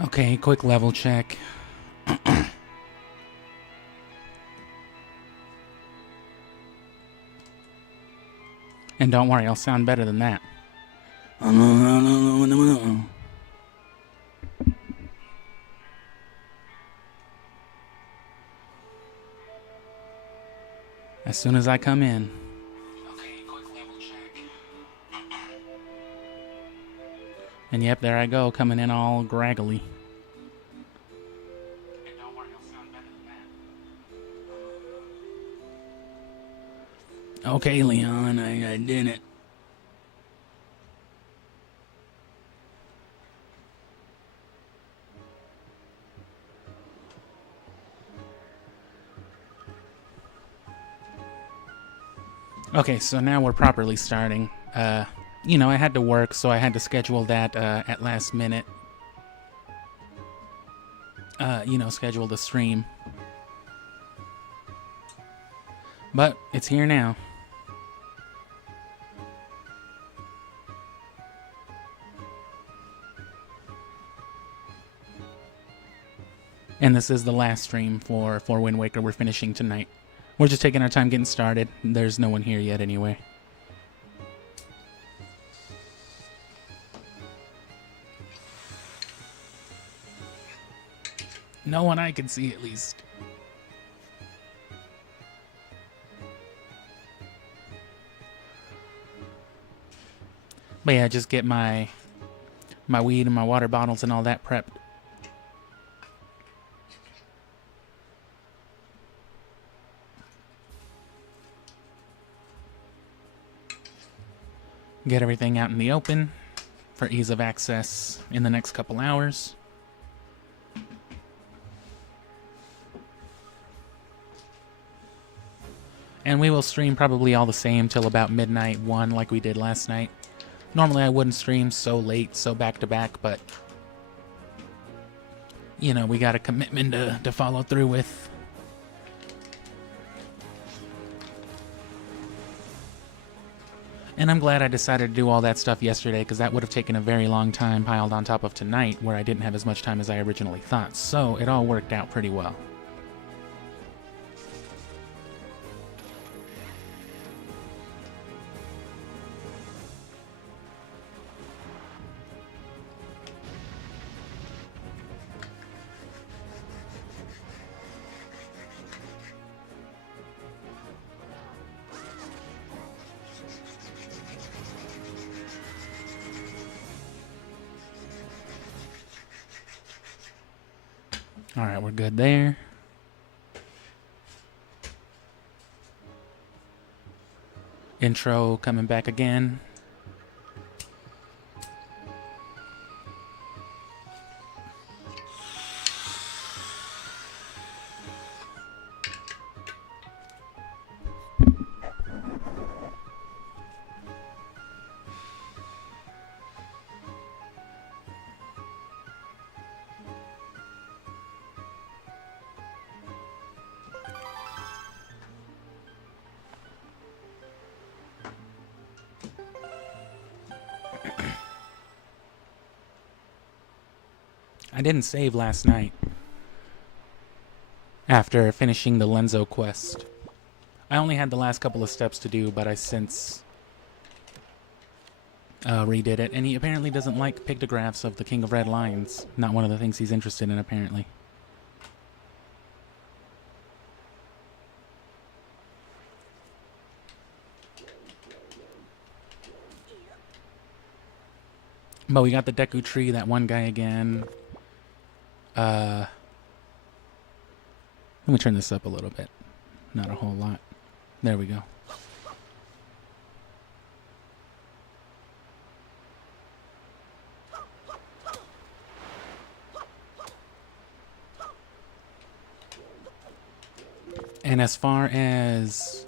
Okay, quick level check. And don't worry, I'll sound better than that. As soon as I come in. Okay, quick level check. And yep, there I go, coming in all graggly. And don't worry, I'll sound better than that. Okay, Leon, I did it. Okay, so now we're properly starting. You know, I had to work, so I had to schedule that at last minute. You know, schedule the stream. But it's here now. And this is the last stream for Wind Waker we're finishing tonight. We're just taking our time getting started. There's no one here yet anyway. No one I can see, at least. But yeah, just get my weed and my water bottles and all that prepped. Get everything out in the open for ease of access in the next couple hours. And we will stream probably all the same till about midnight, 1 like we did last night. Normally I wouldn't stream so late, so back to back, but you know, we got a commitment to follow through with. And I'm glad I decided to do all that stuff yesterday, because that would have taken a very long time piled on top of tonight, where I didn't have as much time as I originally thought. So it all worked out pretty well. Alright, we're good there. Intro coming back again. I didn't save last night after finishing the Lenzo quest. I only had the last couple of steps to do, but I since redid it, and he apparently doesn't like pictographs of the King of Red Lions. Not one of the things he's interested in, apparently. But we got the Deku Tree, that one guy again. Let me turn this up a little bit. Not a whole lot. There we go. And as far as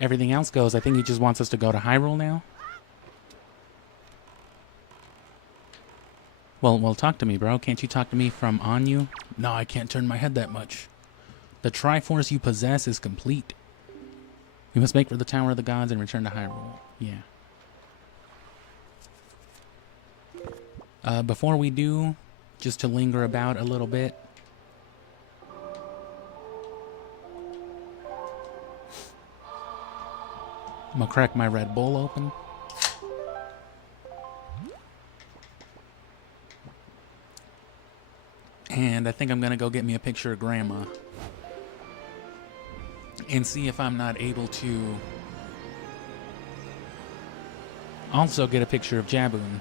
everything else goes, I think he just wants us to go to Hyrule now. Well, talk to me, bro. Can't you talk to me from on you? No, I can't turn my head that much. The Triforce you possess is complete. You must make for the Tower of the Gods and return to Hyrule. Yeah. Before we do, just to linger about a little bit. I'm gonna crack my Red Bull open. And I think I'm gonna go get me a picture of Grandma and see if I'm not able to also get a picture of Jaboon.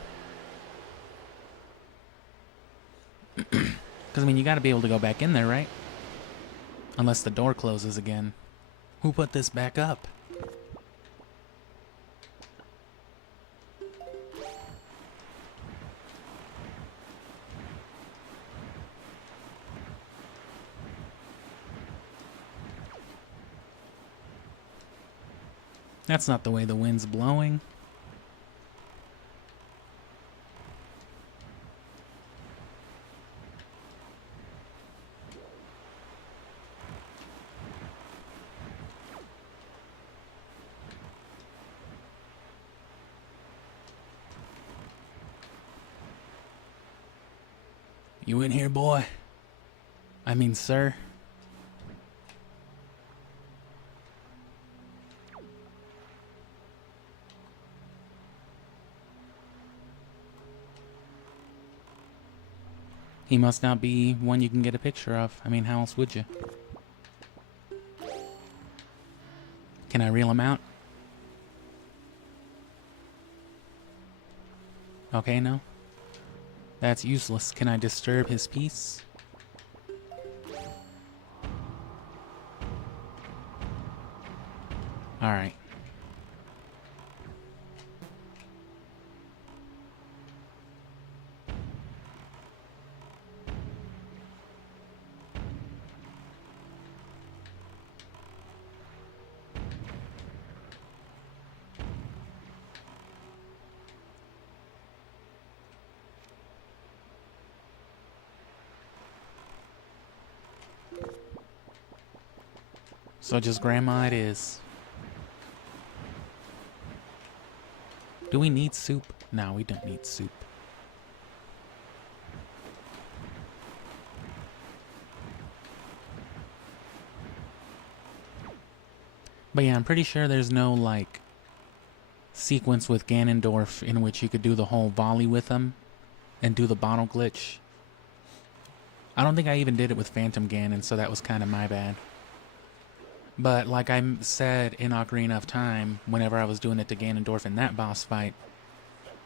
Because, I mean, you gotta be able to go back in there, right? Unless the door closes again. Who put this back up? That's not the way the wind's blowing. You in here, boy? I mean, sir. He must not be one you can get a picture of. I mean, how else would you? Can I reel him out? Okay, no. That's useless. Can I disturb his peace? Alright. So just Grandma it is. Do we need soup? No, we don't need soup. But yeah, I'm pretty sure there's no, like, sequence with Ganondorf in which you could do the whole volley with him and do the bottle glitch. I don't think I even did it with Phantom Ganon, so that was kind of my bad. But like I said in Ocarina of Time, whenever I was doing it to Ganondorf in that boss fight,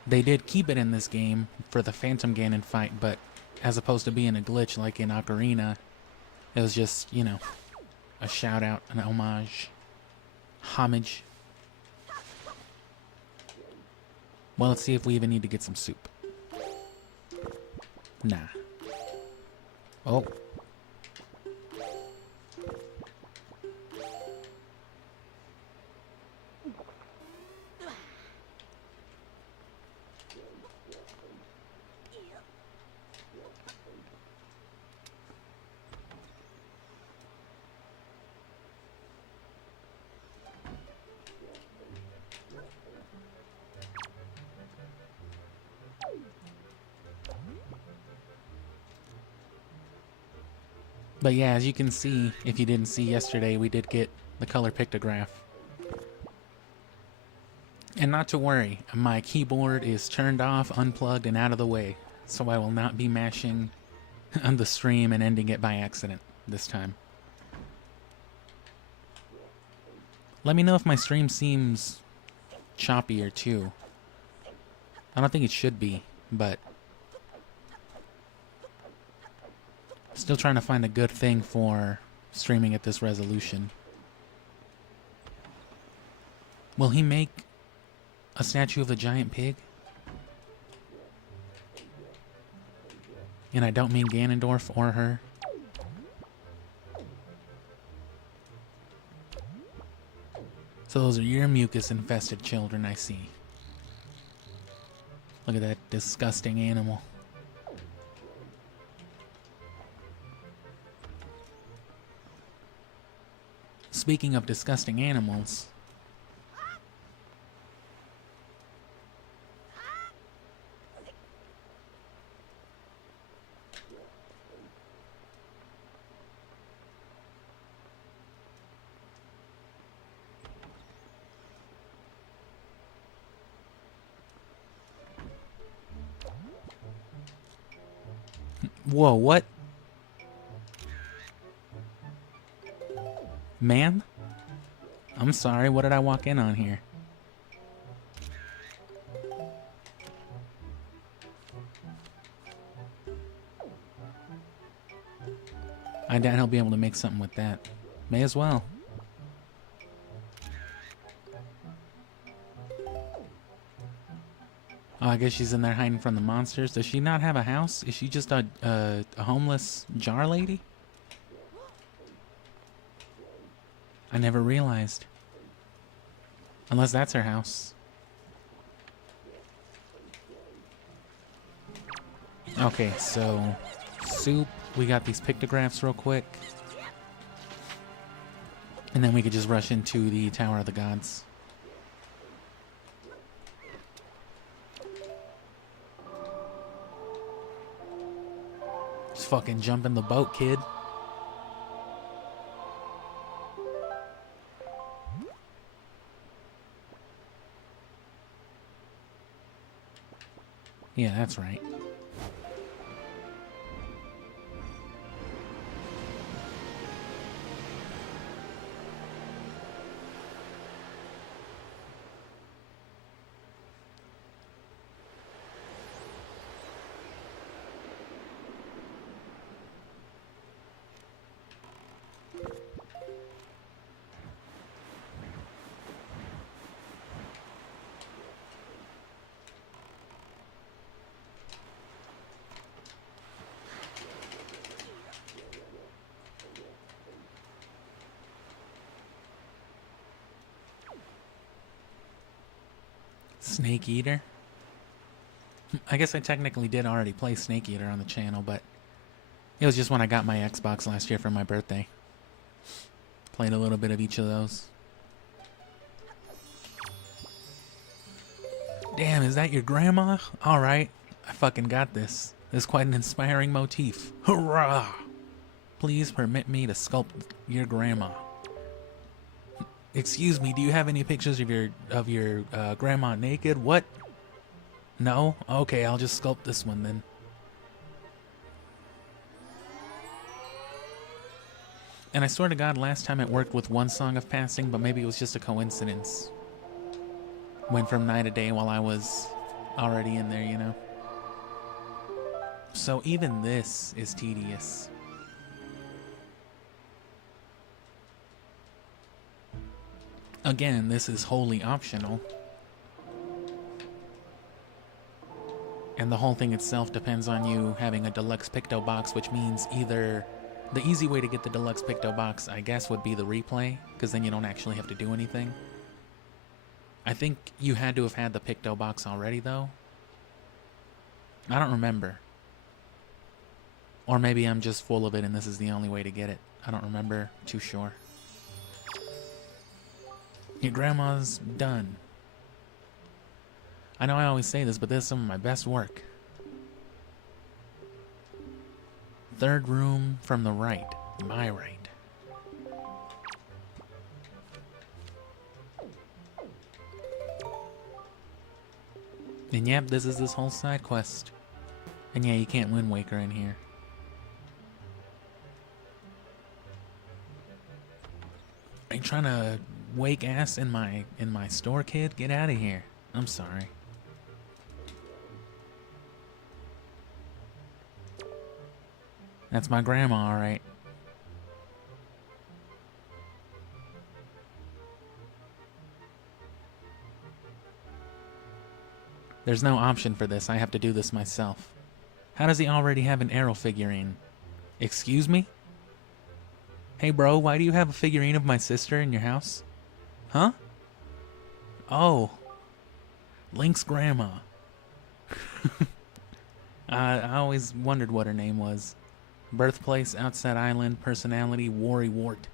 they did keep it in this game for the Phantom Ganon fight, but as opposed to being a glitch like in Ocarina, it was just, you know, a shout out, an homage. Homage. Well, let's see if we even need to get some soup. Nah. Oh. But yeah, as you can see, if you didn't see yesterday, we did get the color pictograph. And not to worry, my keyboard is turned off, unplugged, and out of the way. So I will not be mashing on the stream and ending it by accident this time. Let me know if my stream seems choppier too. I don't think it should be, but still trying to find a good thing for streaming at this resolution. Will he make a statue of a giant pig? And I don't mean Ganondorf or her. So those are your mucus-infested children, I see. Look at that disgusting animal. Speaking of disgusting animals, Whoa, what? Ma'am? I'm sorry, what did I walk in on here? I doubt he'll be able to make something with that. May as well. Oh, I guess she's in there hiding from the monsters. Does she not have a house? Is she just a homeless jar lady? I never realized. Unless that's her house. Okay, so soup. We got these pictographs real quick. And then we could just rush into the Tower of the Gods. Just fucking jump in the boat, kid. Yeah, that's right. Snake Eater? I guess I technically did already play Snake Eater on the channel, but it was just when I got my Xbox last year for my birthday. Played a little bit of each of those. Damn, is that your grandma? Alright, I fucking got this. This is quite an inspiring motif. Hurrah! Please permit me to sculpt your grandma. Excuse me, do you have any pictures of your grandma naked? What? No? Okay, I'll just sculpt this one then. And I swear to God, last time it worked with one Song of Passing, but maybe it was just a coincidence. Went from night to day while I was already in there, you know? So even this is tedious. Again, this is wholly optional. And the whole thing itself depends on you having a deluxe Picto box, which means either the easy way to get the deluxe Picto box, I guess, would be the replay, because then you don't actually have to do anything. I think you had to have had the Picto box already, though. I don't remember. Or maybe I'm just full of it and this is the only way to get it. I don't remember too sure. Your grandma's done. I know I always say this, but this is some of my best work. Third room from the right. My right. And yep, this is this whole side quest. And yeah, you can't Wind Waker in here. Are you trying to wake ass in my store, kid? Get out of here. I'm sorry. That's my grandma, alright. There's no option for this. I have to do this myself. How does he already have an arrow figurine? Excuse me? Hey bro, why do you have a figurine of my sister in your house? Huh? Oh. Link's grandma. I always wondered what her name was. Birthplace, Outset Island, personality, Worry Wart.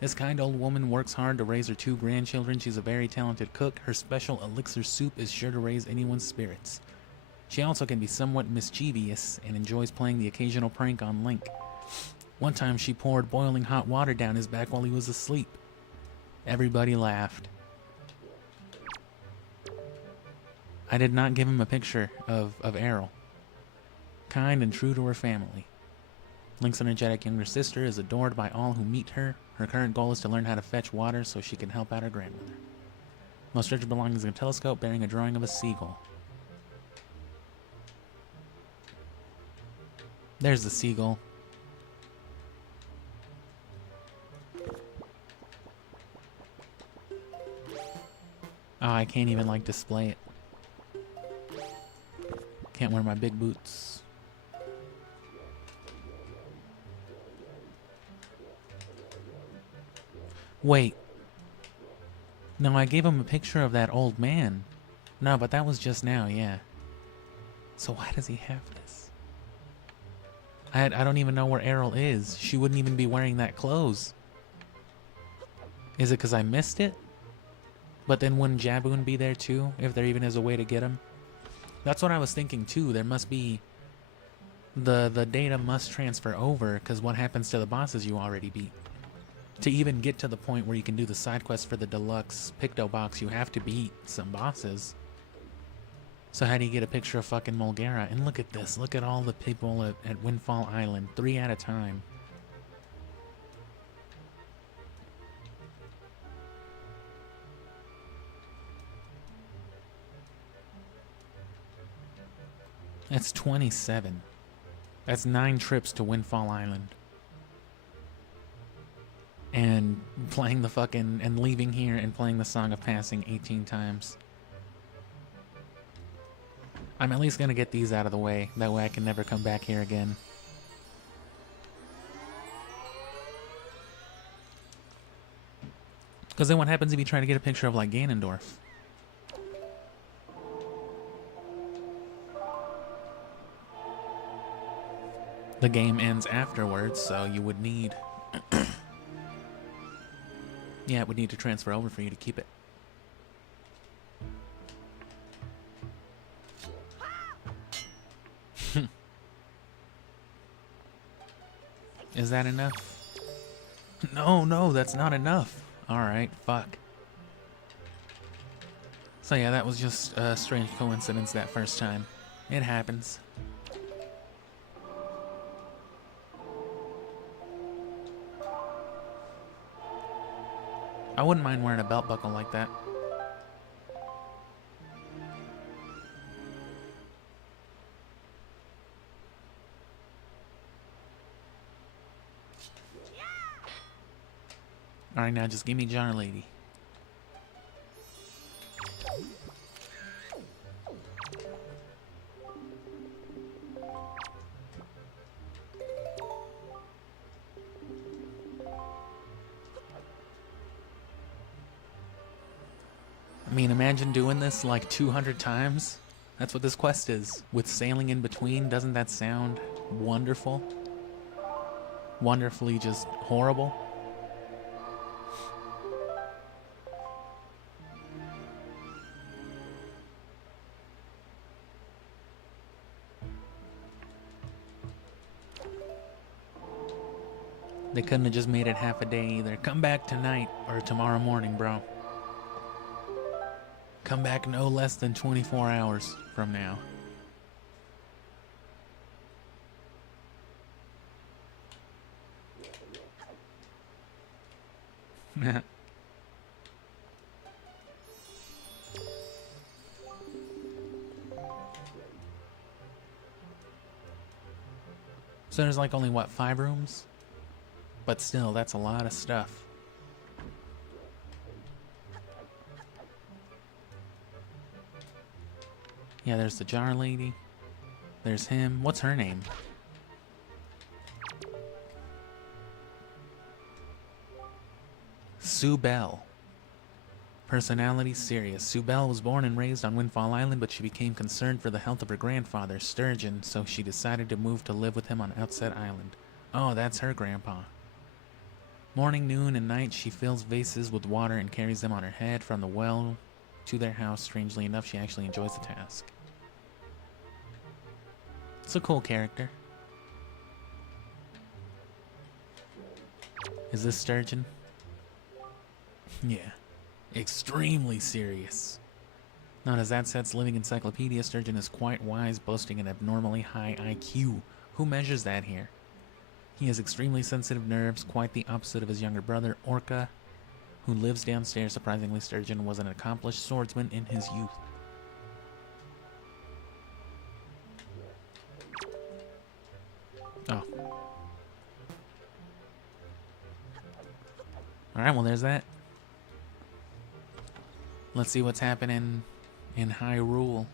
This kind old woman works hard to raise her 2 grandchildren. She's a very talented cook. Her special elixir soup is sure to raise anyone's spirits. She also can be somewhat mischievous and enjoys playing the occasional prank on Link. One time she poured boiling hot water down his back while he was asleep. Everybody laughed. I did not give him a picture of Errol, kind and true to her family. Link's energetic younger sister is adored by all who meet her. Her current goal is to learn how to fetch water so she can help out her grandmother. Most treasured belongings in a telescope bearing a drawing of a seagull. There's the seagull. Oh, I can't even, like, display it. Can't wear my big boots. Wait. No, I gave him a picture of that old man. No, but that was just now, yeah. So why does he have this? I don't even know where Errol is. She wouldn't even be wearing that clothes. Is it because I missed it? But then wouldn't Jaboon be there too, if there even is a way to get him? That's what I was thinking too. There must be... The data must transfer over, because what happens to the bosses you already beat? To even get to the point where you can do the side quest for the deluxe Picto box, you have to beat some bosses. So how do you get a picture of fucking Mulgara? And look at this. Look at all the people at Windfall Island. 3 at a time. That's 27. That's 9 trips to Windfall Island. And playing the fucking... And leaving here and playing the Song of Passing 18 times. I'm at least gonna get these out of the way. That way I can never come back here again. Because then what happens if you try to get a picture of, like, Ganondorf? The game ends afterwards, so you would need... Yeah, it would need to transfer over for you to keep it. Is that enough? No, that's not enough. Alright, fuck. So yeah, that was just a strange coincidence that first time. It happens. I wouldn't mind wearing a belt buckle like that. Alright, now just give me Jar Lady. I mean, imagine doing this like 200 times. That's what this quest is. With sailing in between, doesn't that sound wonderful? Wonderfully just horrible? They couldn't have just made it half a day either. Come back tonight or tomorrow morning, bro. Come back no less than 24 hours from now. So there's like only, what, 5 rooms? But still, that's a lot of stuff. Yeah, there's the Jar Lady. There's him. What's her name? Sue Bell. Personality serious. Sue Bell was born and raised on Windfall Island, but she became concerned for the health of her grandfather, Sturgeon, so she decided to move to live with him on Outset Island. Oh, that's her grandpa. Morning, noon, and night, she fills vases with water and carries them on her head from the well to their house. Strangely enough, she actually enjoys the task. It's a cool character. Is this Sturgeon? Yeah. Extremely serious. Not as that set's living encyclopedia, Sturgeon is quite wise, boasting an abnormally high IQ. Who measures that here? He has extremely sensitive nerves, quite the opposite of his younger brother, Orca, who lives downstairs. Surprisingly, Sturgeon was an accomplished swordsman in his youth. Oh. Alright, well there's that. Let's see what's happening in Hyrule.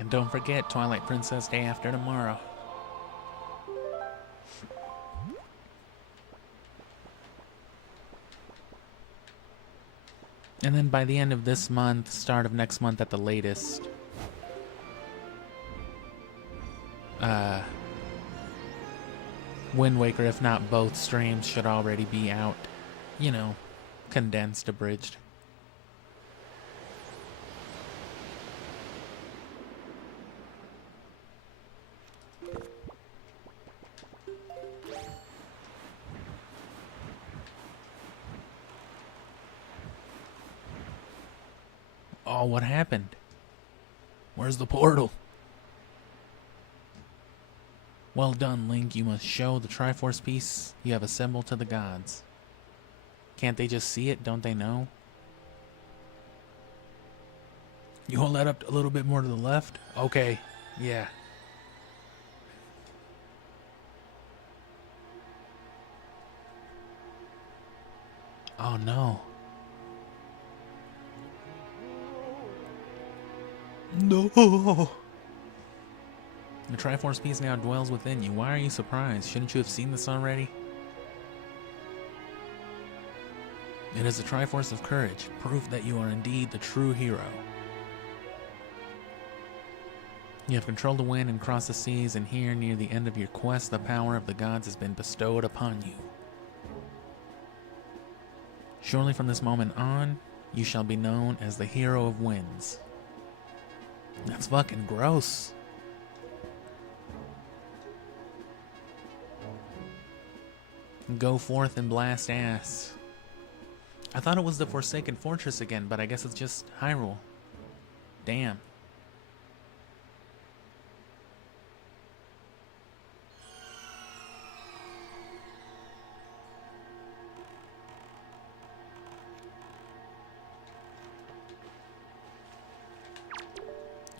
And don't forget, Twilight Princess Day after tomorrow. And then by the end of this month, start of next month at the latest, Wind Waker, if not both streams, should already be out. You know, condensed, abridged. Oh, what happened? Where's the portal? Well done, Link. You must show the Triforce piece you have assembled to the gods. Can't they just see it? Don't they know? You hold that up a little bit more to the left? Okay. Yeah. Oh, no. No. The Triforce piece now dwells within you. Why are you surprised? Shouldn't you have seen this already? It is the Triforce of Courage, proof that you are indeed the true hero. You have controlled the wind and crossed the seas, and here, near the end of your quest, the power of the gods has been bestowed upon you. Surely from this moment on, you shall be known as the Hero of Winds. That's fucking gross. Go forth and blast ass. I thought it was the Forsaken Fortress again, but I guess it's just Hyrule. Damn.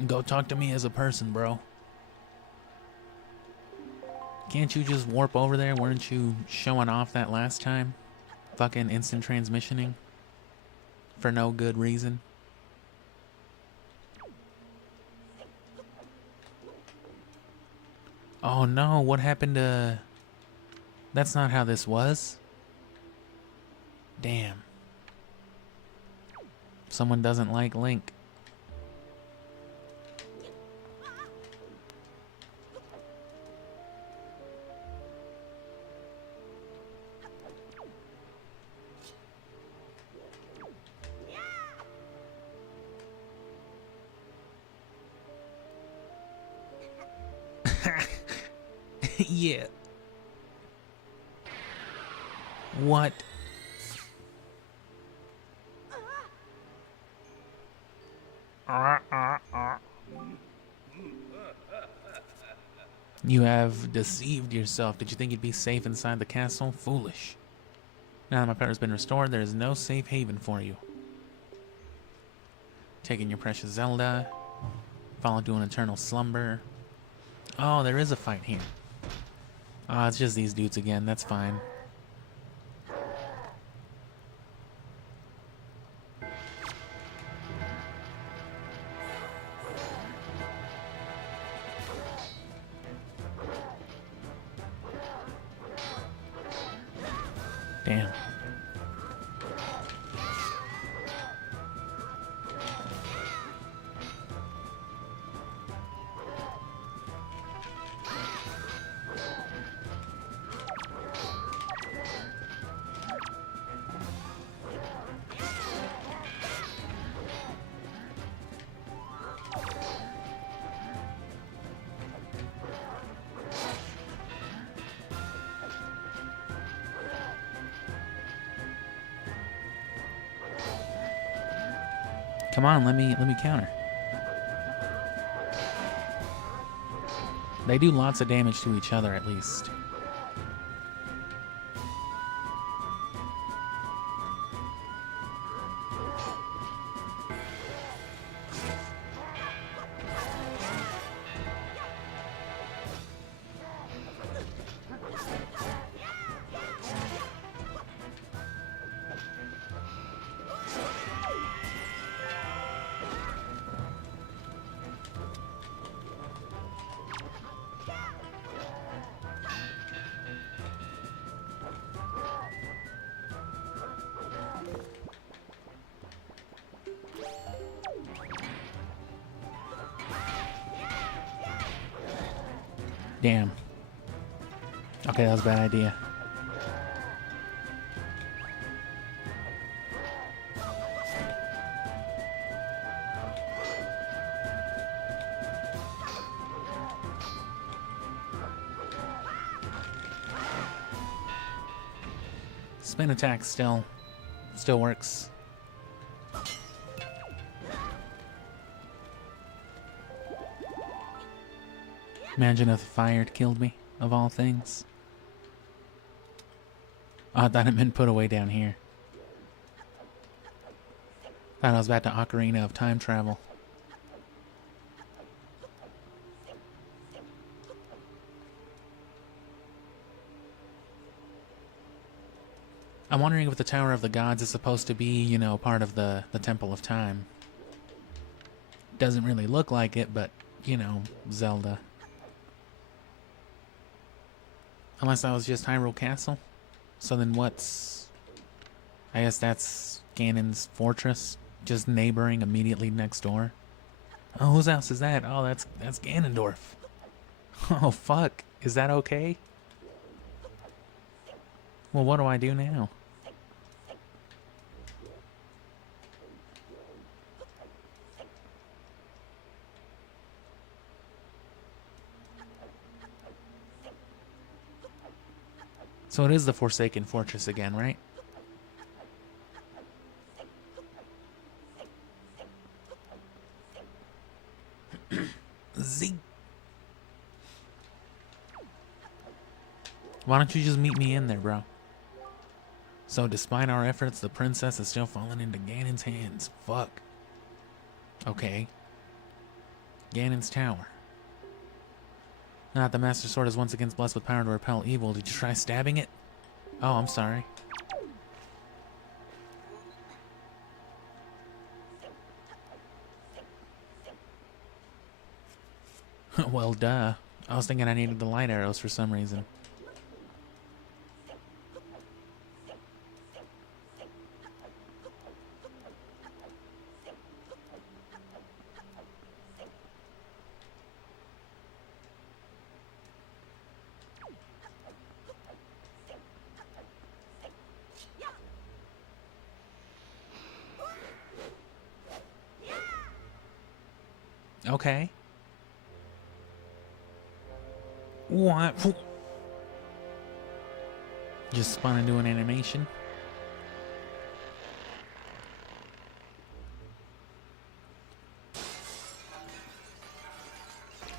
Go talk to me as a person, bro. Can't you just warp over there? Weren't you showing off that last time? Fucking instant transmissioning. For no good reason. Oh no, what happened to... That's not how this was. Damn. Someone doesn't like Link. Yeah. What? You have deceived yourself. Did you think you'd be safe inside the castle? Foolish. Now that my power has been restored, there is no safe haven for you. Taking your precious Zelda. Fall into an eternal slumber. Oh, there is a fight here. Oh, it's just these dudes again. That's fine. Damn. Come on, let me counter. They do lots of damage to each other, at least. Damn. Okay, that was a bad idea. Spin attack still works. Imagine if the fire had killed me, of all things. Oh, I thought it meant put away down here. Thought I was about to Ocarina of Time travel. I'm wondering if the Tower of the Gods is supposed to be, you know, part of the Temple of Time. Doesn't really look like it, but, you know, Zelda. Unless that was just Hyrule Castle. So then what's... I guess that's Ganon's fortress, just neighboring immediately next door. Oh, whose house is that? Oh, that's Ganondorf. Oh, fuck. Is that okay? Well, what do I do now? So it is the Forsaken Fortress again, right? Z. Why don't you just meet me in there, bro? So despite our efforts, the princess has still fallen into Ganon's hands. Fuck. Okay. Ganon's tower. Now that the Master Sword is once again blessed with power to repel evil, did you try stabbing it? Oh, I'm sorry. Well, duh. I was thinking I needed the light arrows for some reason. Okay. What? Just spun into an animation.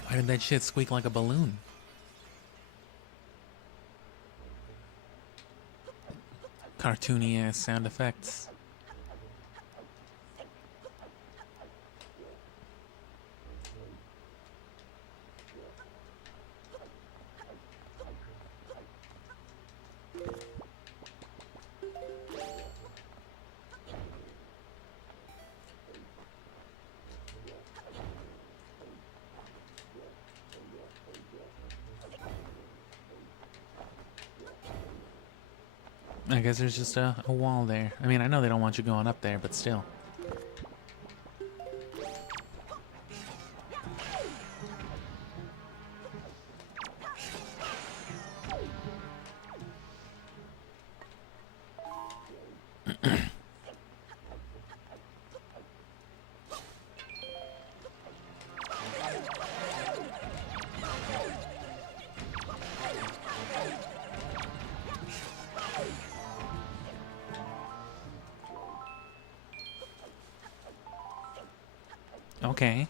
Why did that shit squeak like a balloon? Cartoony ass sound effects. I guess there's just a wall there. I mean, I know they don't want you going up there, but still. Okay.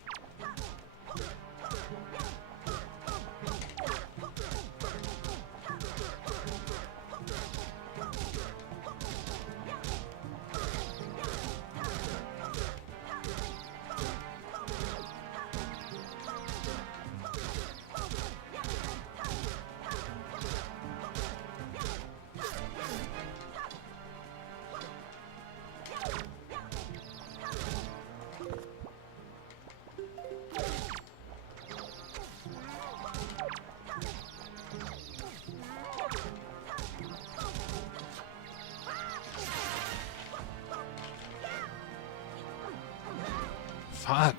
Fuck.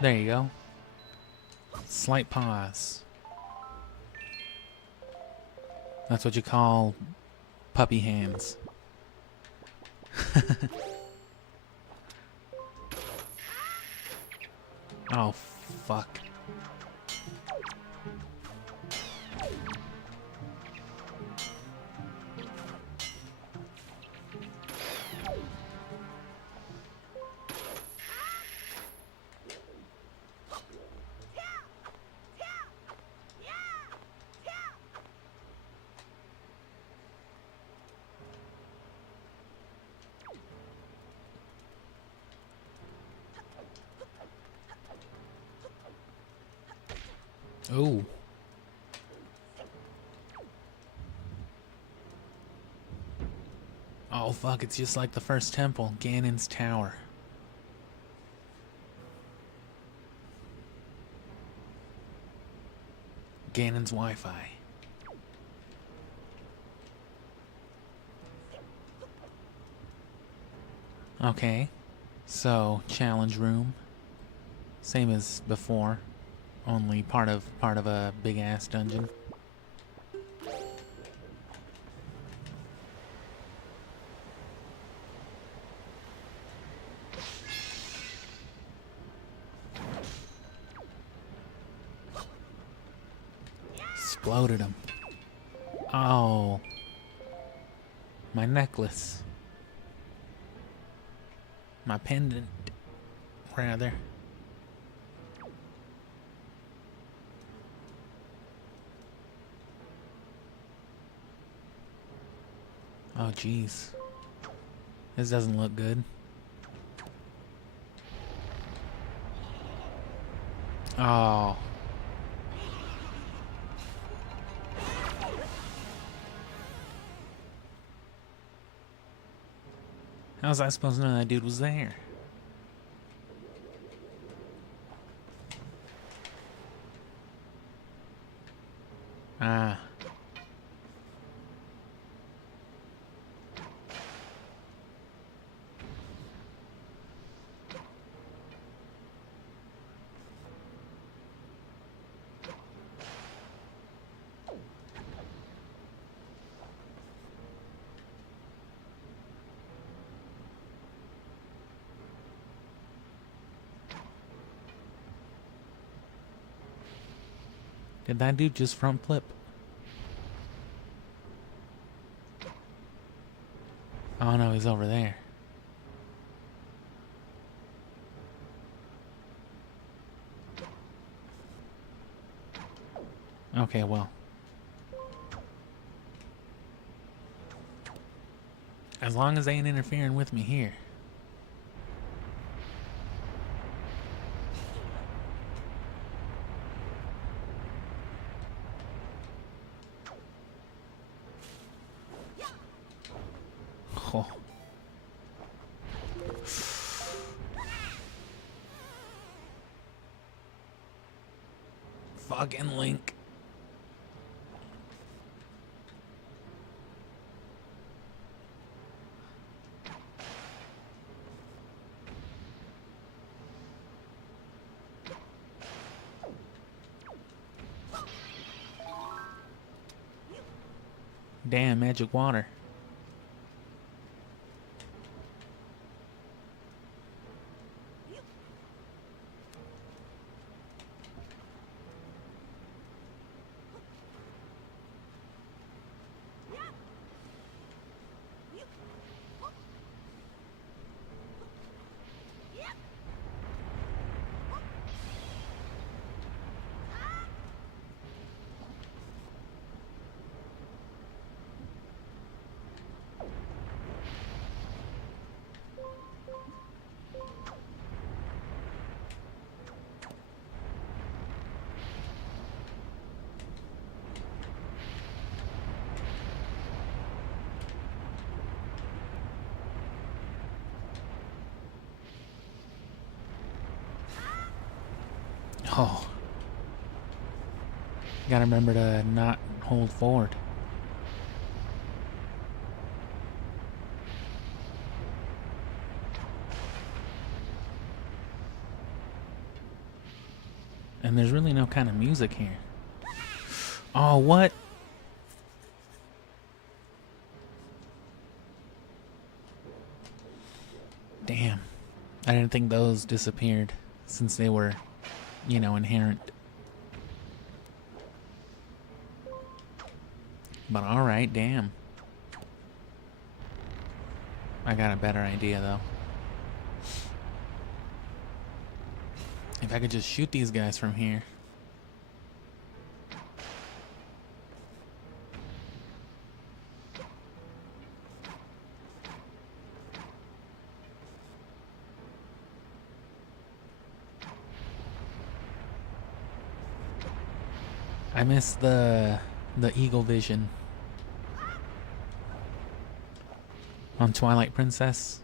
There you go. Slight pause. That's what you call puppy hands. Oh, fuck. Ooh. Oh fuck, it's just like the first temple, Ganon's Tower. Ganon's Wi-Fi. Okay. So, challenge room. Same as before. Only part of a big ass dungeon. Exploded him. Oh. My necklace. My pendant, rather. Oh, jeez. This doesn't look good. Oh. How was I supposed to know that dude was there? Ah. Did that dude just front flip? Oh no, he's over there. Okay, well. As long as they ain't interfering with me here. Oh. Fucking Link. Damn, magic water. Oh. Gotta remember to not hold forward. And there's really no kind of music here. Oh, what? Damn. I didn't think those disappeared since they were, you know, inherent. But alright, damn. I got a better idea though. If I could just shoot these guys from here. I miss the eagle vision on Twilight Princess.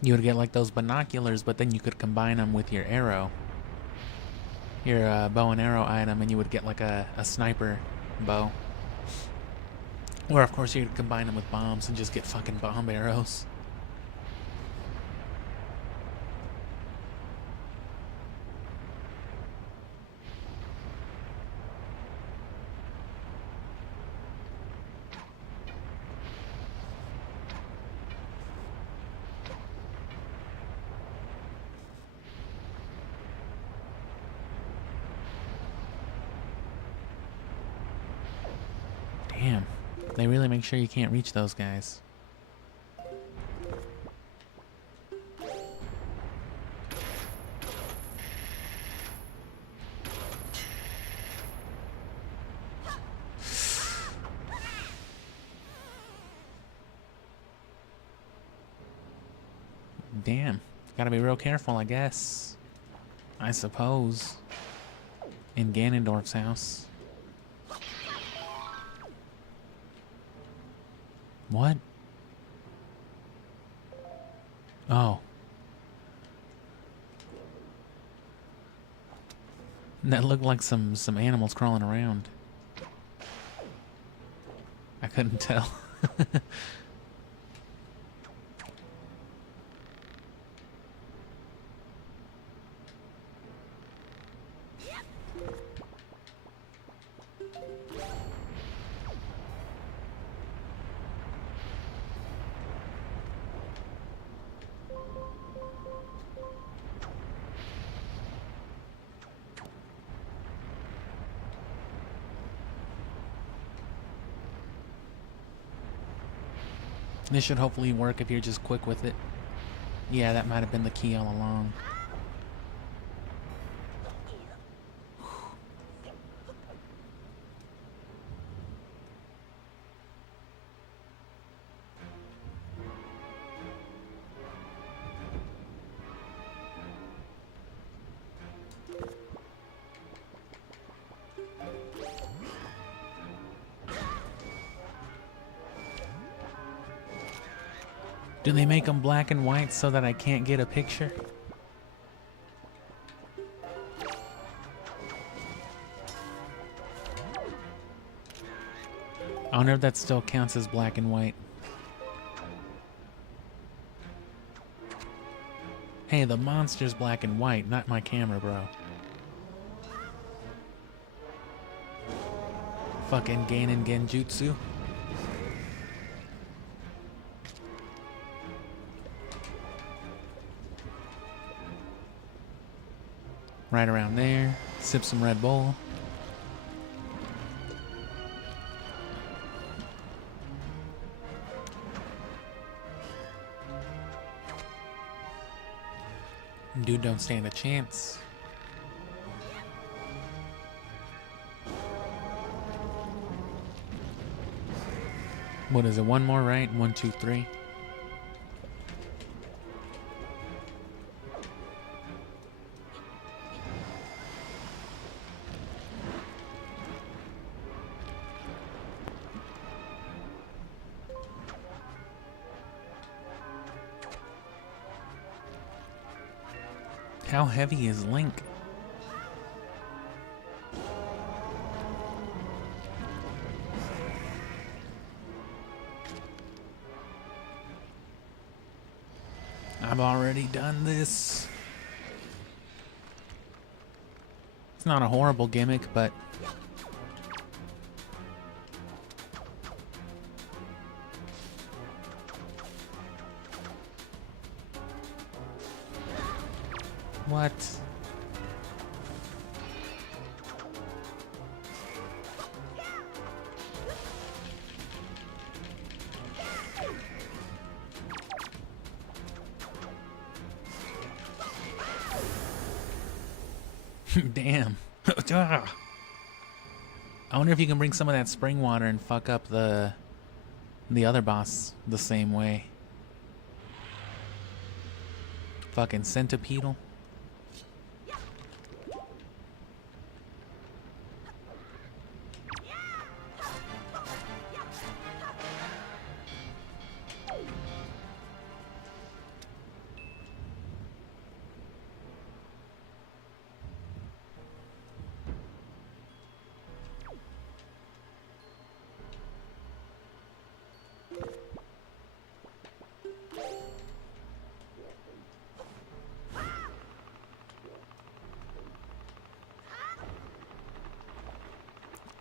You would get like those binoculars, but then you could combine them with your arrow, your bow and arrow item, and you would get like a sniper bow. Or of course you could combine them with bombs and just get fucking bomb arrows. Damn, they really make sure you can't reach those guys. Damn, gotta be real careful, I guess. I suppose. In Ganondorf's house. What? Oh. That looked like some animals crawling around. I couldn't tell. This should hopefully work if you're just quick with it. Yeah, that might have been the key all along. Do they make them black and white so that I can't get a picture? I wonder if that still counts as black and white. Hey, the monster's black and white, not my camera, bro. Fucking Ganon Genjutsu. Right around there. Sip some Red Bull. Dude don't stand a chance. What is it? One more, right? 1, 2, 3. How heavy is Link? I've already done this. It's not a horrible gimmick, but what? Damn. I wonder if you can bring some of that spring water and fuck up the other boss the same way. Fucking centipedal.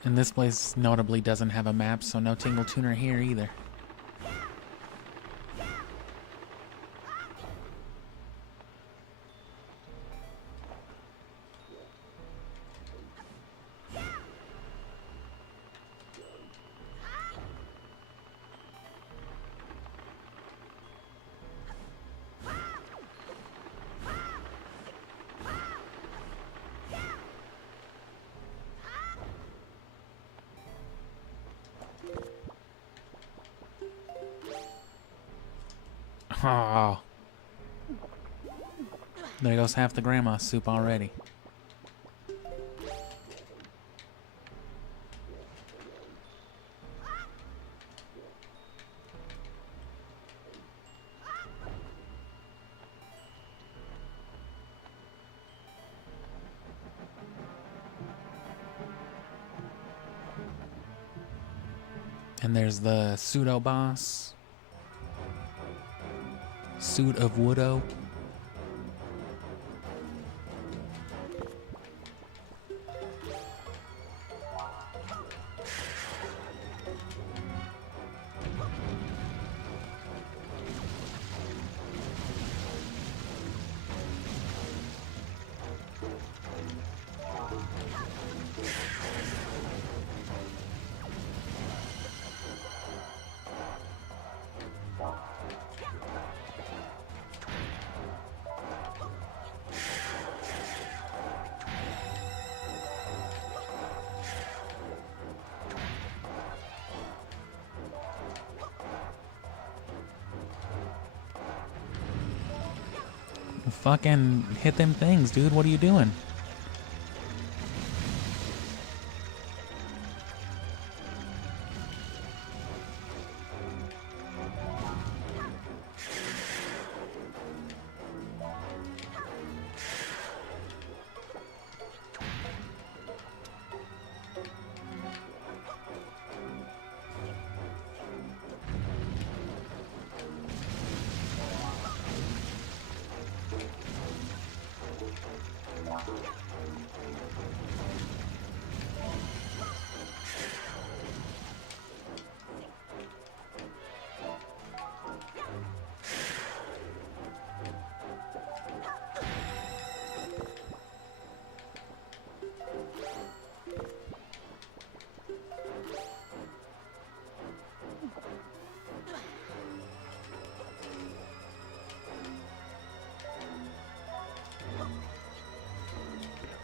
And this place notably doesn't have a map, so no Tingle Tuner here either. Oh. There goes half the grandma soup already. And there's the pseudo boss. Suit of Woodo. Fucking hit them things, dude. What are you doing?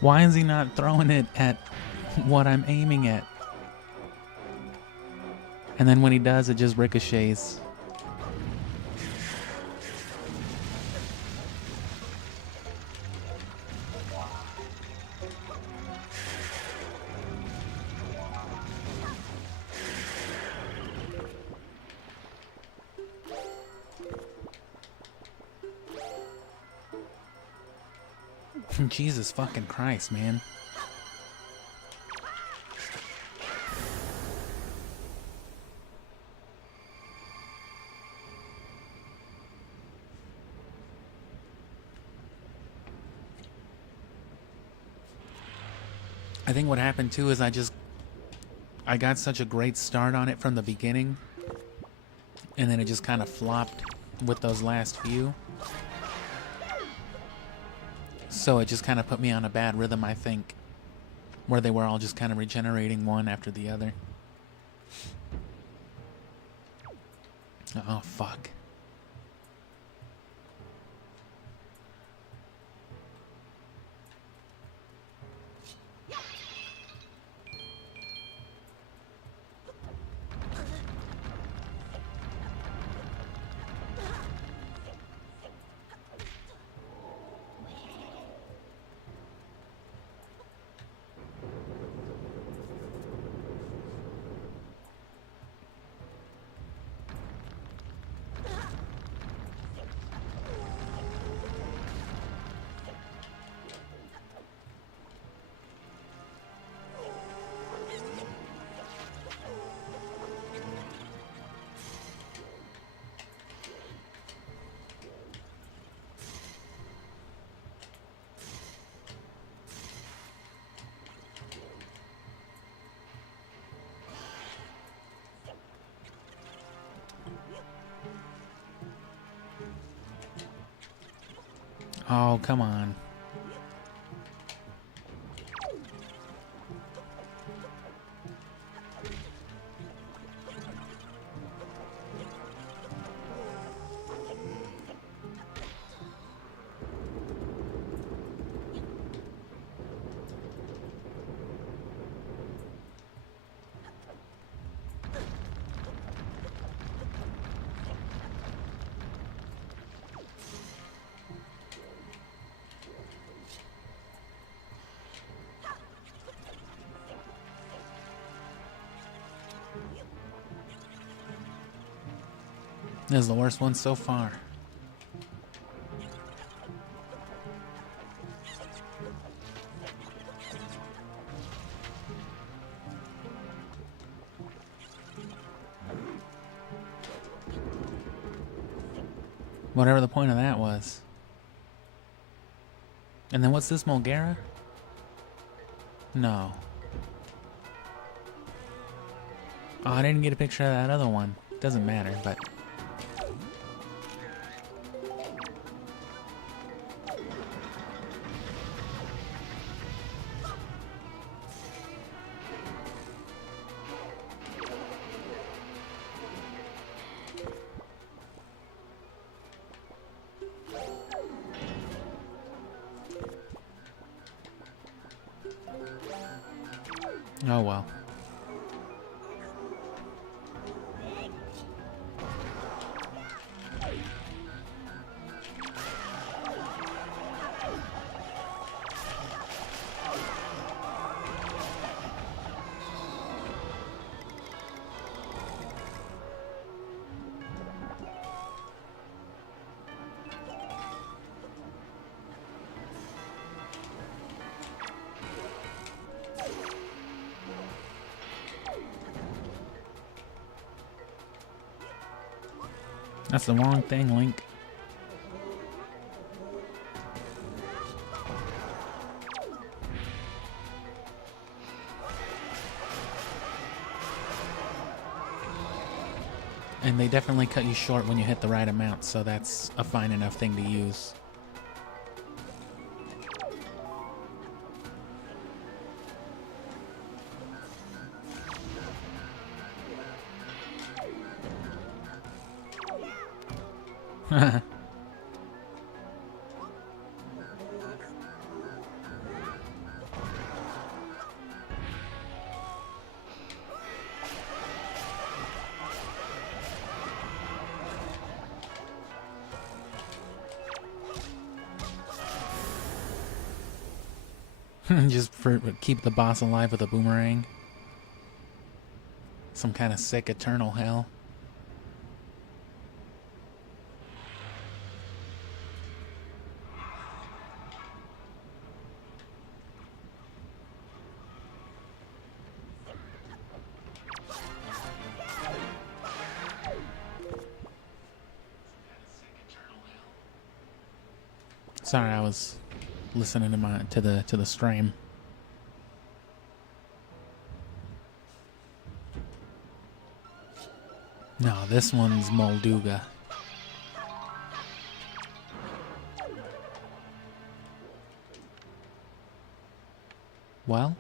Why is he not throwing it at what I'm aiming at? And then when he does, it just ricochets. Jesus fucking Christ, man. I think what happened too is I got such a great start on it from the beginning, and then it just kind of flopped with those last few. So it just kind of put me on a bad rhythm, I think, where they were all just kind of regenerating one after the other. Oh, fuck. Oh, come on. This is the worst one so far. Whatever the point of that was. And then what's this, Mulgara? No. Oh, I didn't get a picture of that other one. Doesn't matter, but... Oh well. That's the wrong thing, Link. And they definitely cut you short when you hit the right amount, so that's a fine enough thing to use. Just for keep the boss alive with a boomerang. Some kind of sick eternal hell. Sorry, I was listening to the stream. No, this one's Molduga. Well,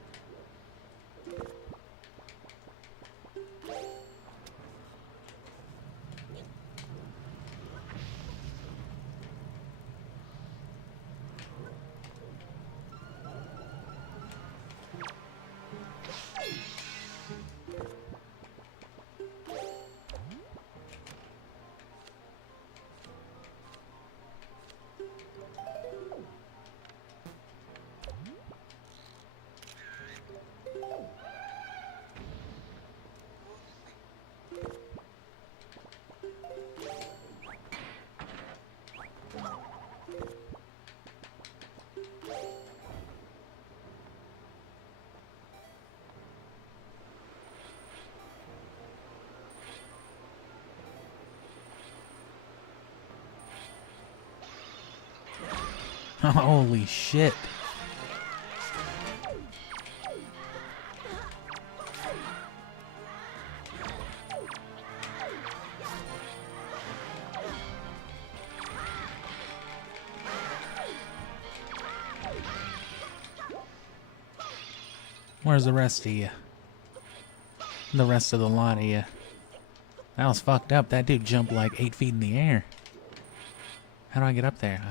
holy shit. Where's the rest of you? The rest of the lot of you. That was fucked up. That dude jumped like 8 feet in the air. How do I get up there?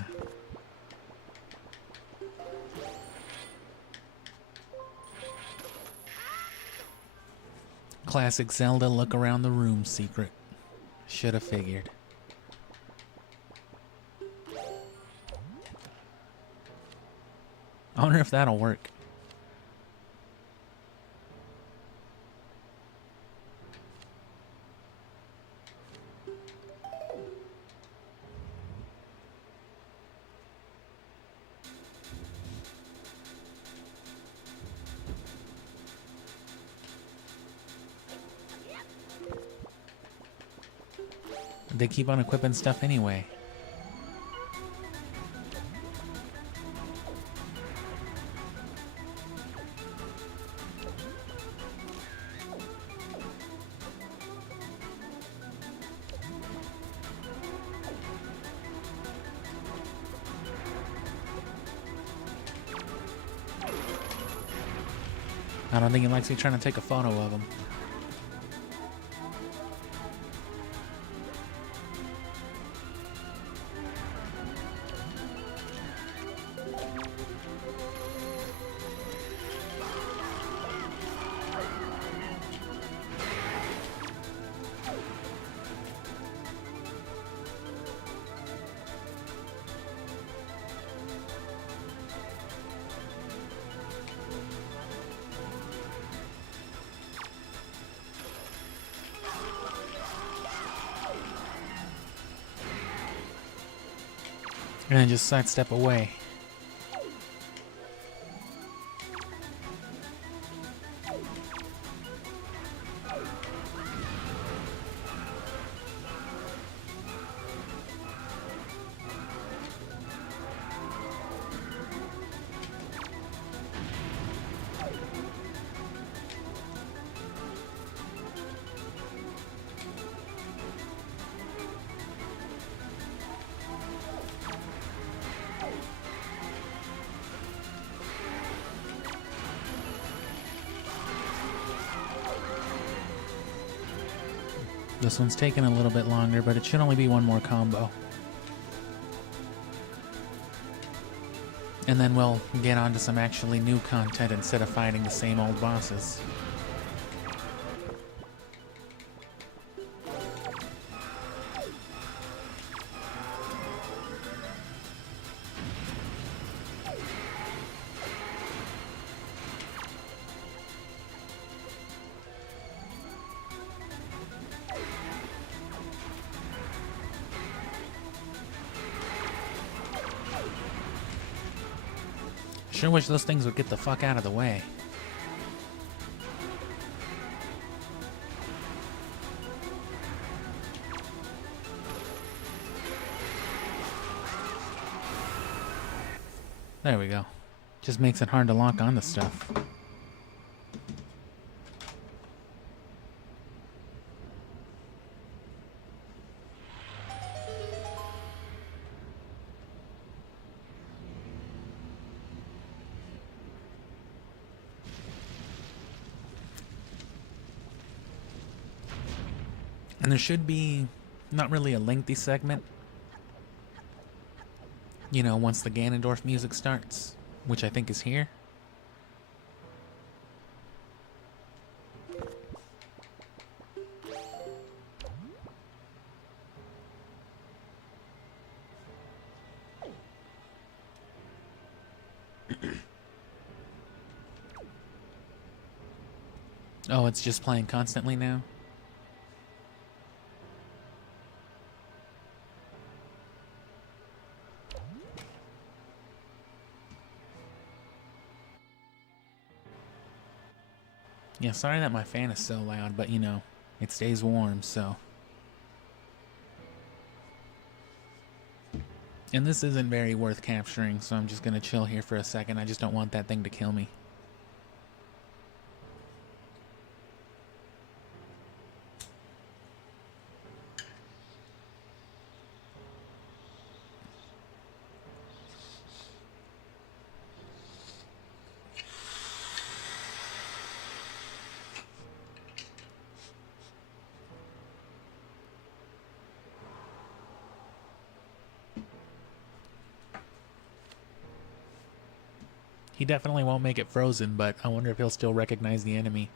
Classic Zelda look around the room secret. Should have figured. I wonder if that'll work. They keep on equipping stuff anyway. I don't think he likes me trying to take a photo of him. And then just sidestep away. This one's taking a little bit longer, but it should only be one more combo. And then we'll get on to some actually new content instead of fighting the same old bosses. Sure wish those things would get the fuck out of the way. There we go. Just makes it hard to lock onto stuff. And there should be not really a lengthy segment, you know, once the Ganondorf music starts, which I think is here. Oh, it's just playing constantly now? Yeah, sorry that my fan is so loud, but you know, it stays warm, so. And this isn't very worth capturing, so I'm just gonna chill here for a second. I just don't want that thing to kill me. He definitely won't make it frozen, but I wonder if he'll still recognize the enemy.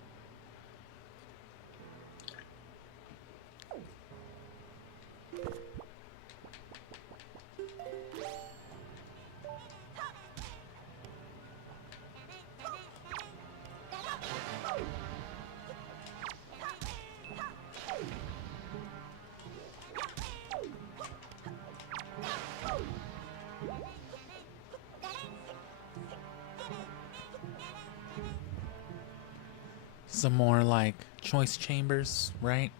Some more like choice chambers, right?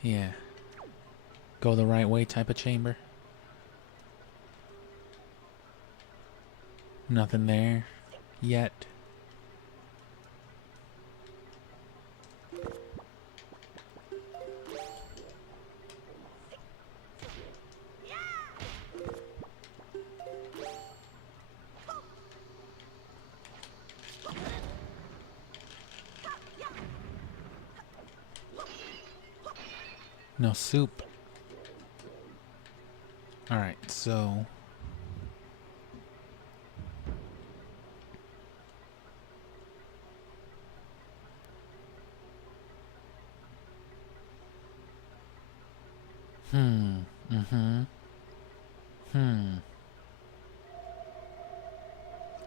Yeah. Go the right way type of chamber. Nothing there yet. No soup. Alright, so...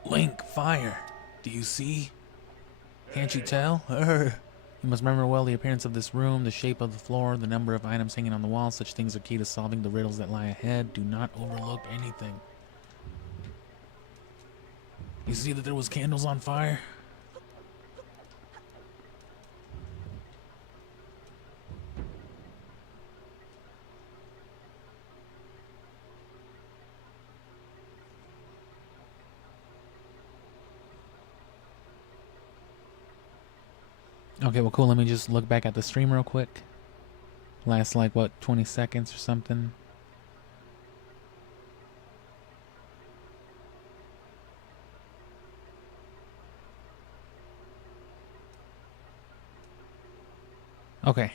Link, fire! Do you see? Can't you tell? You must remember well the appearance of this room, the shape of the floor, the number of items hanging on the wall. Such things are key to solving the riddles that lie ahead. Do not overlook anything. You see that there was candles on fire? Okay, well, cool. Let me just look back at the stream real quick. Last, like, what, 20 seconds or something? Okay.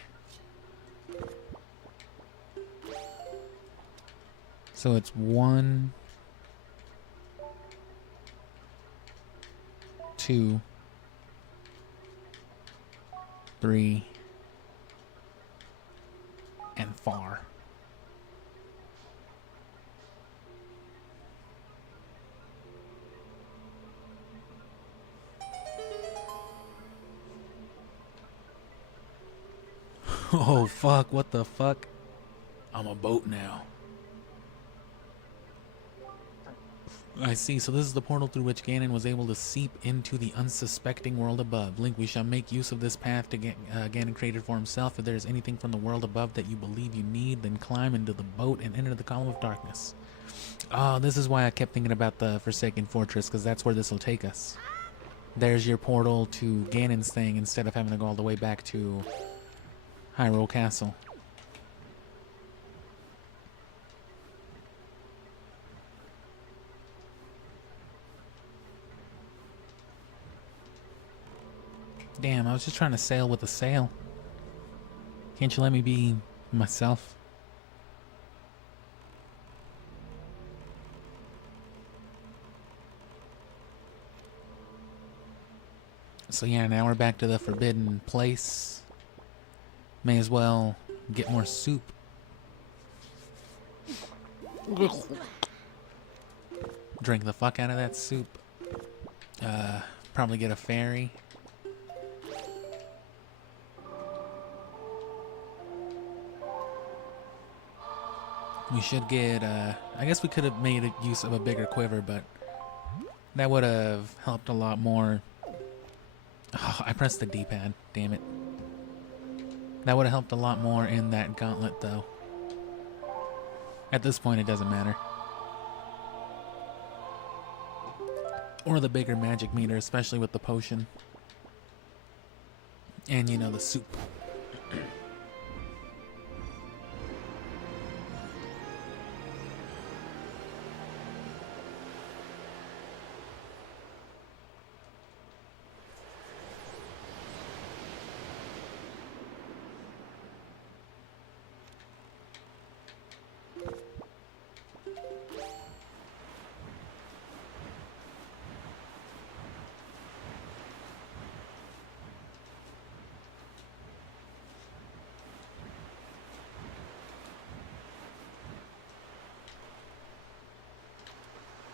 So it's 1, 2, 3, and far. Oh fuck, what the fuck? I'm a boat now. I see. So this is the portal through which Ganon was able to seep into the unsuspecting world above. Link, we shall make use of this path to Ganon created for himself. If there is anything from the world above that you believe you need, then climb into the boat and enter the column of darkness. Oh, this is why I kept thinking about the Forsaken Fortress, because that's where this will take us. There's your portal to Ganon's thing instead of having to go all the way back to Hyrule Castle. Damn, I was just trying to sail with a sail. Can't you let me be myself? So yeah, now we're back to the forbidden place. May as well get more soup. Drink the fuck out of that soup. Probably get a fairy. We should get, I guess we could have made use of a bigger quiver, but that would have helped a lot more. Oh, I pressed the D-pad, damn it. That would have helped a lot more in that gauntlet, though. At this point, it doesn't matter. Or the bigger magic meter, especially with the potion. And, you know, the soup.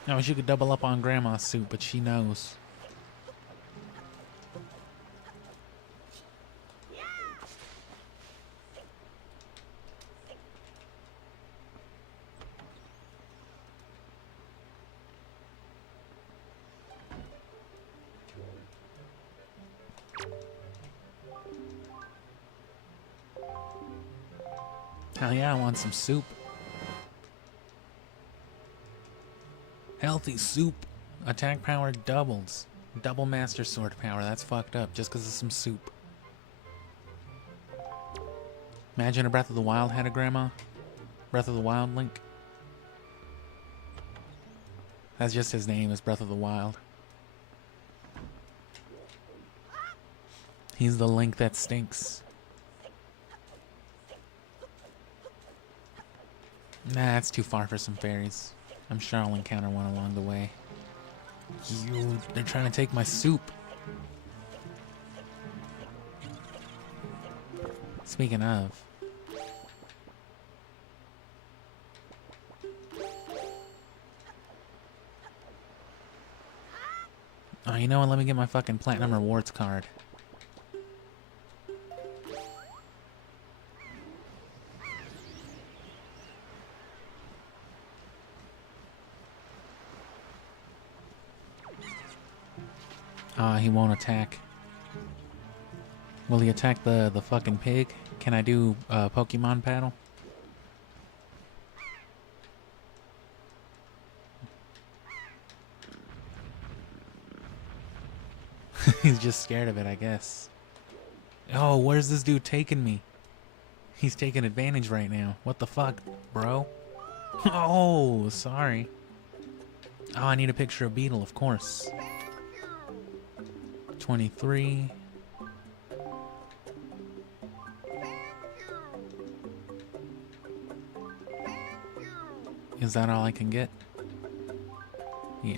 I wish you could double up on Grandma's soup, but she knows. Hell yeah, I want some soup. Healthy soup. Attack power doubles. Double Master Sword power. That's fucked up just because of some soup. Imagine a Breath of the Wild had a grandma. Breath of the Wild Link. That's just his name, is Breath of the Wild. He's the Link that stinks. Nah, that's too far for some fairies. I'm sure I'll encounter one along the way. They're trying to take my soup. Speaking of. Oh, you know what? Let me get my fucking Platinum Rewards card. He won't attack. Will he attack the fucking pig? Can I do Pokemon paddle? He's just scared of it, I guess. Oh, where's this dude taking me? He's taking advantage right now. What the fuck, bro? Oh, sorry. Oh, I need a picture of Beetle, of course. 23. Is that all I can get? Yeah.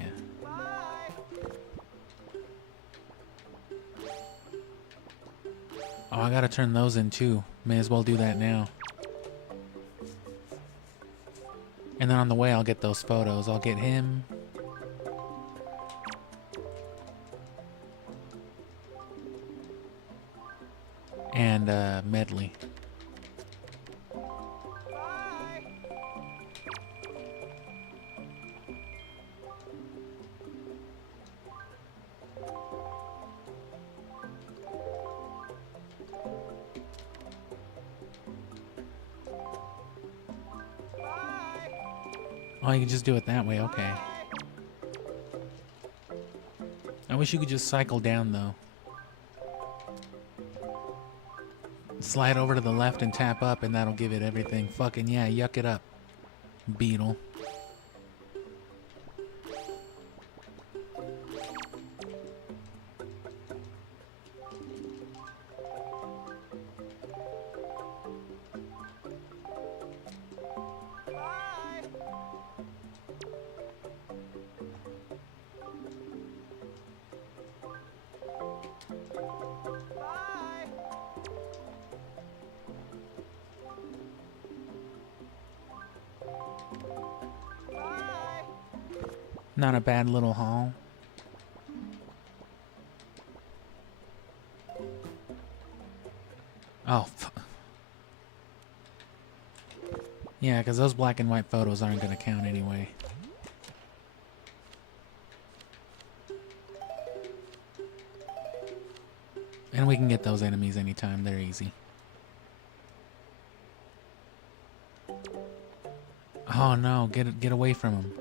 Oh, I gotta turn those in too. May as well do that now. And then on the way I'll get those photos. I'll get him. And Medley. Oh, you can just do it that way, okay. I wish you could just cycle down, though. Slide over to the left and tap up, and that'll give it everything. Fucking yeah, yuck it up, beetle. Not a bad little haul. Oh, yeah, because those black and white photos aren't going to count anyway. And we can get those enemies anytime. They're easy. Oh no, get away from them.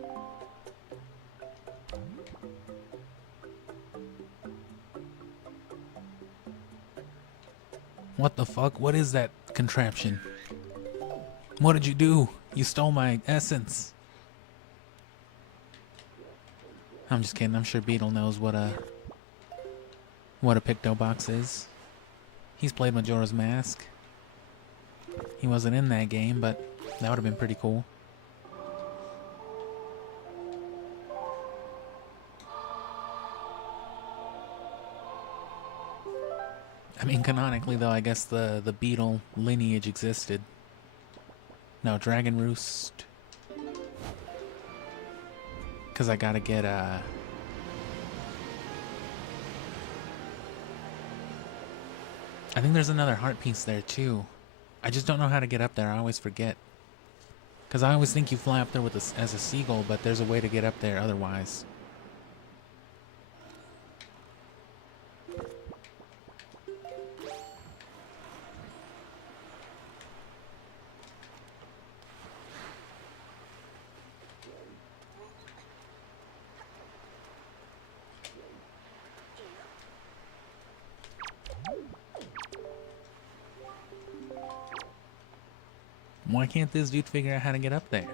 What the fuck? What is that contraption? What did you do? You stole my essence. I'm just kidding. I'm sure Beetle knows what a Picto Box is. He's played Majora's Mask. He wasn't in that game, but that would have been pretty cool. I mean, canonically, though, I guess the beetle lineage existed. No, Dragon Roost. Because I gotta get, I think there's another heart piece there, too. I just don't know how to get up there. I always forget. Because I always think you fly up there with as a seagull, but there's a way to get up there otherwise. Why can't this dude figure out how to get up there?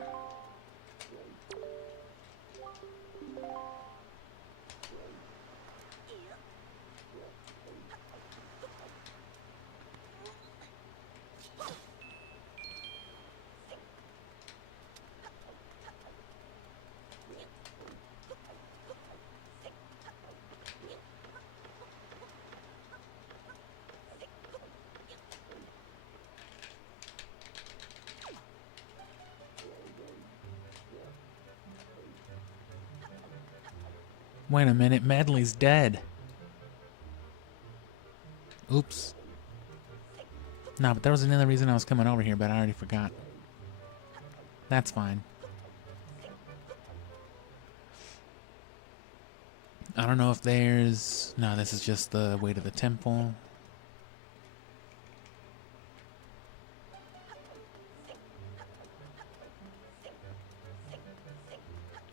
Wait a minute, Medley's dead. Oops. No, but there was another reason I was coming over here, but I already forgot. That's fine. I don't know if there's... No, this is just the way to the temple.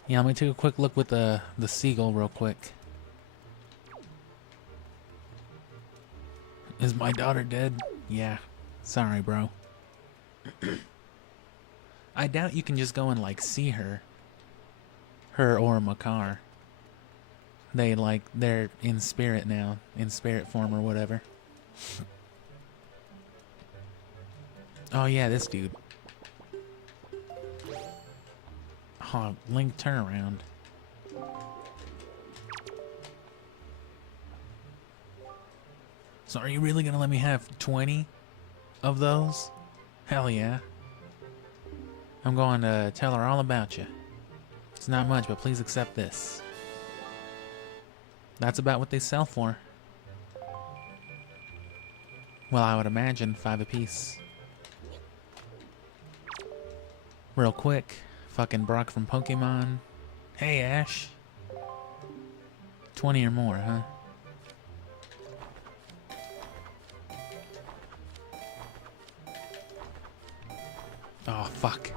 Yeah, let me take a quick look with the seagull real quick. Is my daughter dead? Yeah. Sorry, bro. I doubt you can just go and, like, see her. Her or Makar. They're in spirit now. In spirit form or whatever. Oh, yeah, this dude. Oh, Link, turn around. So are you really gonna let me have 20 of those? Hell yeah. I'm going to tell her all about you. It's not much, but please accept this. That's about what they sell for. Well, I would imagine 5 apiece. Real quick. Fucking Brock from Pokemon. Hey, Ash. 20 or more, huh? Oh, fuck.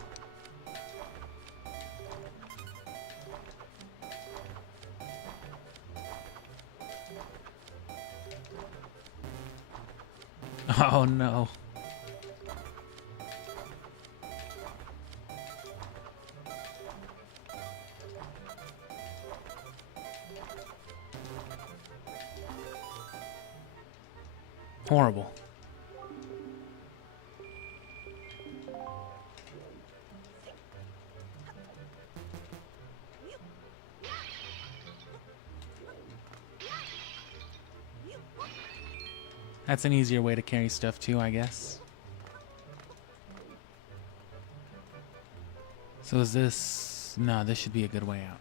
Oh no. Horrible. That's an easier way to carry stuff too, I guess. So is this... No, this should be a good way out.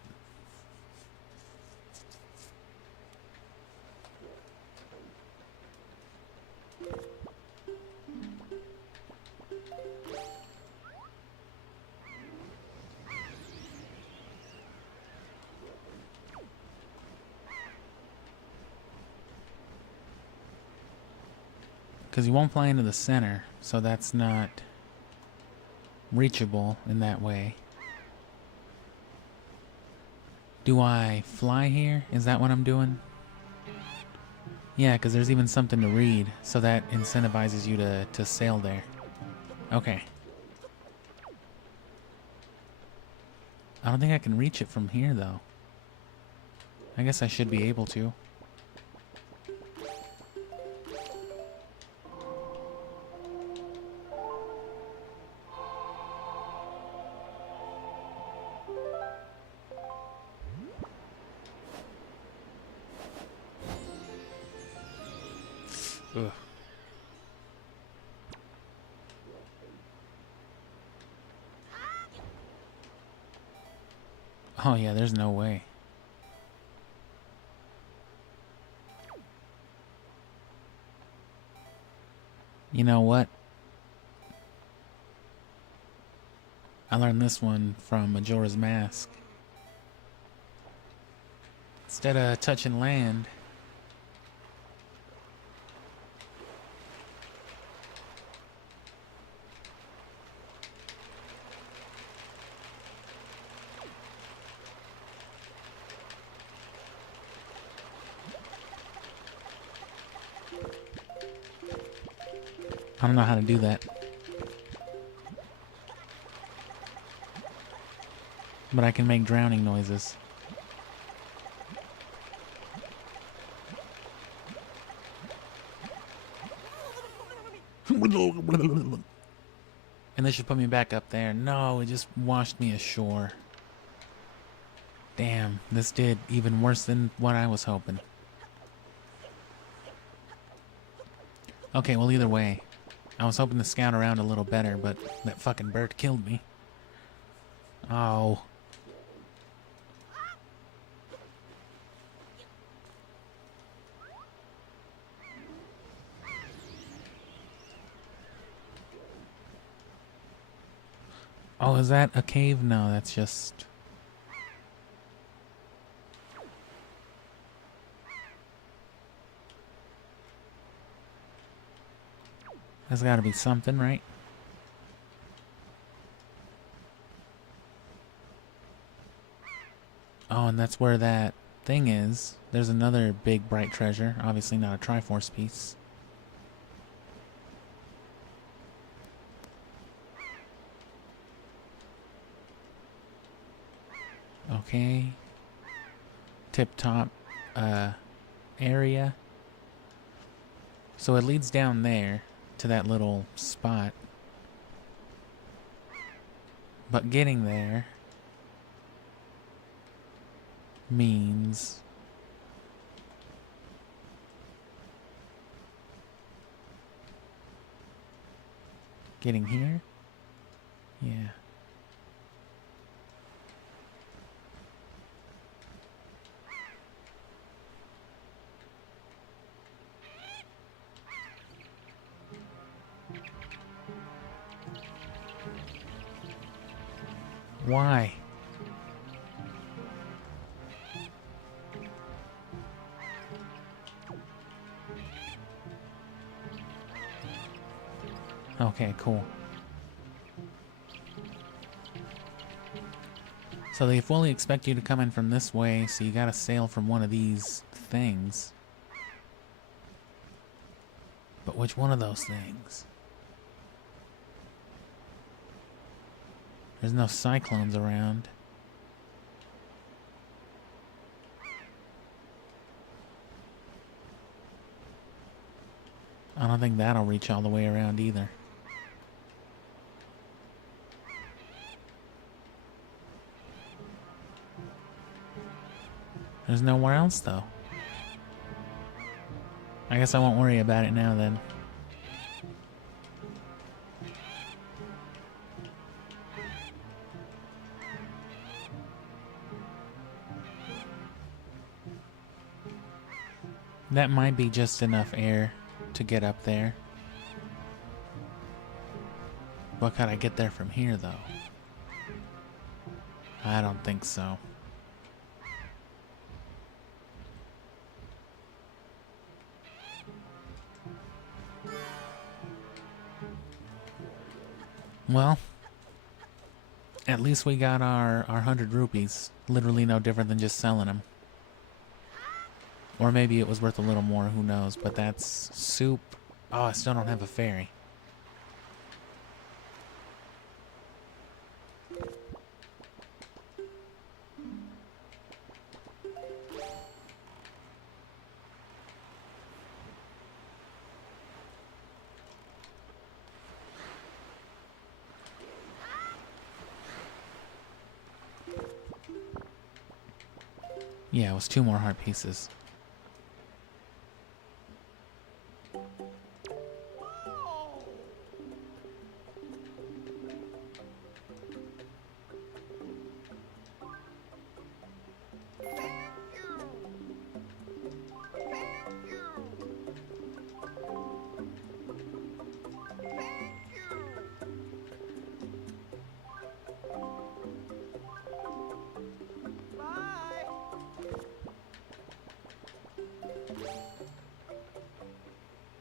Because you won't fly into the center, so that's not reachable in that way. Do I fly here? Is that what I'm doing? Yeah, because there's even something to read, so that incentivizes you to sail there. Okay. I don't think I can reach it from here, though. I guess I should be able to. Ugh. Oh yeah, there's no way. You know what? I learned this one from Majora's Mask. Instead of touching land, I don't know how to do that. But I can make drowning noises. And this should put me back up there. No, it just washed me ashore. Damn, this did even worse than what I was hoping. Okay, well either way. I was hoping to scout around a little better, but that fucking bird killed me. Oh. Oh, is that a cave? No, that's just... There's gotta be something, right? Oh, and that's where that thing is. There's another big bright treasure. Obviously not a Triforce piece. Okay. Tip-top area. So it leads down there to that little spot. But getting there means getting here? Yeah. Why? Okay, cool. So they fully expect you to come in from this way, so you gotta sail from one of these things. But which one of those things? There's no cyclones around. I don't think that'll reach all the way around either. There's nowhere else though. I guess I won't worry about it now then. That might be just enough air to get up there. But could I get there from here though? I don't think so. Well, at least we got our 100 rupees. Literally no different than just selling them. Or maybe it was worth a little more, who knows. But that's soup. Oh, I still don't have a ferry. Yeah, it was 2 more heart pieces.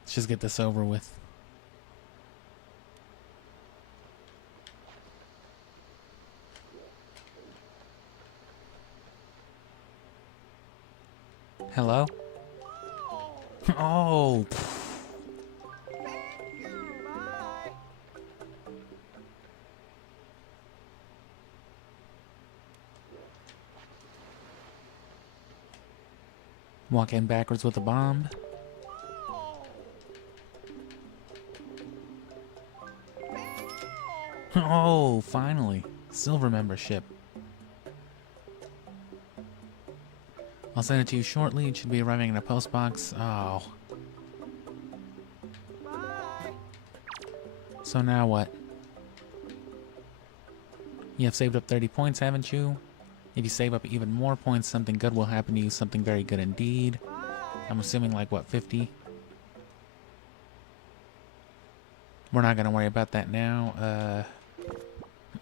Let's just get this over with. Hello? Oh. Walk in backwards with a bomb. Oh, finally. Silver membership. I'll send it to you shortly. It should be arriving in a post box. Oh. So now what? You have saved up 30 points, haven't you? If you save up even more points, something good will happen to you. Something very good indeed. I'm assuming like, what, 50? We're not going to worry about that now.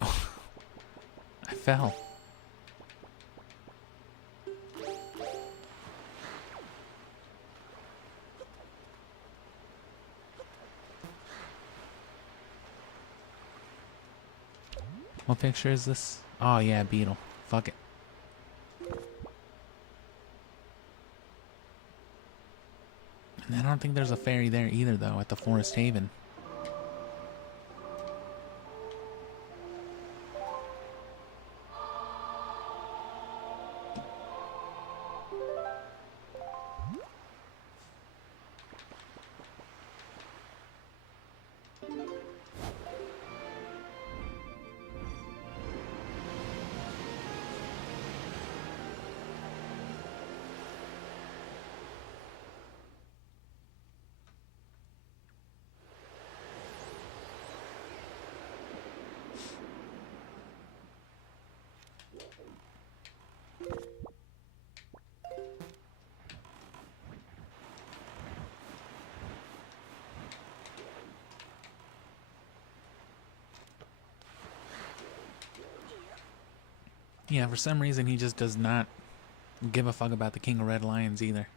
I fell. What picture is this? Oh yeah, beetle. Fuck it. And I don't think there's a ferry there either though, at the Forest Haven. Yeah, for some reason he just does not give a fuck about the King of Red Lions either.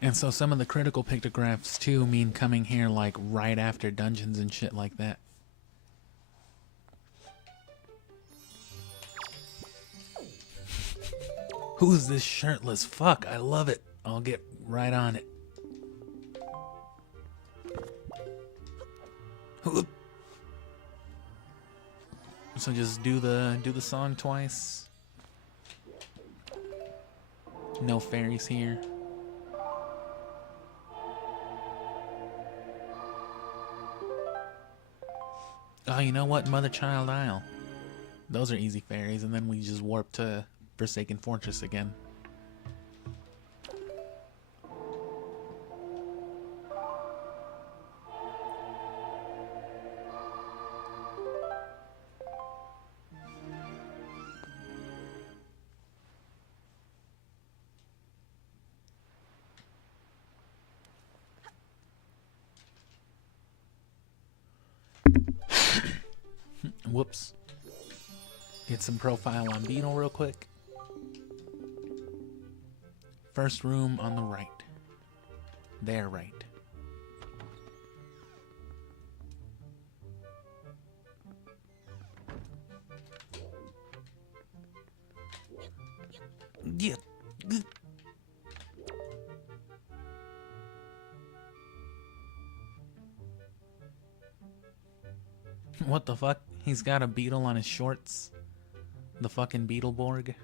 And so some of the critical pictographs too mean coming here like right after dungeons and shit like that. Who's this shirtless fuck? I love it. I'll get right on it. So just do the song twice. No fairies here. Oh, you know what? Mother Child Isle. Those are easy fairies, and then we just warp to Forsaken Fortress again. Whoops. Get some profile on Beetle real quick. First room on the right. There, right. Yeah. What the fuck? He's got a beetle on his shorts. The fucking Beetleborg.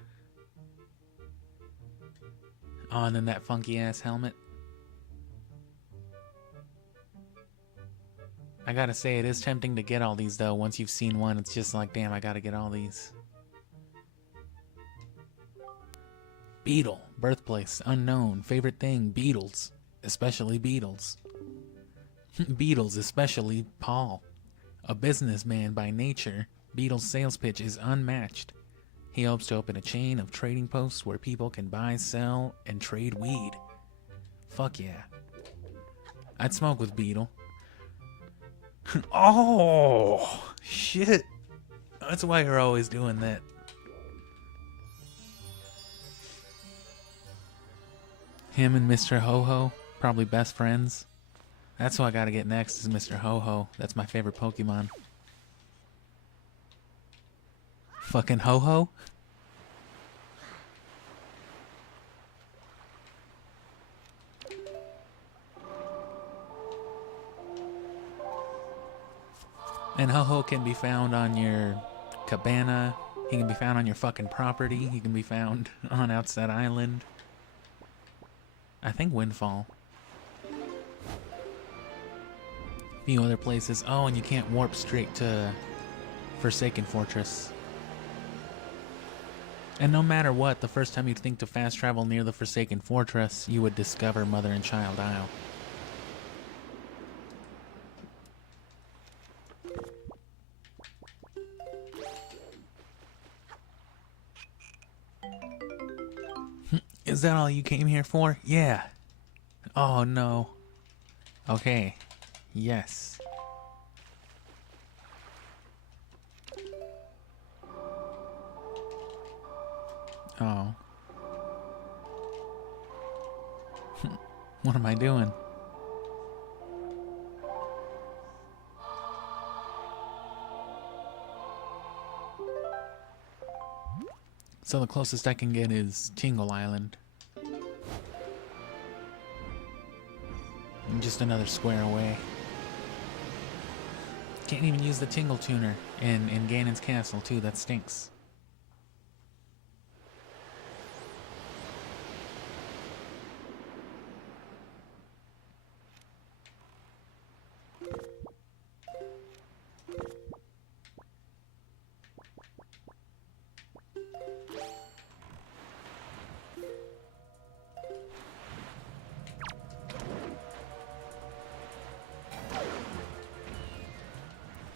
Oh, and then that funky ass helmet. I gotta say, it is tempting to get all these though. Once you've seen one, it's just like, damn, I gotta get all these. Beetle. Birthplace. Unknown. Favorite thing. Beetles. Especially Beetles. Beetles, especially Paul. A businessman by nature, Beetle's sales pitch is unmatched. He hopes to open a chain of trading posts where people can buy, sell, and trade weed. Fuck yeah. I'd smoke with Beetle. Oh, shit. That's why you're always doing that. Him and Mr. Ho-Ho, probably best friends. That's who I gotta get next is Mr. Ho-Ho. That's my favorite Pokemon. Fucking Ho-Ho? And Ho-Ho can be found on your cabana. He can be found on your fucking property. He can be found on Outset Island. I think Windfall. A few other places. Oh, and you can't warp straight to Forsaken Fortress. And no matter what, the first time you think to fast travel near the Forsaken Fortress, you would discover Mother and Child Isle. Is that all you came here for? Yeah. Oh no. Okay. Yes. Oh. What am I doing? So the closest I can get is Tingle Island. I'm just another square away. Can't even use the Tingle Tuner in Ganon's castle too, that stinks.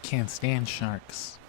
Can't stand sharks.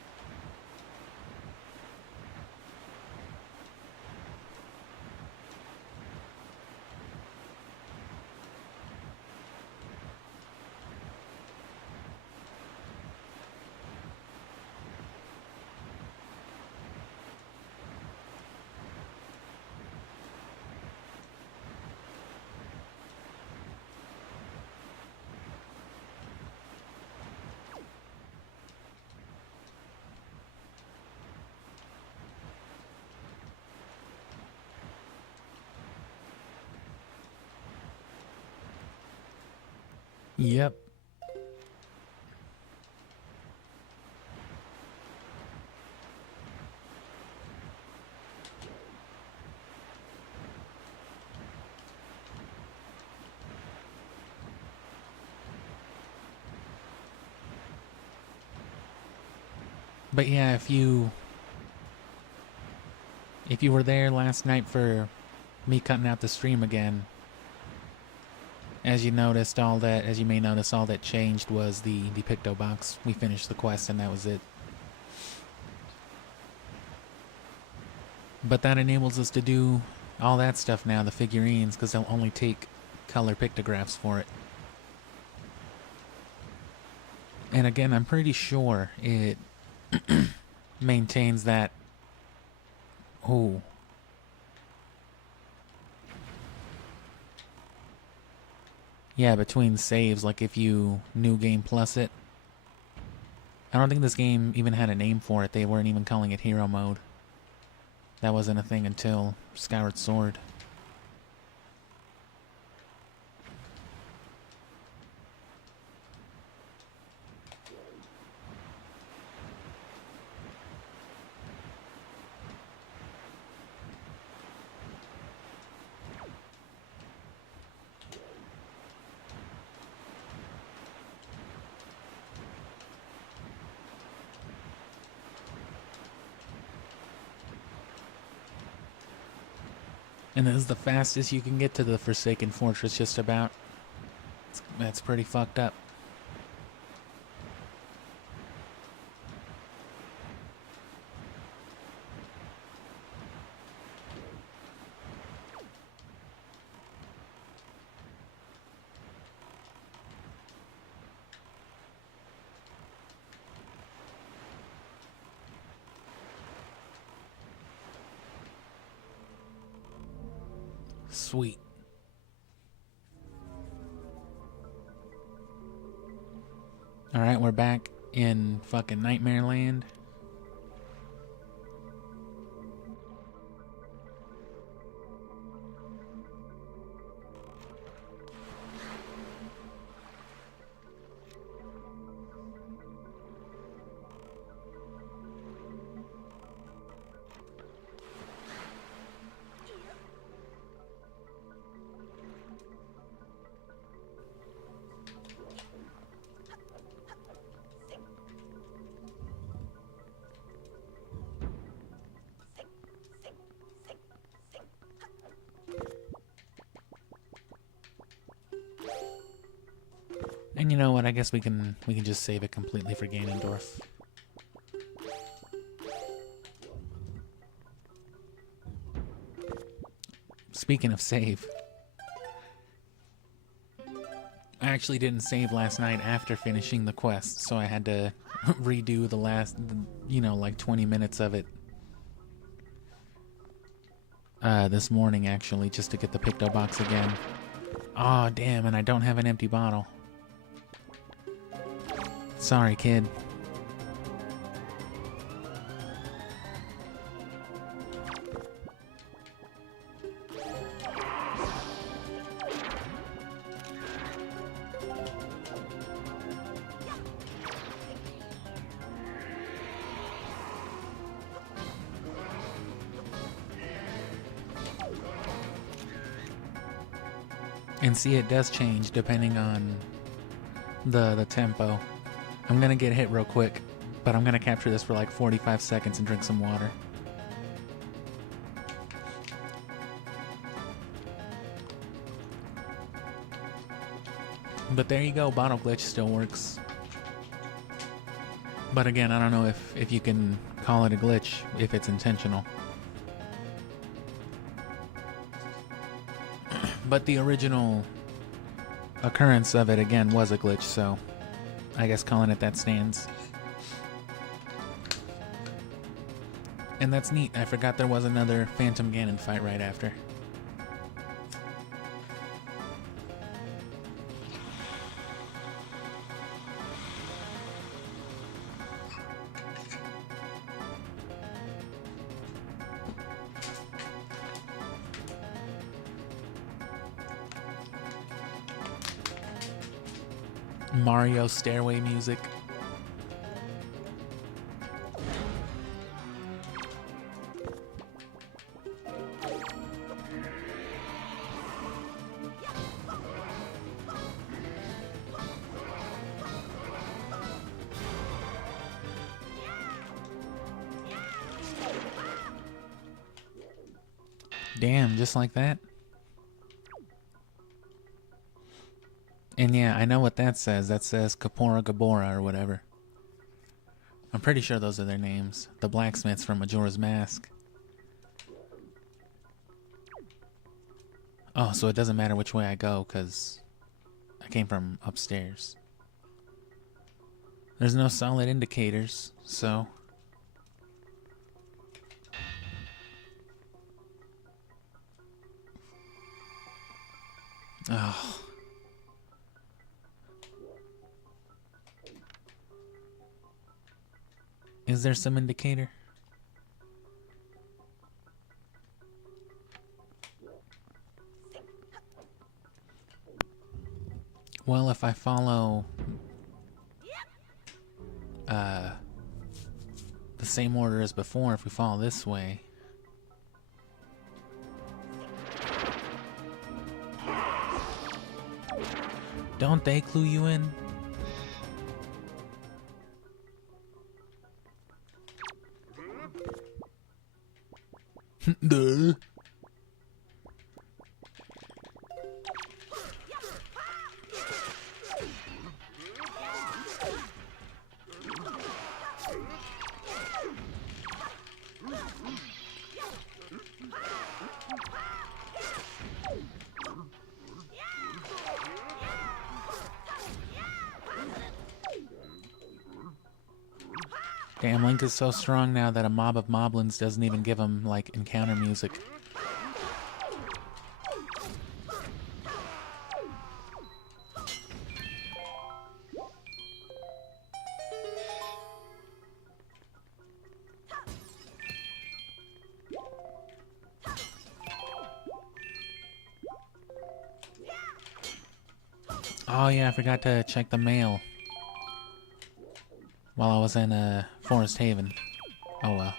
Yep. But yeah, if you were there last night for me cutting out the stream again, as you may notice, all that changed was the Picto box. We finished the quest and that was it. But that enables us to do all that stuff now, the figurines, because they'll only take color pictographs for it. And again, I'm pretty sure it maintains that. Oh. Yeah, between saves, like if you New Game Plus it. I don't think this game even had a name for it. They weren't even calling it Hero Mode. That wasn't a thing until Skyward Sword. And this is the fastest you can get to the Forsaken Fortress, just about. That's pretty fucked up. Sweet. Alright, we're back in fucking Nightmare Land. And you know what? I guess we can just save it completely for Ganondorf. Speaking of save, I actually didn't save last night after finishing the quest, so I had to redo the last, like 20 minutes of it this morning, actually, just to get the Picto box again. Aw, damn, and I don't have an empty bottle. Sorry, kid. And see, it does change depending on the tempo. I'm gonna get hit real quick, but I'm gonna capture this for like 45 seconds and drink some water. But there you go, bottle glitch still works. But again, I don't know if you can call it a glitch if it's intentional. But the original occurrence of it, again, was a glitch, so I guess calling it that stands. And that's neat. I forgot there was another Phantom Ganon fight right after. Mario stairway music. Damn, just like that? And yeah, I know what that says. That says Kapora Gabora or whatever. I'm pretty sure those are their names. The blacksmiths from Majora's Mask. Oh, so it doesn't matter which way I go, because I came from upstairs. There's no solid indicators, so... Oh. Is there some indicator? Well, if I follow the same order as before, if we follow this way. Don't they clue you in? Duh. Damn, Link is so strong now that a mob of moblins doesn't even give him, like, encounter music. Oh yeah, I forgot to check the mail while I was in Forest Haven. Oh well.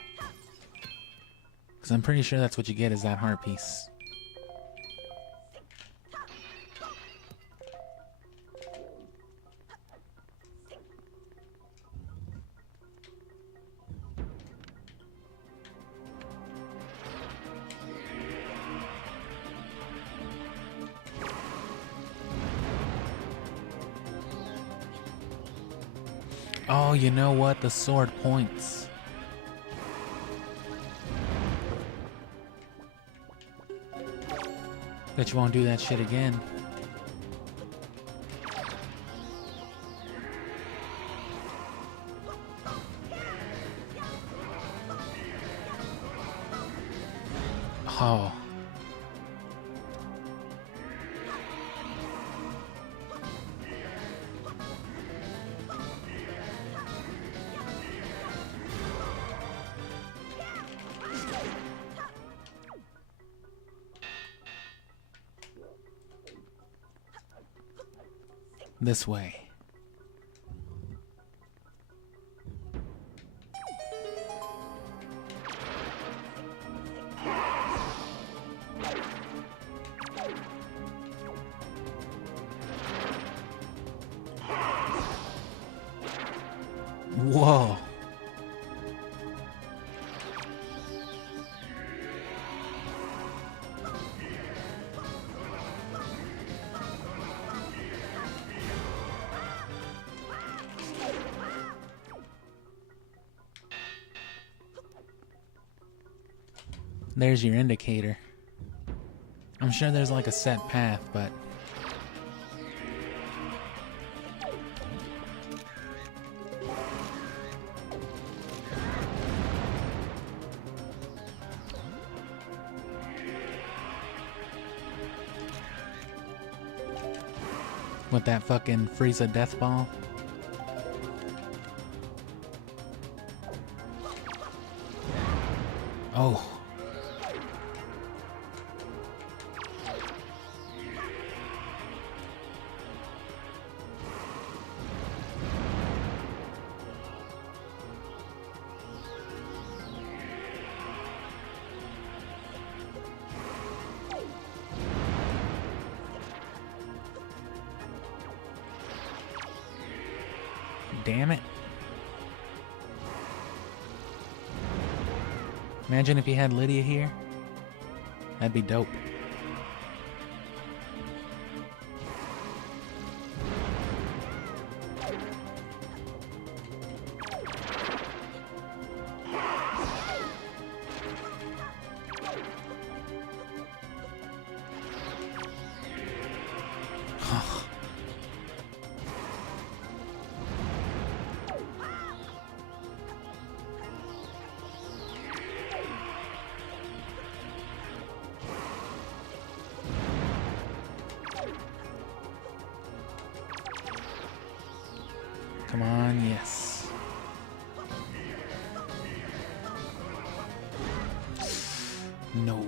Because I'm pretty sure that's what you get is that heart piece. Oh, you know what? The sword points. Bet you won't do that shit again. Oh. This way. Whoa. There's your indicator. I'm sure there's like a set path, but... with that fucking Frieza death ball. Oh. damn it. Imagine if you had Lydia here. That'd be dope. Come on, yes. No.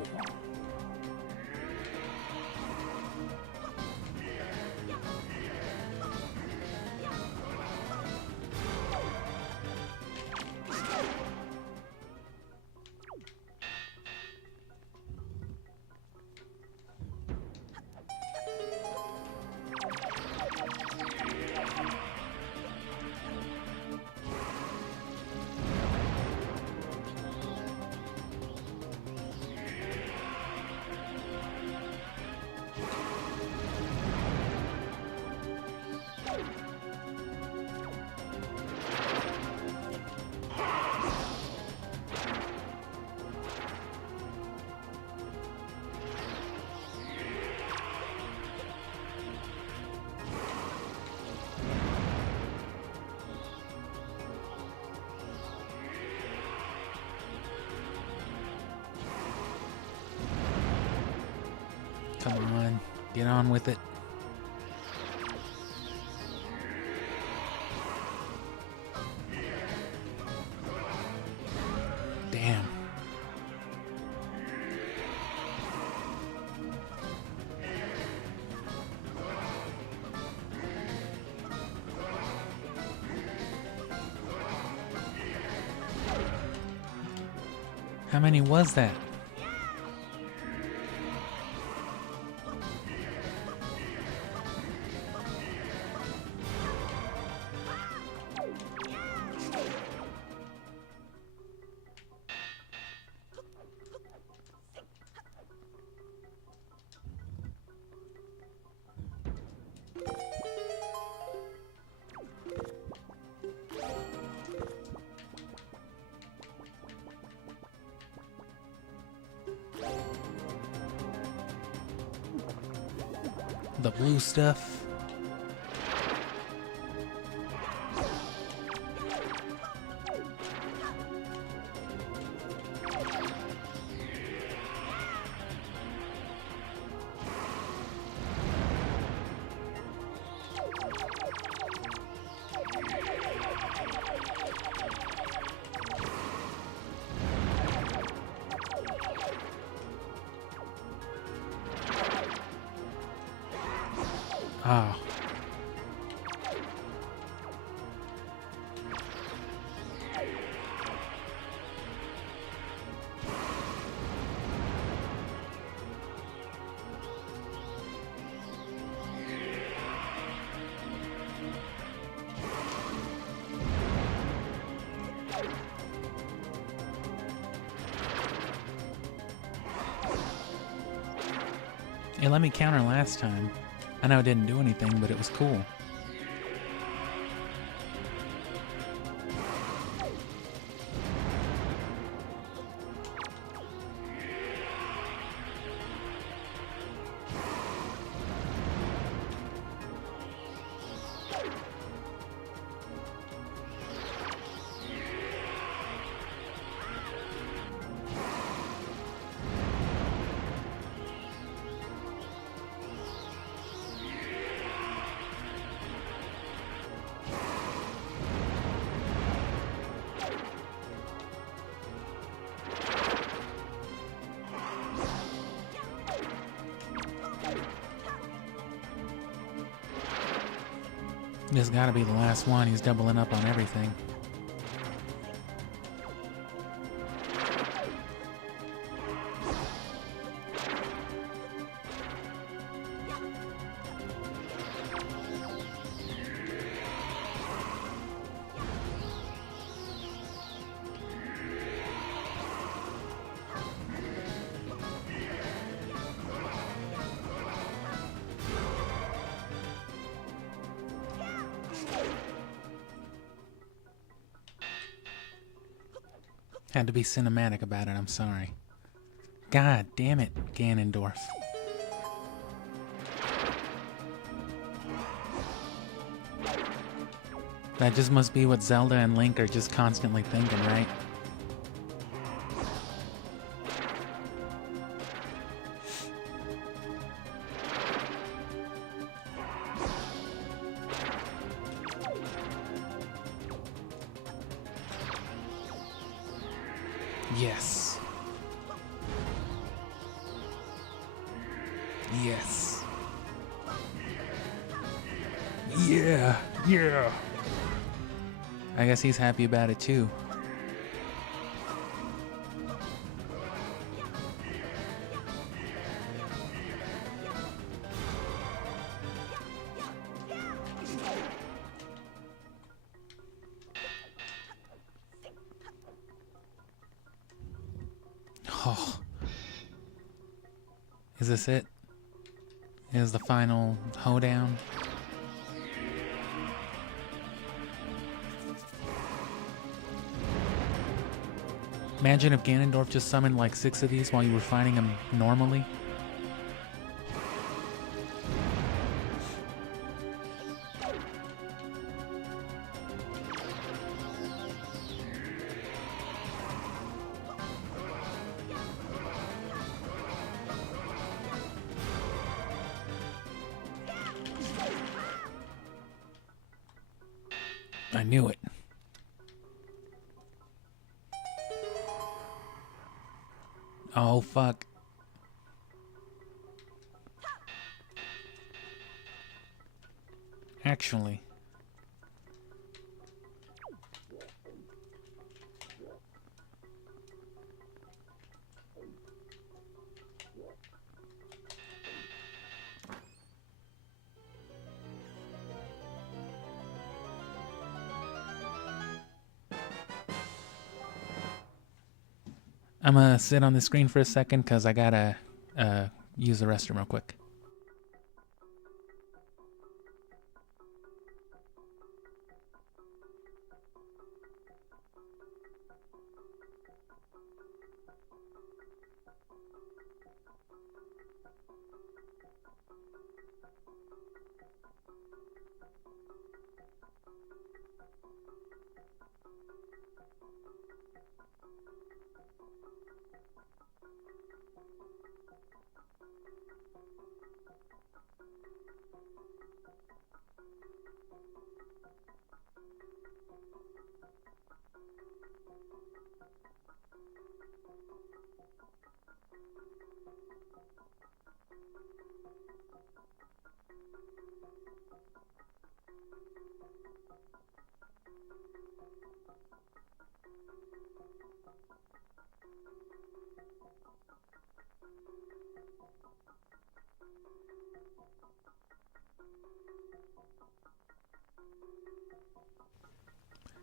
Come on, get on with it. Damn. How many was that? The blue stuff. Ah. It let me counter last time. I know it didn't do anything, but it was cool. This gotta be the last one. He's doubling up on everything. Had to be cinematic about it, I'm sorry. God damn it, Ganondorf. That just must be what Zelda and Link are just constantly thinking, right? Yes. Yes. Yeah. Yeah. I guess he's happy about it too. Oh. Is this it? Is the final hoedown? Imagine if Ganondorf just summoned like 6 of these while you were fighting him normally. I knew it. Oh, fuck. Actually. I'm gonna sit on the screen for a second because I gotta use the restroom real quick.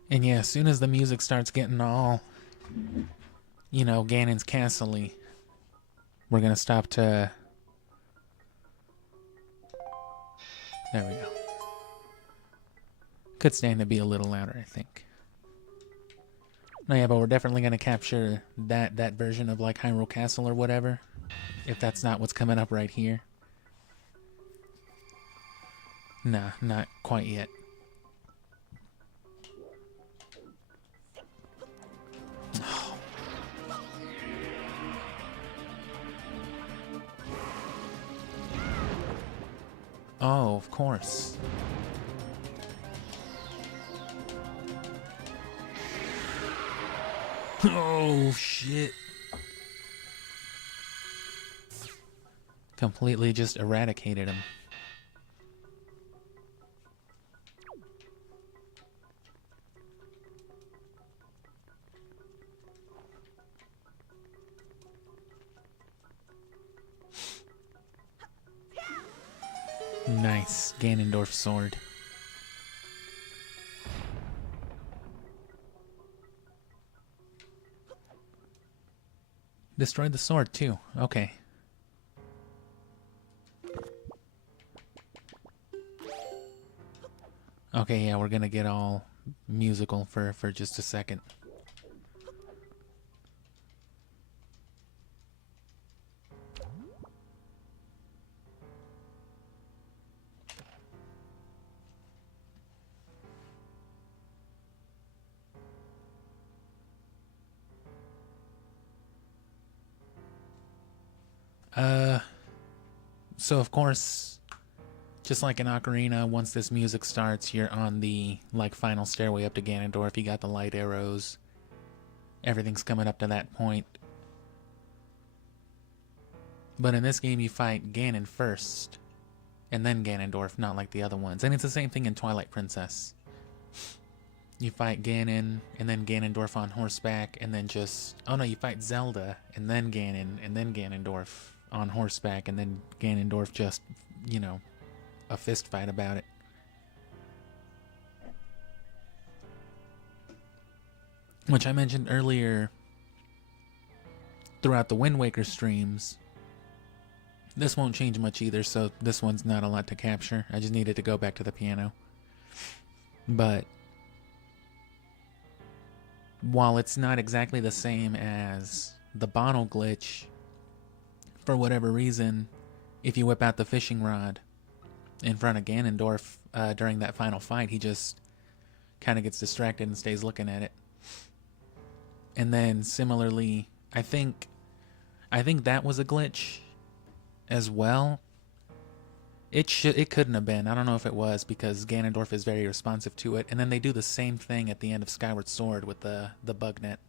And yeah, as soon as the music starts getting all, you know, Ganon's castle-y, we're gonna stop to... There we go. Could stand to be a little louder, I think. No, yeah, but we're definitely gonna capture that version of like Hyrule Castle or whatever, if that's not what's coming up right here. Nah, not quite yet. Oh, of course. Oh, shit. Completely just eradicated him. Nice. Ganondorf sword. Destroyed the sword, too. Okay. Okay, yeah, we're gonna get all musical for just a second. So of course, just like in Ocarina, once this music starts, you're on the, like, final stairway up to Ganondorf. You got the light arrows. Everything's coming up to that point. But in this game, you fight Ganon first, and then Ganondorf, not like the other ones. And it's the same thing in Twilight Princess. You fight Ganon, and then Ganondorf on horseback, and then just... Oh no, you fight Zelda, and then Ganon, and then Ganondorf on horseback, and then Ganondorf just, you know, a fist fight about it. Which I mentioned earlier throughout the Wind Waker streams. This won't change much either, so this one's not a lot to capture. I just needed to go back to the piano. But while it's not exactly the same as the bottle glitch, for whatever reason, if you whip out the fishing rod in front of Ganondorf during that final fight, he just kind of gets distracted and stays looking at it. And then similarly, I think that was a glitch as well. It couldn't have been. I don't know if it was, because Ganondorf is very responsive to it. And then they do the same thing at the end of Skyward Sword with the bug net.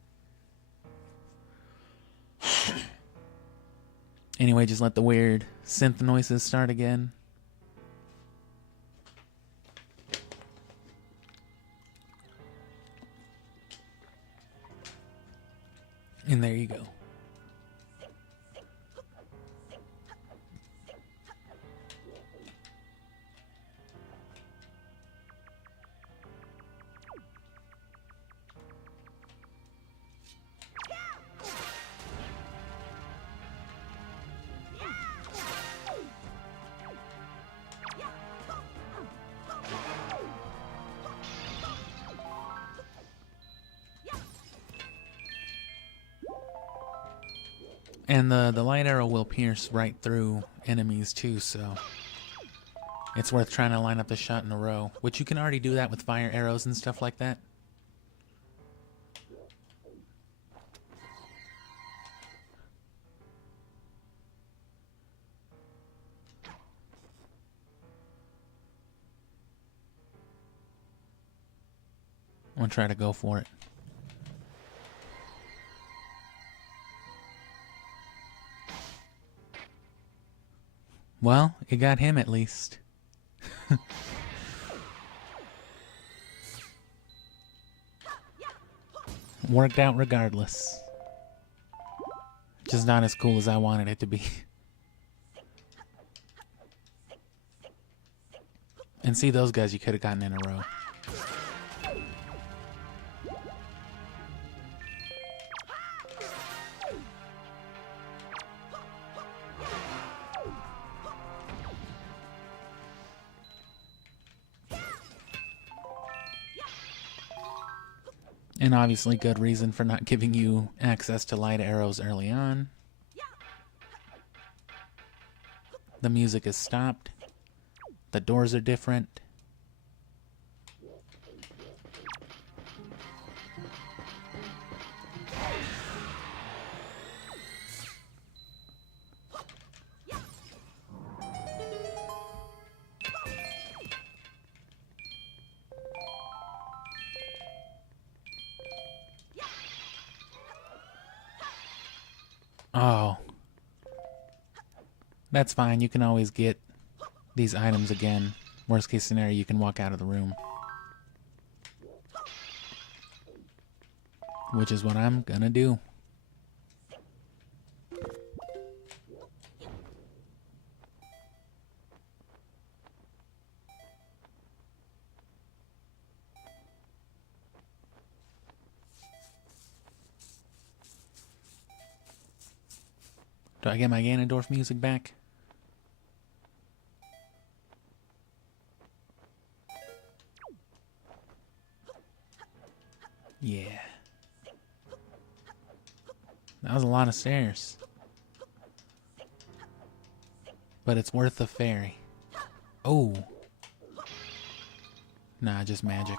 Anyway, just let the weird synth noises start again. And there you go. And the light arrow will pierce right through enemies too, so it's worth trying to line up the shot in a row, which you can already do that with fire arrows and stuff like that. I'm gonna try to go for it. Well, it got him at least. Worked out regardless. Just not as cool as I wanted it to be. And see, those guys you could have gotten in a row. And obviously good reason for not giving you access to light arrows early on. The music is stopped. The doors are different. Oh. That's fine. You can always get these items again. Worst case scenario, you can walk out of the room. Which is what I'm gonna do. Do I get my Ganondorf music back? Yeah. That was a lot of stairs. But it's worth the ferry. Oh. Nah, just magic.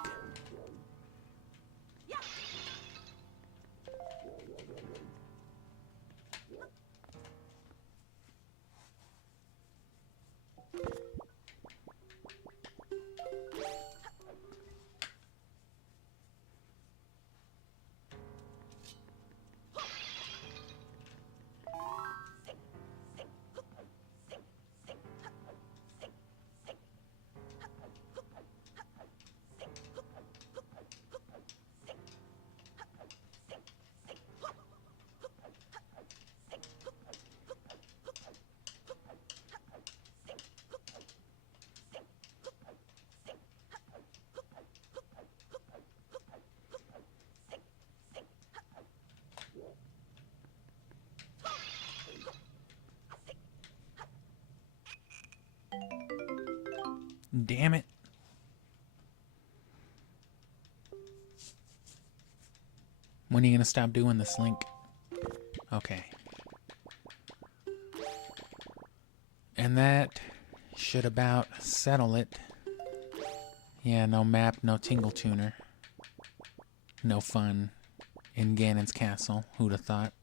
damn it. When are you gonna stop doing this, Link? Okay. And that should about settle it. Yeah, no map, no tingle tuner. No fun in Ganon's castle. Who'd have thought?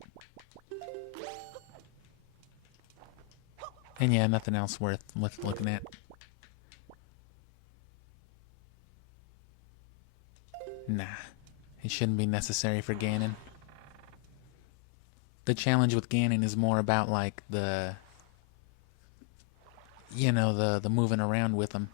And yeah, nothing else worth looking at. Nah, it shouldn't be necessary for Ganon. The challenge with Ganon is more about like the, you know, the moving around with him.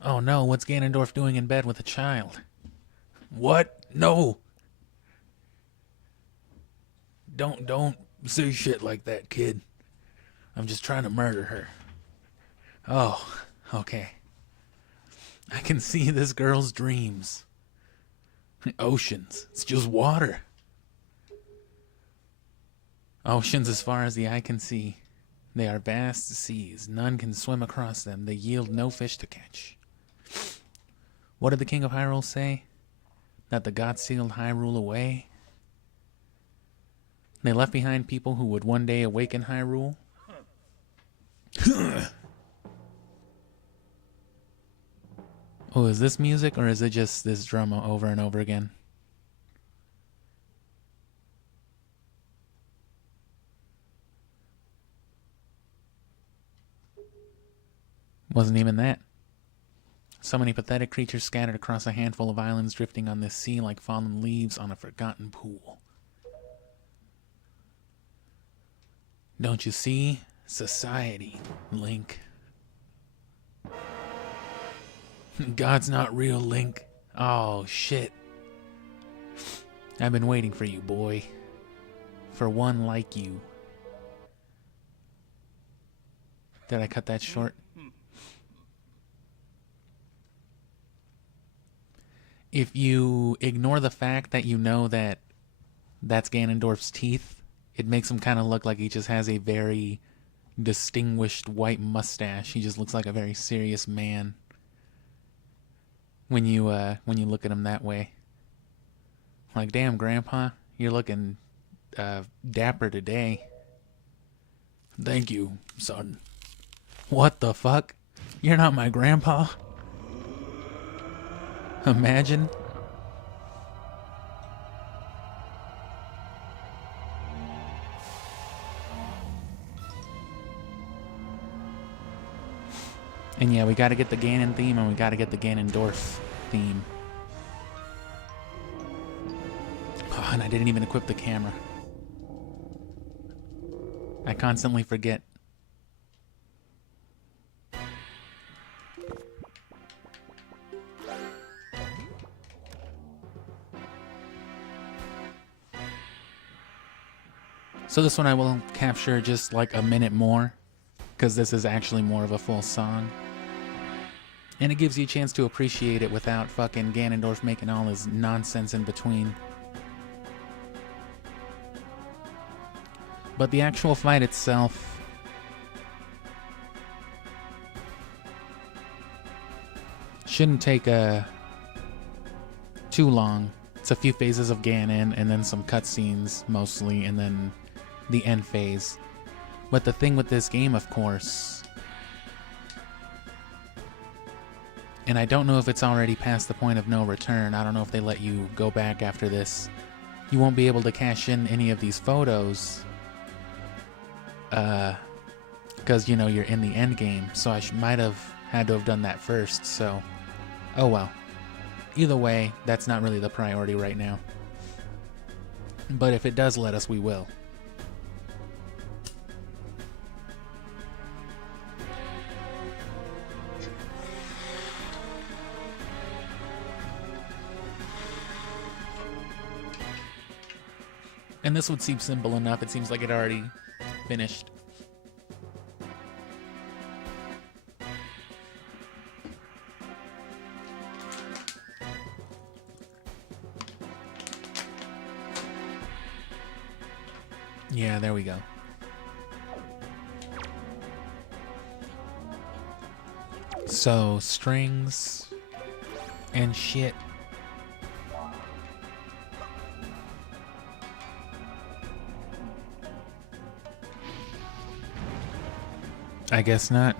Oh no, what's Ganondorf doing in bed with a child? What? No! Don't say shit like that, kid. I'm just trying to murder her. Oh, okay. I can see this girl's dreams. Oceans. It's just water. Oceans as far as the eye can see. They are vast seas. None can swim across them. They yield no fish to catch. What did the King of Hyrule say? That the gods sealed Hyrule away? They left behind people who would one day awaken Hyrule? Oh, is this music or is it just this drum over and over again? Wasn't even that. So many pathetic creatures scattered across a handful of islands drifting on this sea like fallen leaves on a forgotten pool. Don't you see? Society, Link. God's not real, Link. Oh, shit. I've been waiting for you, boy. For one like you. Did I cut that short? If you ignore the fact that you know that that's Ganondorf's teeth, it makes him kind of look like he just has a very distinguished white mustache. He just looks like a very serious man when you look at him that way. Like, damn, Grandpa, you're looking dapper today. Thank you, son. What the fuck? You're not my grandpa? Imagine. And yeah, we gotta get the Ganon theme and we gotta get the Ganondorf theme. Oh, and I didn't even equip the camera. I constantly forget. So this one I will capture just like a minute more, because this is actually more of a full song. And it gives you a chance to appreciate it without fucking Ganondorf making all his nonsense in between. But the actual fight itself shouldn't take too long. It's a few phases of Ganon and then some cutscenes mostly, and then the end phase. But the thing with this game, of course, and I don't know if it's already past the point of no return. I don't know if they let you go back after this. You won't be able to cash in any of these photos because, you know, you're in the end game. So I might have had to have done that first. So, oh well. Either way, that's not really the priority right now. But if it does let us, we will. And this would seem simple enough. It seems like it already finished. Yeah, there we go. So, strings and shit. I guess not.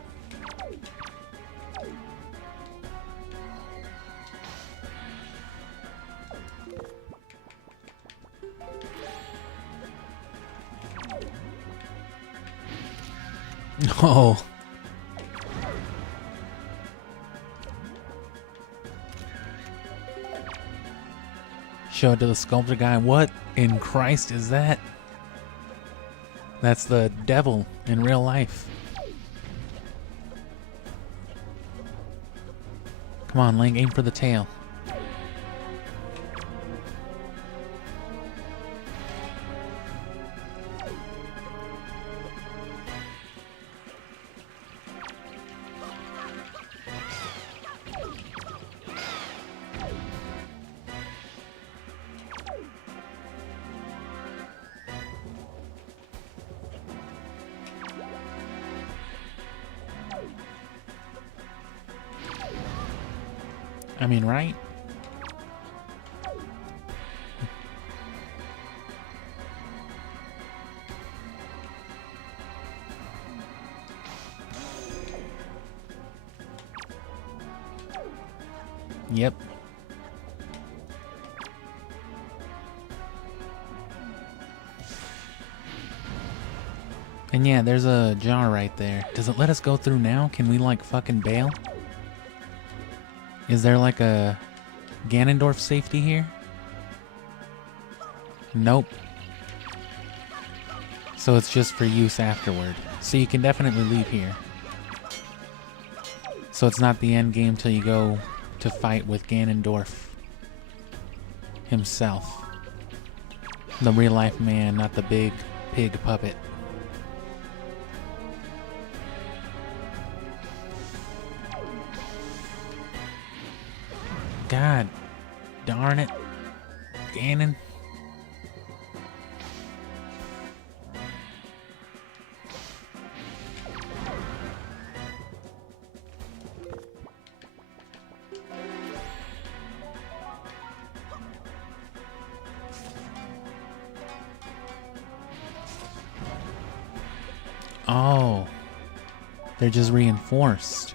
Oh. Show it to the sculptor guy. What in Christ is that? That's the devil in real life. Come on, Link, aim for the tail. I mean, right? Yep. And yeah, there's a jar right there. Does it let us go through now? Can we, like, fucking bail? Is there like a Ganondorf safety here? Nope. So it's just for use afterward. So you can definitely leave here. So it's not the end game till you go to fight with Ganondorf himself. The real life man, not the big pig puppet. God darn it, Ganon. Oh, they're just reinforced.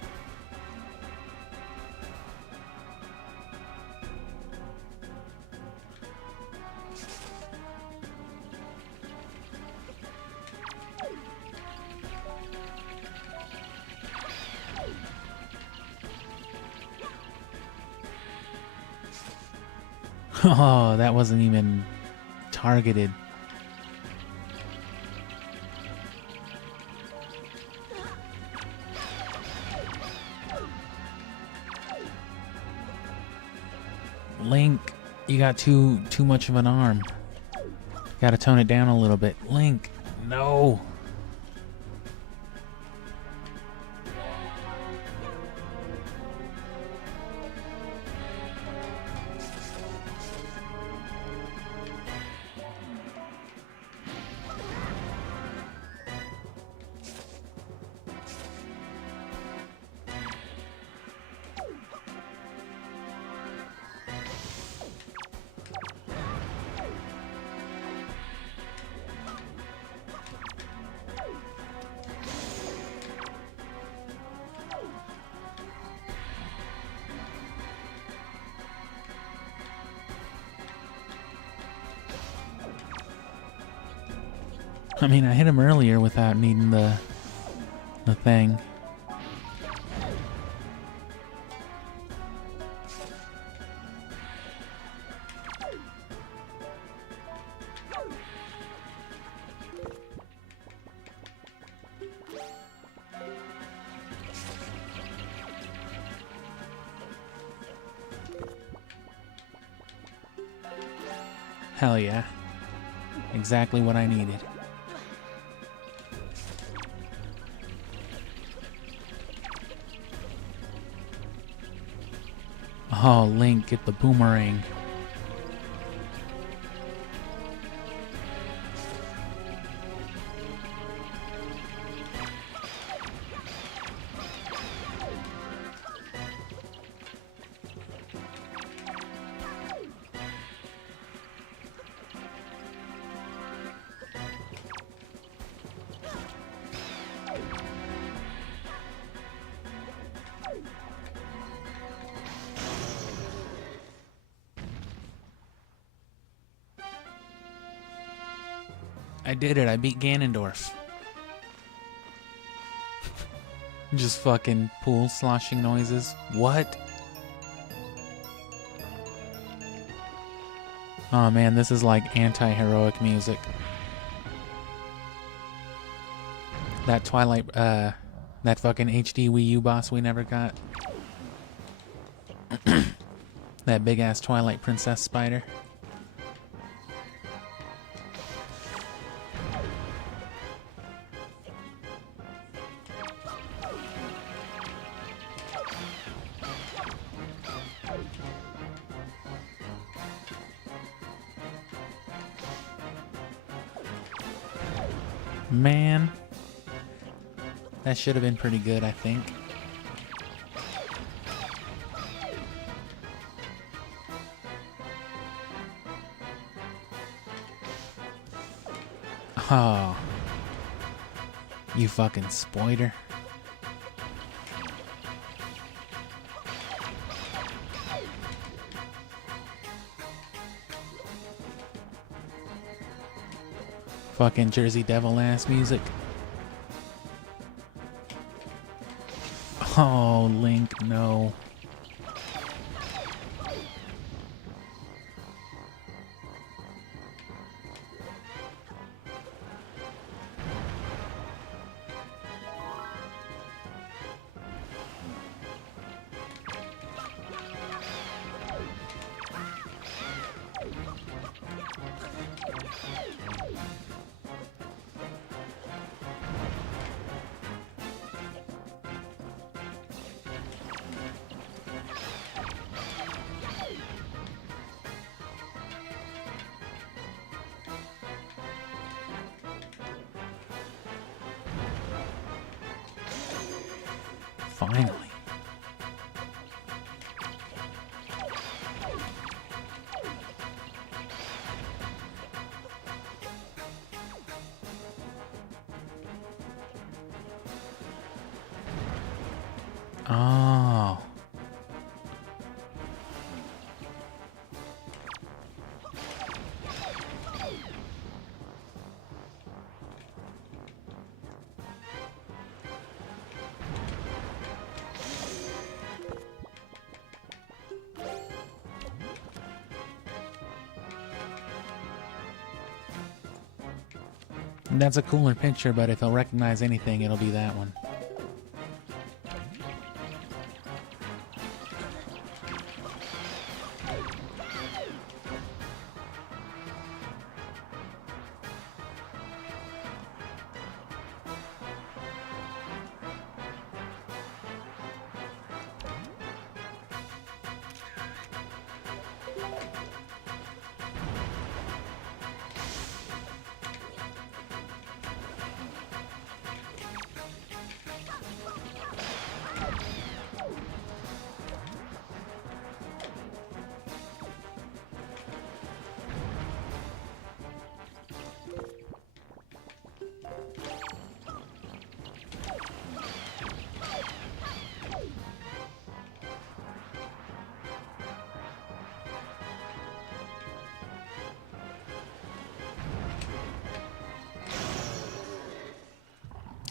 Oh, that wasn't even targeted. Link, you got too much of an arm. Gotta tone it down a little bit. Link, no. I mean, I hit him earlier without needing the thing. Hell yeah. Exactly what I needed. Oh, Link, get the boomerang. I did it. I beat Ganondorf. Just fucking pool sloshing noises. What? Oh man, this is like anti-heroic music. That Twilight, that fucking HD Wii U boss we never got. That big ass Twilight Princess spider. Man, that should have been pretty good, I think. Oh, you fucking spoiler. Fucking Jersey Devil ass music. Oh, Link, no. Finally. Oh. That's a cooler picture, but if he'll recognize anything, it'll be that one.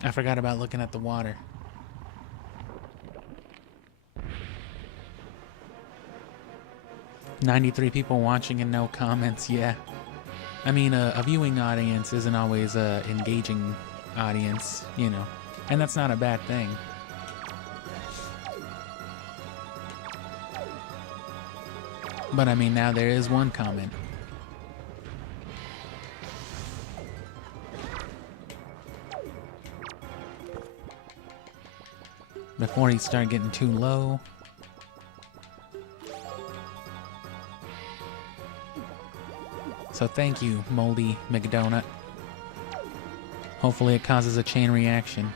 I forgot about looking at the water. "93 people watching and no comments." Yeah. I mean, a viewing audience isn't always a engaging audience, you know. And that's not a bad thing. But I mean, now there is one comment. before he start getting too low. So thank you, Moldy McDonut. Hopefully it causes a chain reaction.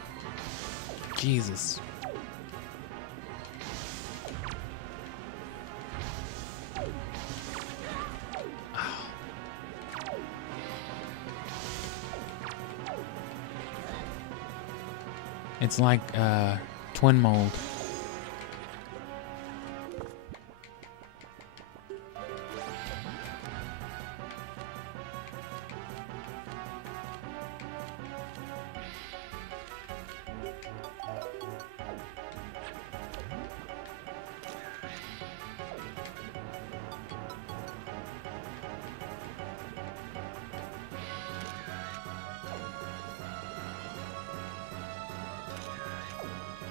Jesus. It's like twin mold.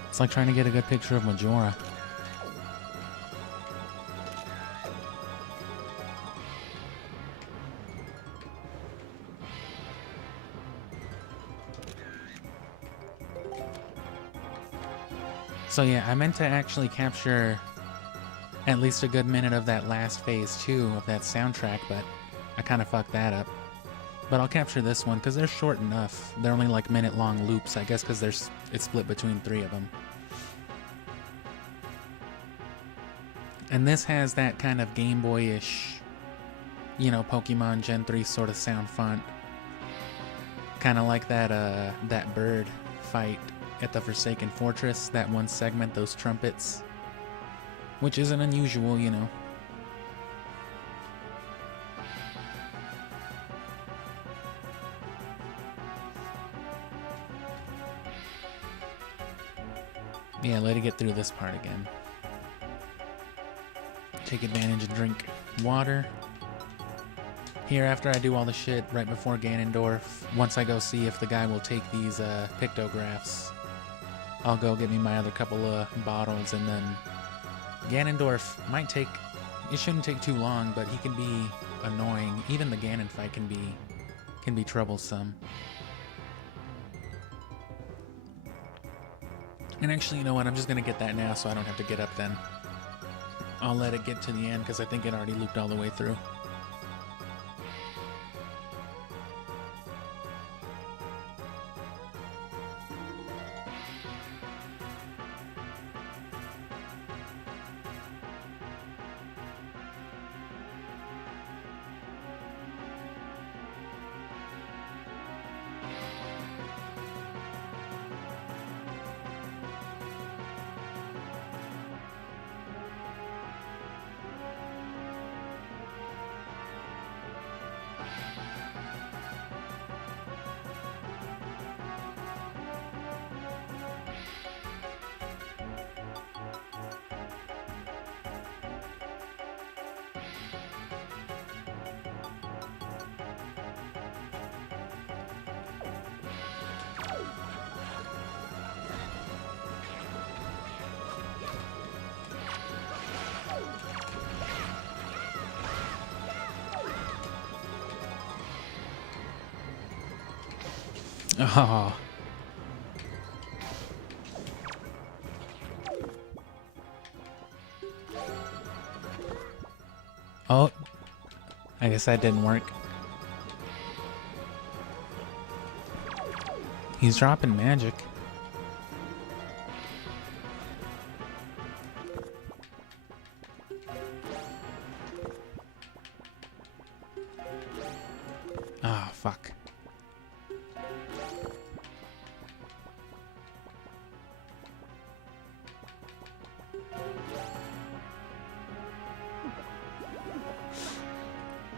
It's like trying to get a good picture of Majora. So yeah, I meant to actually capture at least a good minute of that last phase 2 of that soundtrack, but I kind of fucked that up. But I'll capture this one because they're short enough. They're only like minute-long loops, I guess, because it's split between 3 of them. And this has that kind of Game Boy-ish, you know, Pokemon Gen 3 sort of sound font. Kind of like that bird fight at the Forsaken Fortress, that one segment, those trumpets. Which isn't unusual, you know. Yeah, let it get through this part again. Take advantage and drink water. Here, after I do all the shit right before Ganondorf, once I go see if the guy will take these pictographs, I'll go get me my other couple of bottles, and then Ganondorf might take... It shouldn't take too long, but he can be annoying. Even the Ganon fight can be troublesome. And actually, you know what? I'm just gonna get that now so I don't have to get up then. I'll let it get to the end because I think it already looped all the way through. Oh. Oh. I guess that didn't work. He's dropping magic. Ah, fuck.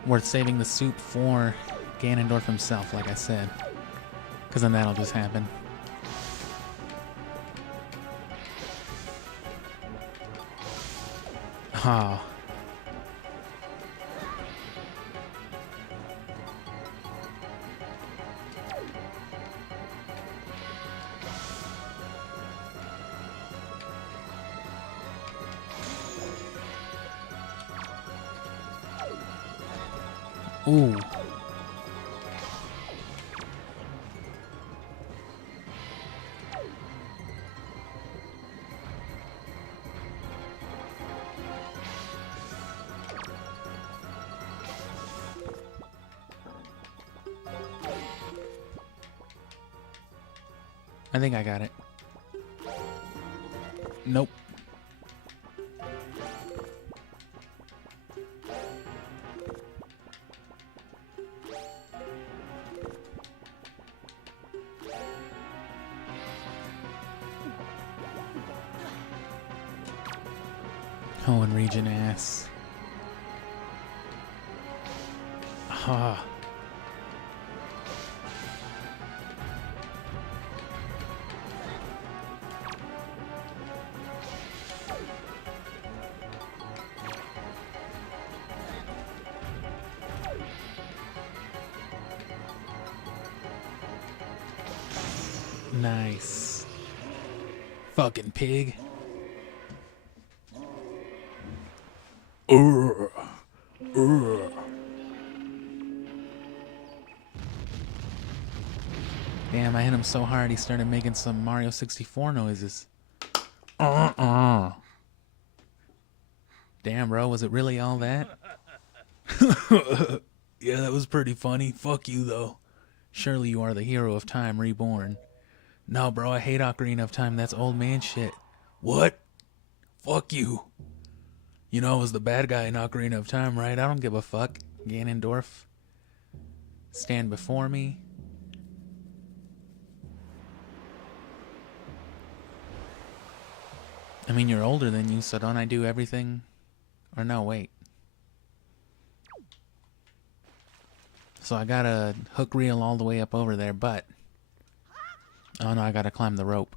Worth saving the soup for Ganondorf himself, like I said. Because then that'll just happen. Oh. Ooh. I think I got it. Nope. Oh, and region ass. Ah. Nice. Fucking pig. Damn, I hit him so hard he started making some Mario 64 noises. Damn, bro, was it really all that? Yeah, that was pretty funny. Fuck you, though. Surely you are the hero of time reborn. No, bro, I hate Ocarina of Time. That's old man shit. What? Fuck you. You know I was the bad guy in Ocarina of Time, right? I don't give a fuck. Ganondorf. Stand before me. I mean, you're older than you, so don't I do everything? Or no, wait. So I gotta hook reel all the way up over there, but... Oh no, I gotta climb the rope.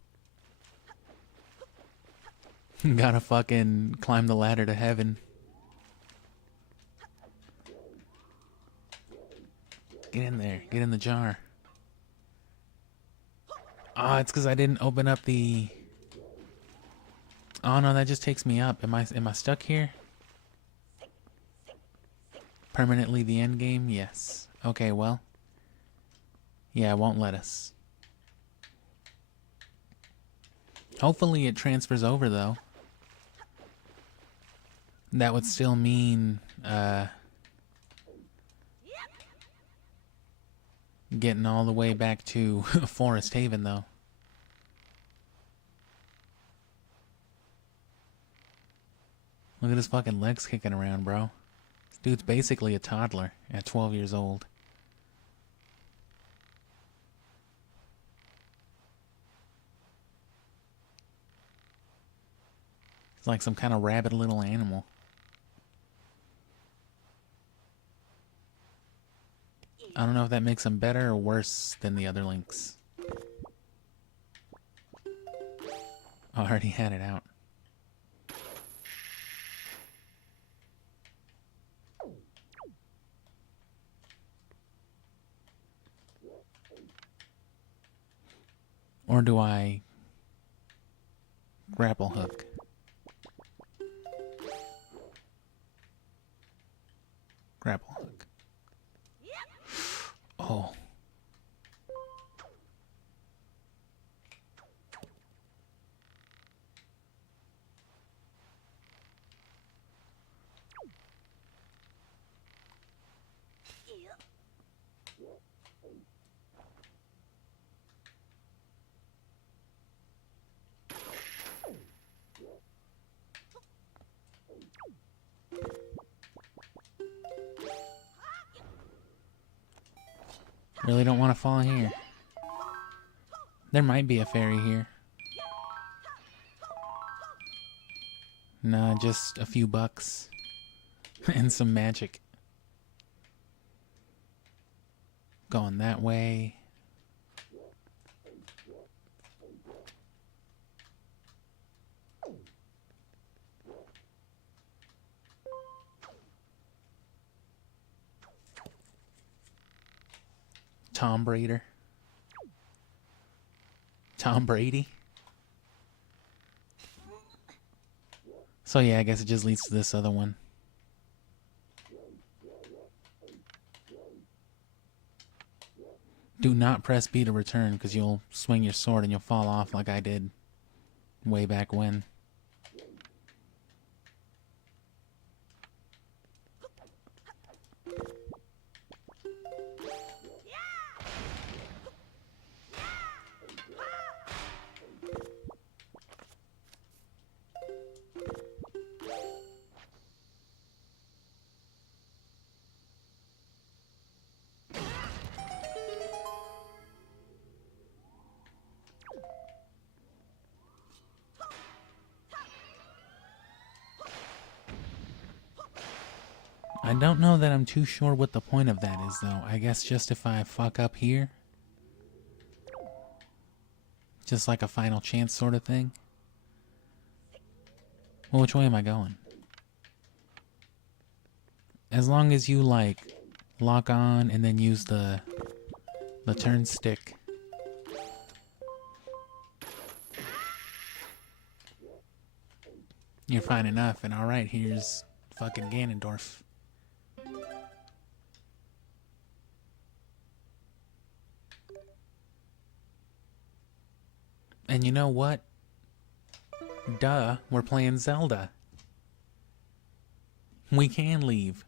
Gotta fucking climb the ladder to heaven. Get in there. Get in the jar. Oh, it's because I didn't open up the... Oh no, that just takes me up. Am I stuck here? Permanently the end game? Yes. Okay, well. Yeah, it won't let us. Hopefully it transfers over, though. That would still mean, getting all the way back to Forest Haven, though. Look at his fucking legs kicking around, bro. This dude's basically a toddler at 12 years old. It's like some kind of rabid little animal. I don't know if that makes him better or worse than the other links. I already had it out. Or do I grapple hook? Grapple hook. Oh. Really don't want to fall here. There might be a fairy here. Nah, just a few bucks. And some magic. Going that way. Tom Brady. Tom Brady. So yeah, I guess it just leads to this other one. Do not press B to return, because you'll swing your sword and you'll fall off like I did way back when. I don't know that I'm too sure what the point of that is, though. I guess just if I fuck up here. Just like a final chance sort of thing. Well, which way am I going? As long as you, like, lock on and then use the turn stick. You're fine enough, and alright, here's fucking Ganondorf. And you know what? Duh, we're playing Zelda. We can leave.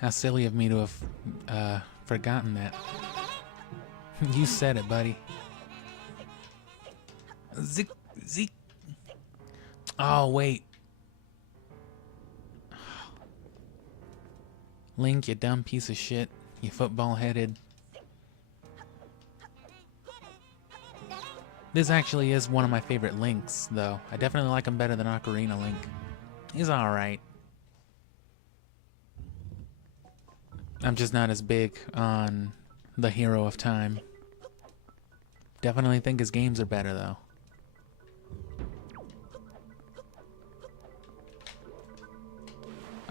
How silly of me to have forgotten that. You said it, buddy. Zik, zik. Oh, wait. Link, you dumb piece of shit. You football-headed. This actually is one of my favorite Links, though. I definitely like him better than Ocarina Link. He's alright. I'm just not as big on the Hero of Time. Definitely think his games are better, though.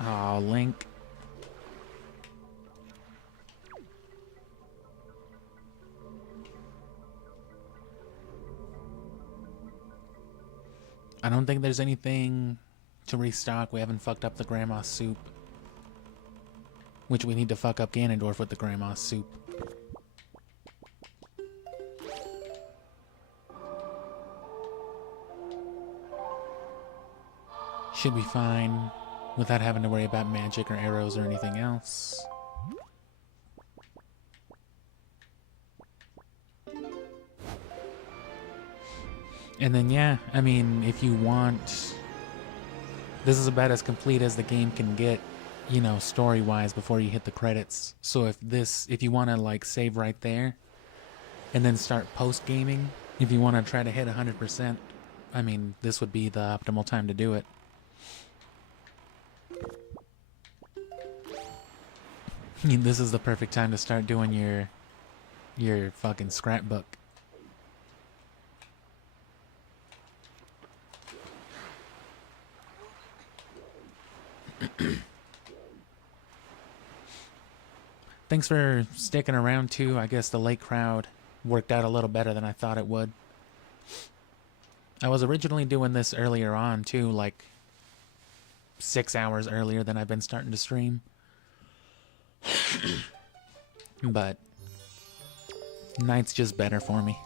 Aw, Link. I don't think there's anything to restock. We haven't fucked up the grandma's soup. Which we need to fuck up Ganondorf with the grandma's soup. Should be fine without having to worry about magic or arrows or anything else. And then yeah, I mean, if you want, this is about as complete as the game can get, you know, story-wise before you hit the credits. So if you want to like save right there and then start post-gaming, if you want to try to hit 100%, I mean, this would be the optimal time to do it. This is the perfect time to start doing your fucking scrapbook. Thanks for sticking around too. I guess the late crowd worked out a little better than I thought it would. I was originally doing this earlier on too, like 6 hours earlier than I've been starting to stream. But night's just better for me.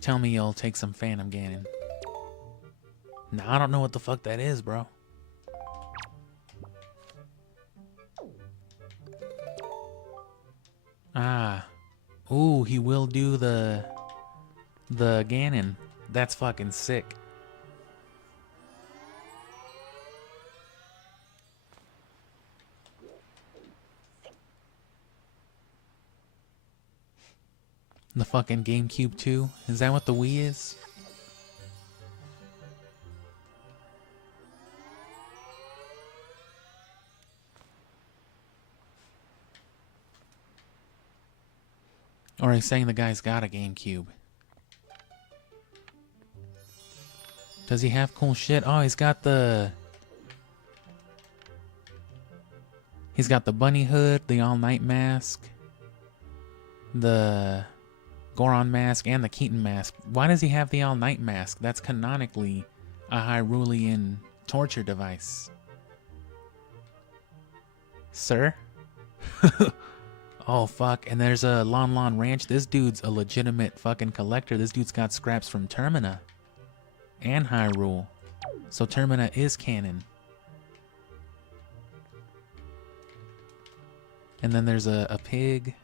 Tell me you'll take some Phantom Ganon. Nah, I don't know what the fuck that is, bro. Ah. Ooh, he will do the Ganon. That's fucking sick. The fucking GameCube 2? Is that what the Wii is? Or he's saying the guy's got a GameCube. Does he have cool shit? Oh, he's got the bunny hood, the all-night mask, the Goron mask, and the Keaton mask. Why does he have the all-night mask? That's canonically a Hyrulean torture device. Sir? Oh, fuck. And there's a Lon Lon Ranch. This dude's a legitimate fucking collector. This dude's got scraps from Termina and Hyrule. So Termina is canon. And then there's a pig,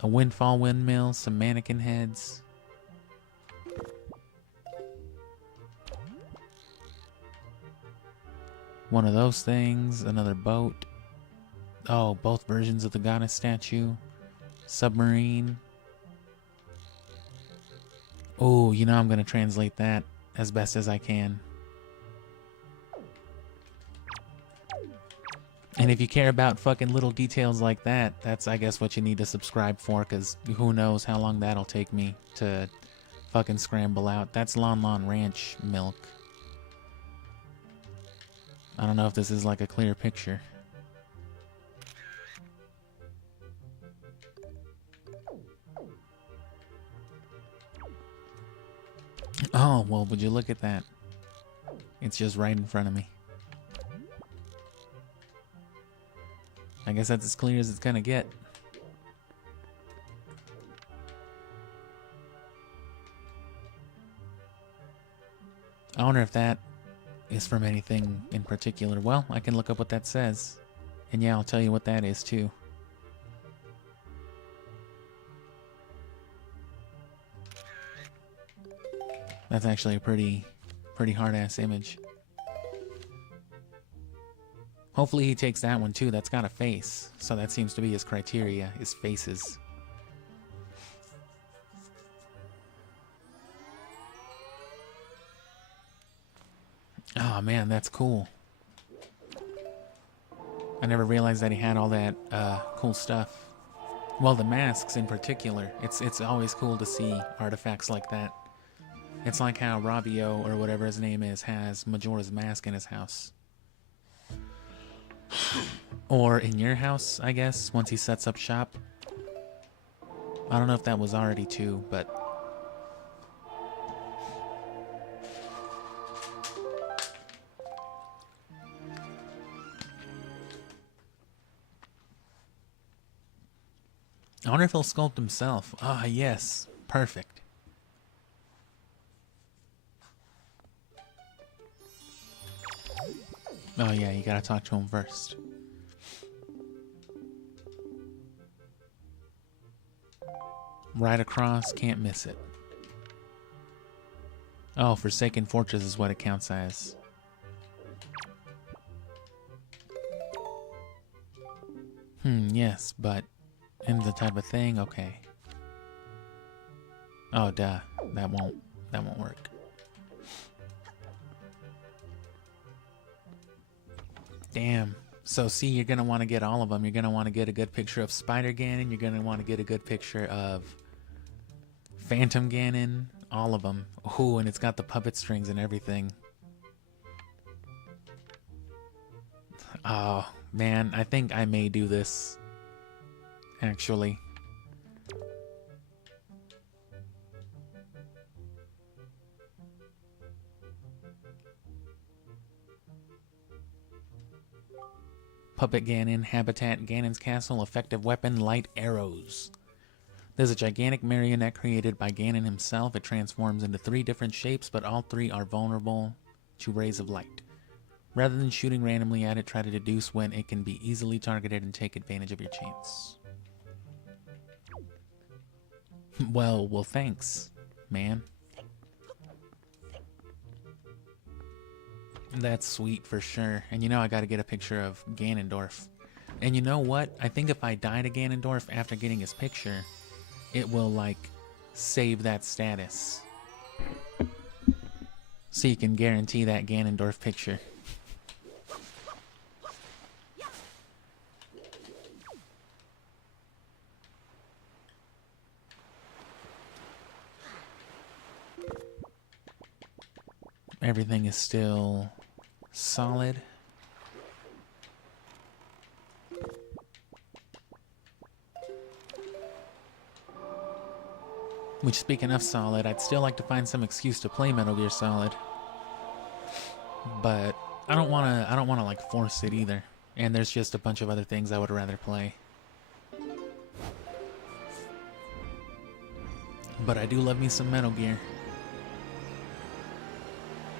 a windfall windmill, some mannequin heads. One of those things, another boat. Oh, both versions of the goddess statue. Submarine. Oh, you know I'm gonna translate that as best as I can. And if you care about fucking little details like that, that's, I guess, what you need to subscribe for, because who knows how long that'll take me to fucking scramble out. That's Lon Lon Ranch milk. I don't know if this is like a clear picture. Oh, well, would you look at that? It's just right in front of me. I guess that's as clear as it's gonna get. I wonder if that is from anything in particular. Well, I can look up what that says. And yeah, I'll tell you what that is too. That's actually a pretty hard-ass image. Hopefully he takes that one too. That's got a face. So that seems to be his criteria, is faces. Oh man, that's cool. I never realized that he had all that cool stuff. Well, the masks in particular. It's always cool to see artifacts like that. It's like how Ravio, or whatever his name is, has Majora's Mask in his house. Or in your house, I guess, once he sets up shop. I don't know if that was already too, but... I wonder if he'll sculpt himself. Ah, yes. Perfect. Oh yeah, you gotta talk to him first. Right across, can't miss it. Oh, Forsaken Fortress is what it counts as. Yes, but... in the type of thing? Okay. Oh, duh. That won't work. Damn. So see, you're gonna want to get all of them. You're gonna want to get a good picture of Spider Ganon. You're gonna want to get a good picture of Phantom Ganon. All of them. Ooh, and it's got the puppet strings and everything. Oh, man. I think I may do this. Actually. Puppet Ganon, Habitat, Ganon's Castle, effective weapon, light arrows. There's a gigantic marionette created by Ganon himself. It transforms into 3 different shapes, but all 3 are vulnerable to rays of light. Rather than shooting randomly at it, try to deduce when it can be easily targeted and take advantage of your chance. Well, thanks, man. That's sweet for sure. And you know I gotta get a picture of Ganondorf. And you know what? I think if I die to Ganondorf after getting his picture, it will, like, save that status. So you can guarantee that Ganondorf picture. Everything is still solid. Which, speaking of solid, I'd still like to find some excuse to play Metal Gear Solid. But I don't wanna like force it either. And there's just a bunch of other things I would rather play. But I do love me some Metal Gear.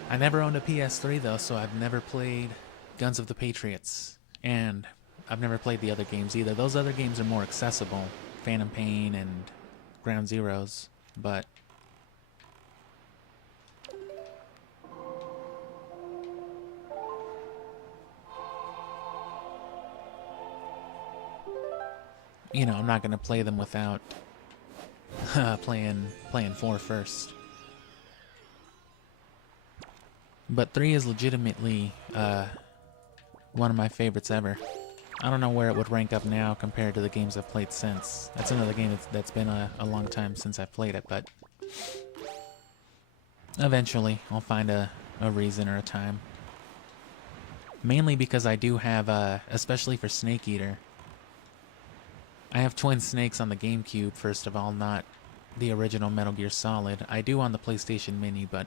I never owned a PS3 though, so I've never played Guns of the Patriots. And I've never played the other games either. Those other games are more accessible. Phantom Pain and Ground Zeroes. But you know, I'm not gonna play them without playing 4 first. But 3 is legitimately one of my favorites ever. I don't know where it would rank up now compared to the games I've played since. That's another game that's been a long time since I've played it, but eventually I'll find a reason or a time. Mainly because I do have, especially for Snake Eater, I have twin snakes on the GameCube, first of all, not the original Metal Gear Solid. I do on the PlayStation Mini, but...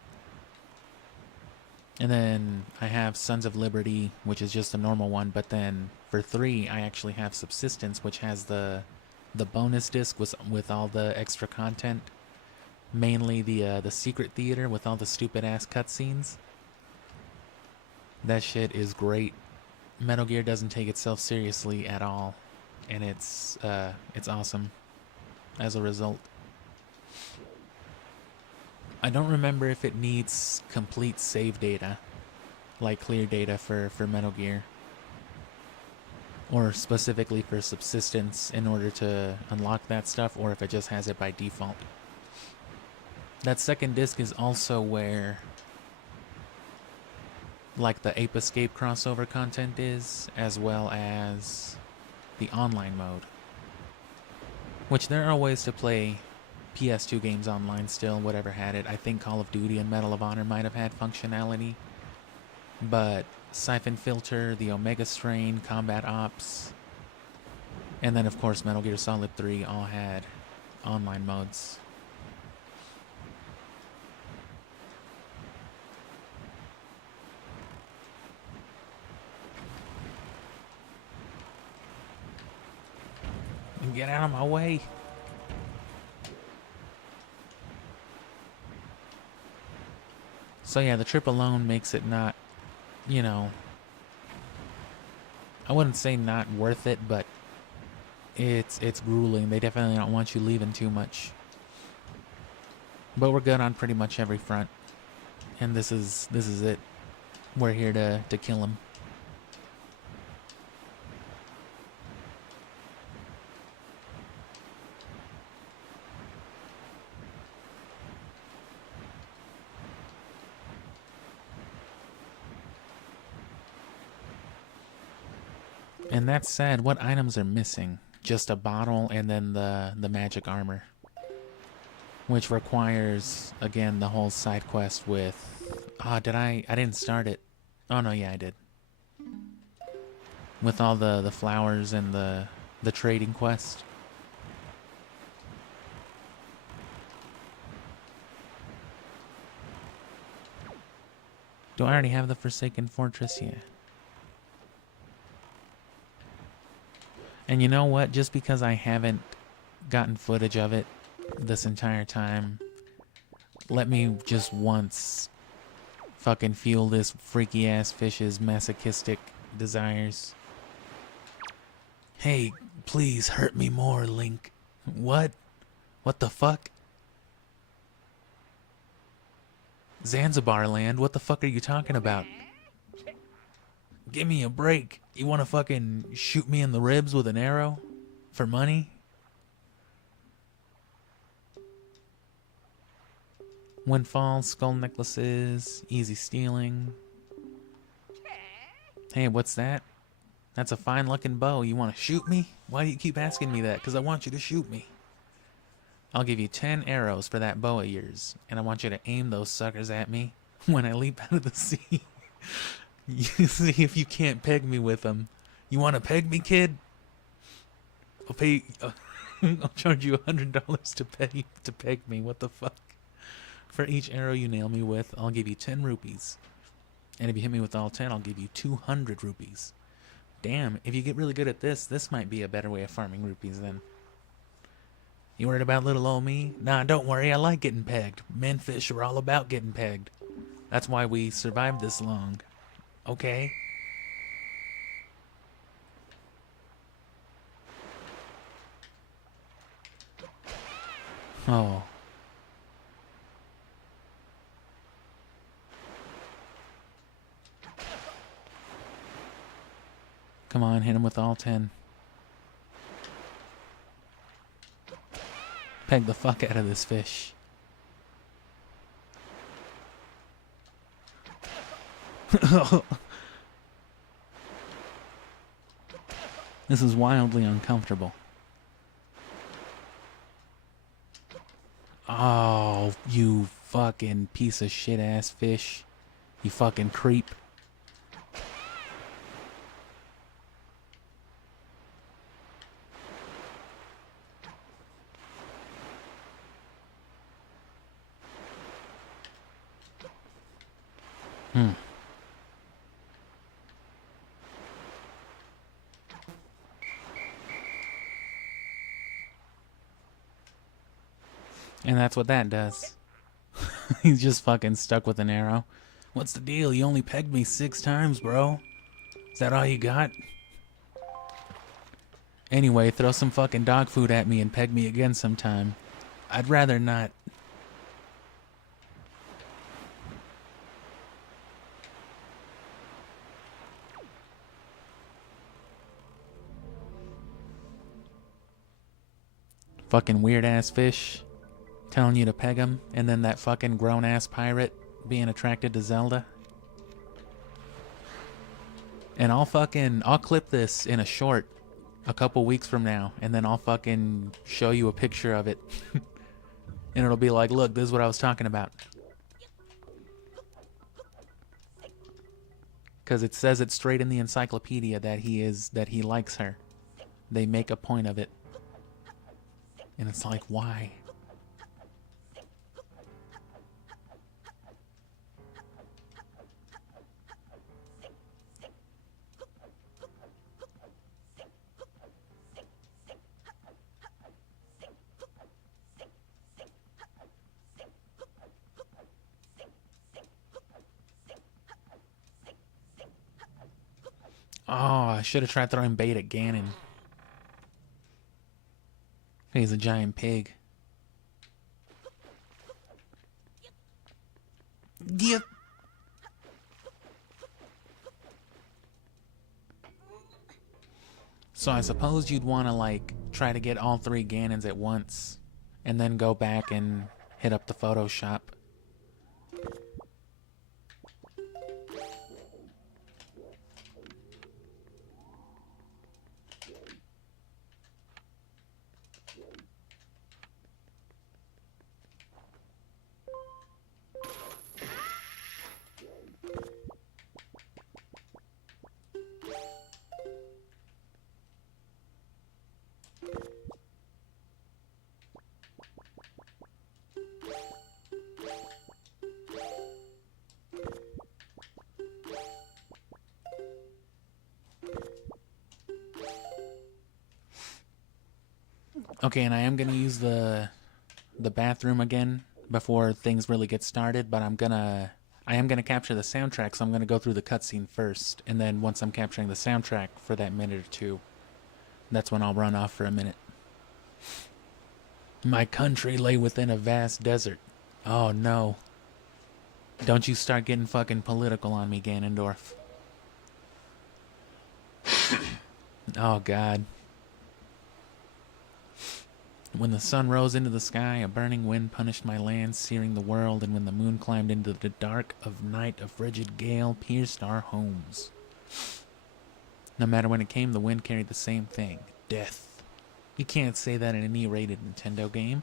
And then I have Sons of Liberty, which is just a normal one, but then for 3, I actually have Subsistence, which has the bonus disc with all the extra content. Mainly the Secret Theater with all the stupid-ass cutscenes. That shit is great. Metal Gear doesn't take itself seriously at all, and it's awesome as a result. I don't remember if it needs complete save data, like clear data for Metal Gear, or specifically for Subsistence in order to unlock that stuff, or if it just has it by default. That second disc is also where, like, the Ape Escape crossover content is, as well as the online mode. Which there are ways to play PS2 games online still, whatever had it. I think Call of Duty and Medal of Honor might have had functionality. But Siphon Filter, the Omega Strain, Combat Ops, and then of course Metal Gear Solid 3 all had online modes. Get out of my way. So yeah, the trip alone makes it not, you know, I wouldn't say not worth it, but it's grueling. They definitely don't want you leaving too much. But we're good on pretty much every front. And this is it. We're here to kill him. And that said, what items are missing? Just a bottle and then the magic armor. Which requires, again, the whole side quest with... I didn't start it. Oh no, yeah, I did. With all the flowers and the trading quest. Do I already have the Forsaken Fortress? Yeah. And you know what? Just because I haven't gotten footage of it this entire time, let me just once fucking fuel this freaky ass fish's masochistic desires. Hey, please hurt me more, Link. What? What the fuck? Zanzibar land? What the fuck are you talking about? Give me a break. You want to fucking shoot me in the ribs with an arrow? For money? Windfall, skull necklaces, easy stealing. Hey, what's that? That's a fine looking bow. You want to shoot me? Why do you keep asking me that? Because I want you to shoot me. I'll give you 10 arrows for that bow of yours. And I want you to aim those suckers at me when I leap out of the sea. You see if you can't peg me with them. You want to peg me, kid? I'll pay. I'll charge you $100 to peg me. What the fuck? For each arrow you nail me with, I'll give you 10 rupees. And if you hit me with all 10, I'll give you 200 rupees. Damn, if you get really good at this might be a better way of farming rupees then. You worried about little old me? Nah, don't worry, I like getting pegged. Men fish are all about getting pegged. That's why we survived this long. Okay? Oh. Come on, hit him with all 10. Peg the fuck out of this fish. This is wildly uncomfortable. Oh, you fucking piece of shit ass fish. You fucking creep. And that's what that does. He's just fucking stuck with an arrow. What's the deal? You only pegged me 6 times, bro. Is that all you got? Anyway, throw some fucking dog food at me and peg me again sometime. I'd rather not. Fucking weird ass fish telling you to peg him, and then that fucking grown ass pirate being attracted to Zelda. And I'll clip this in a short a couple weeks from now, and then I'll fucking show you a picture of it. And it'll be like, look, this is what I was talking about. Because it says it straight in the encyclopedia that he likes her. They make a point of it. And it's like, why? Oh, I should have tried throwing bait at Ganon. He's a giant pig. Yep. So I suppose you'd want to, like, try to get all 3 Ganons at once, and then go back and hit up the Photoshop. Okay, and I am gonna use the bathroom again before things really get started, but I am gonna capture the soundtrack, so I'm gonna go through the cutscene first, and then once I'm capturing the soundtrack for that minute or two, that's when I'll run off for a minute. My country lay within a vast desert. Oh no. Don't you start getting fucking political on me, Ganondorf. Oh god. When the sun rose into the sky, a burning wind punished my land, searing the world, and when the moon climbed into the dark of night, a frigid gale pierced our homes. No matter when it came, the wind carried the same thing, death. You can't say that in an E-rated Nintendo game.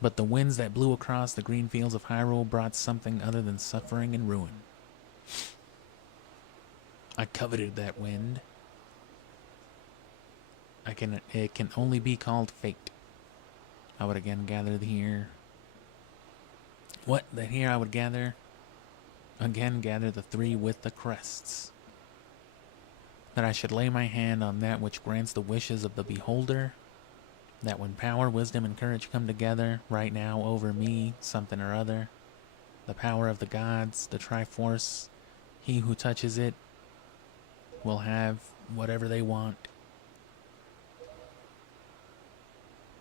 But the winds that blew across the green fields of Hyrule brought something other than suffering and ruin. I coveted that wind. It can only be called fate. I would again gather here. That here I would gather the 3 with the crests. That I should lay my hand on that which grants the wishes of the beholder. That when power, wisdom, and courage come together, right now over me, something or other. The power of the gods, the Triforce, he who touches it will have whatever they want.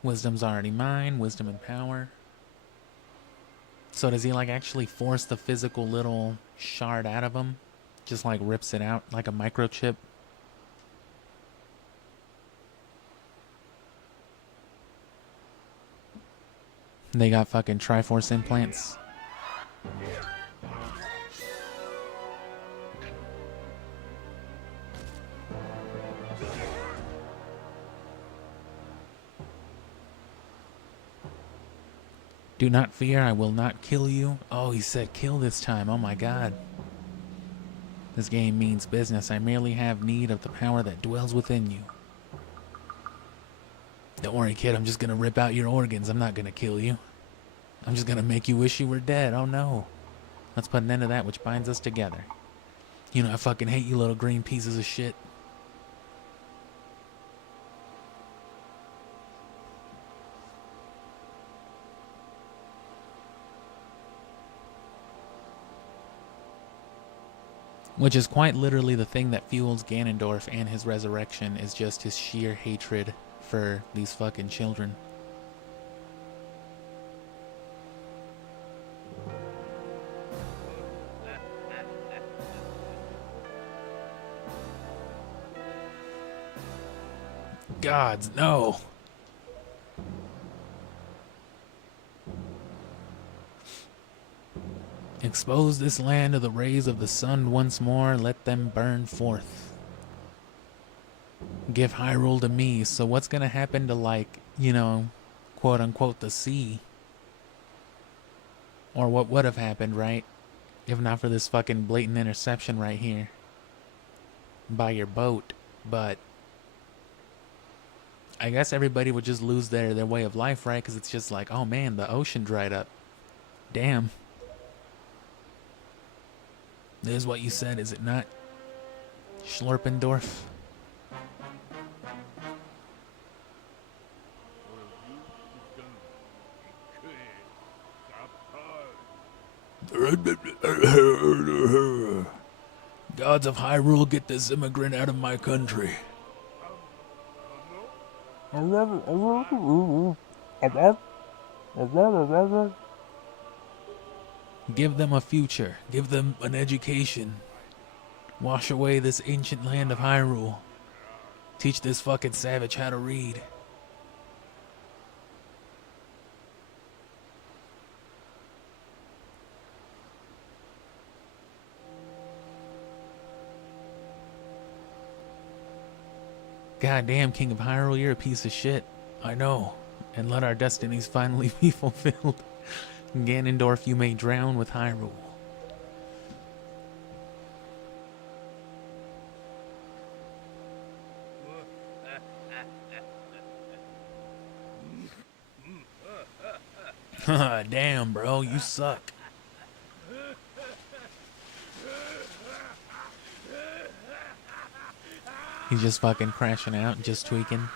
Wisdom's already mine, wisdom and power. So does he like actually force the physical little shard out of him? Just like rips it out like a microchip? They got fucking Triforce implants. Do not fear, I will not kill you. Oh, he said kill this time. Oh my god. This game means business. I merely have need of the power that dwells within you. Don't worry, kid. I'm just gonna rip out your organs. I'm not gonna kill you. I'm just gonna make you wish you were dead. Oh no. Let's put an end to that which binds us together. You know, I fucking hate you little green pieces of shit. Which is quite literally the thing that fuels Ganondorf and his resurrection, is just his sheer hatred for these fucking children. Gods, no! Expose this land to the rays of the sun once more, let them burn forth. Give Hyrule to me. So what's gonna happen to, like, you know, quote unquote the sea? Or what would have happened, right? If not for this fucking blatant interception right here. By your boat. But I guess everybody would just lose their way of life, right? Because it's just like, oh man, the ocean dried up. Damn. This is what you said, is it not? Schlorpendorf? Gods of Hyrule, get this immigrant out of my country. Give them a future. Give them an education. Wash away this ancient land of Hyrule. Teach this fucking savage how to read. Goddamn, King of Hyrule, you're a piece of shit. I know. And let our destinies finally be fulfilled. Ganondorf, you may drown with Hyrule. Damn, bro, you suck. He's just fucking crashing out, just tweaking.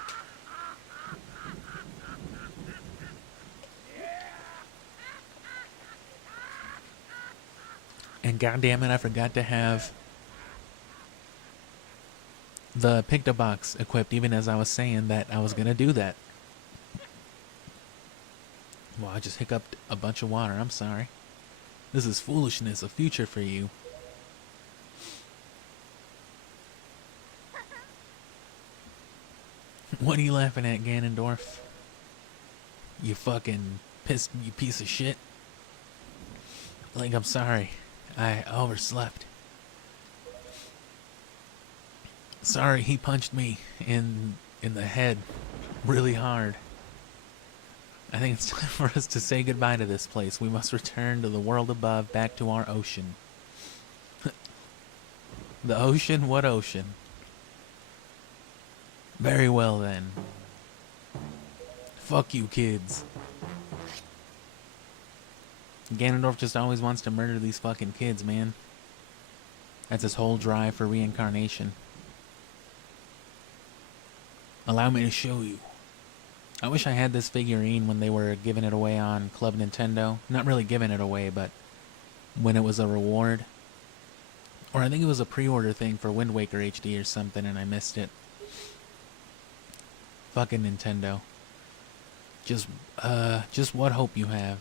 And goddammit, I forgot to have the Pictobox equipped, even as I was saying that I was gonna do that. Well, I just hiccuped a bunch of water. I'm sorry. This is foolishness, a future for you. What are you laughing at, Ganondorf? You fucking you piece of shit. Like, I'm sorry. I overslept. Sorry, he punched me in the head really hard. I think it's time for us to say goodbye to this place. We must return to the world above, back to our ocean. The ocean? What ocean? Very well then. Fuck you, kids. Ganondorf just always wants to murder these fucking kids, man. That's his whole drive for reincarnation. Allow me to show you. I wish I had this figurine when they were giving it away on Club Nintendo. Not really giving it away, but when it was a reward. Or I think it was a pre-order thing for Wind Waker HD or something and I missed it. Fucking Nintendo. Just what hope you have.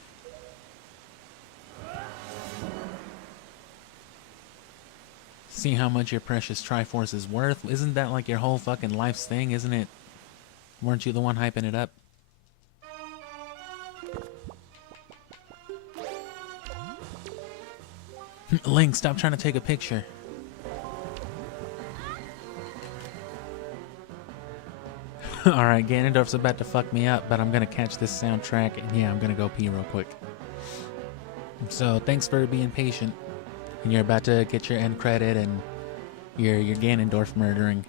See how much your precious Triforce is worth? Isn't that like your whole fucking life's thing, isn't it? Weren't you the one hyping it up? Link, stop trying to take a picture. Alright, Ganondorf's about to fuck me up, but I'm gonna catch this soundtrack, and yeah, I'm gonna go pee real quick. So, thanks for being patient. And you're about to get your end credit and your Ganondorf murdering.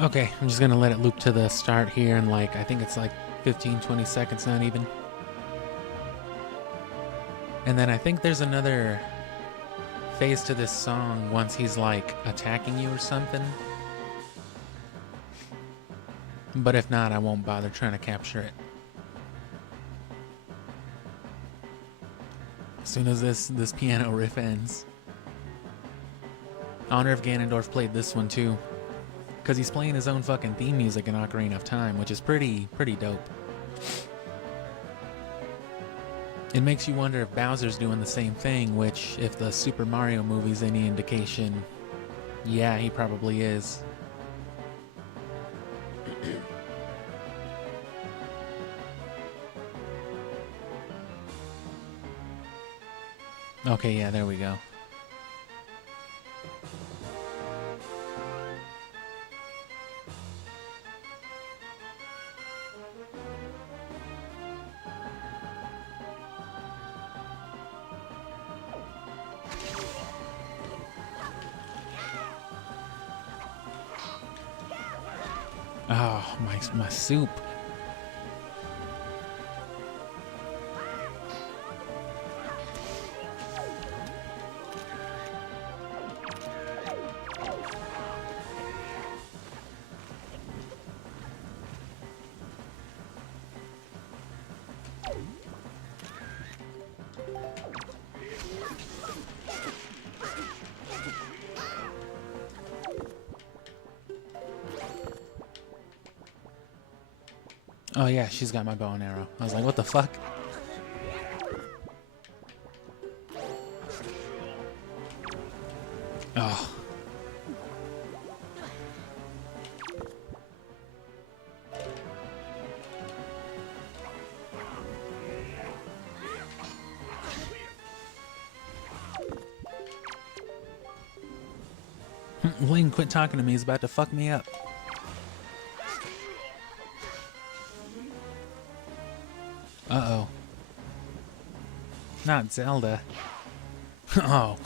Okay, I'm just gonna let it loop to the start here in like, I think it's like 15-20 seconds, not even. And then I think there's another phase to this song once he's like attacking you or something. But if not, I won't bother trying to capture it. As soon as this piano riff ends. I wonder if Ganondorf played this one too. Because he's playing his own fucking theme music in Ocarina of Time, which is pretty dope. It makes you wonder if Bowser's doing the same thing, which, if the Super Mario movie's any indication, yeah, he probably is. Okay, yeah, there we go. Oh, my soup. Oh yeah, she's got my bow and arrow. I was like, what the fuck? Oh. Link, quit talking to me. He's about to fuck me up. Uh-oh. Not Zelda. Oh.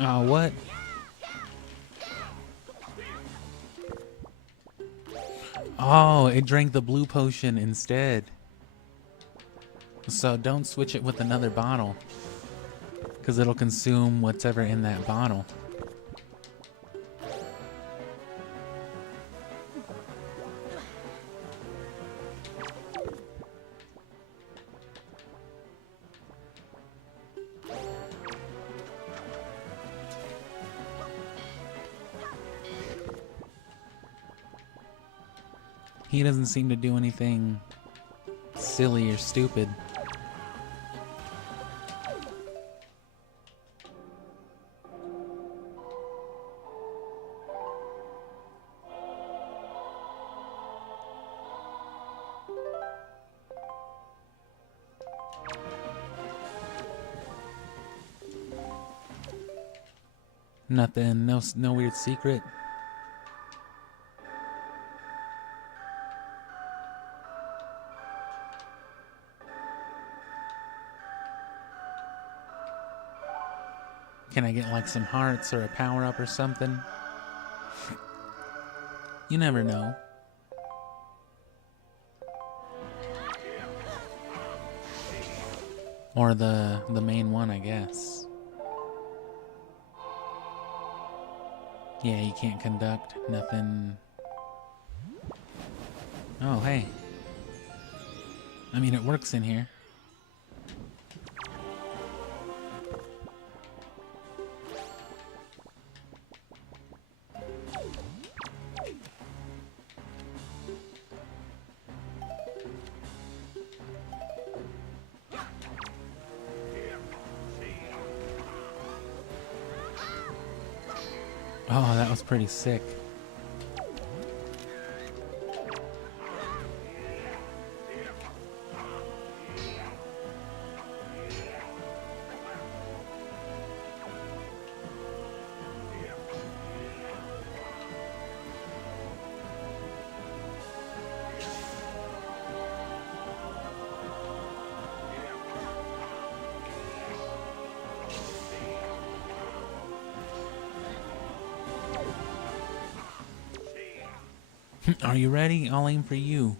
Oh, what? Oh, it drank the blue potion instead. So don't switch it with another bottle, because it'll consume whatever in that bottle. He doesn't seem to do anything silly or stupid. Nothing, no weird secret. Can I get like some hearts or a power up or something? You never know. Or the main one, I guess. Yeah, you can't conduct nothing. Oh, hey. I mean, it works in here. Oh, that was pretty sick. Are you ready? I'll aim for you.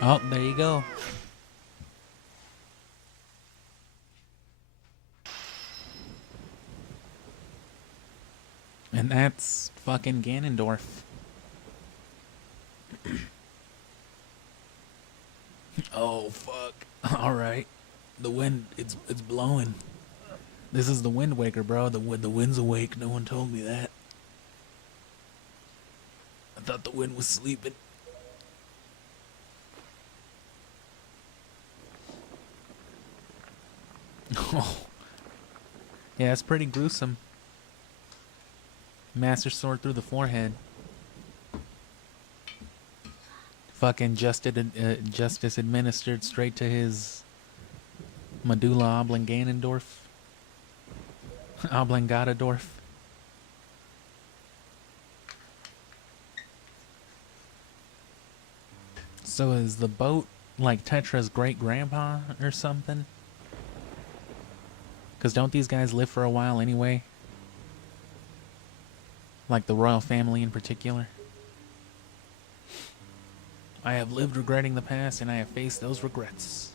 Oh, there you go. And that's fucking Ganondorf. Oh, fuck. Alright. The wind, it's blowing. This is the Wind Waker, bro. The wind's awake. No one told me that. I thought the wind was sleeping. Oh. Yeah, it's pretty gruesome. Master Sword through the forehead. Fucking justice administered straight to his medulla oblongatadorf. Oblongatadorf. So is the boat like Tetra's great-grandpa or something? Because don't these guys live for a while anyway? Like the royal family in particular? I have lived regretting the past, and I have faced those regrets.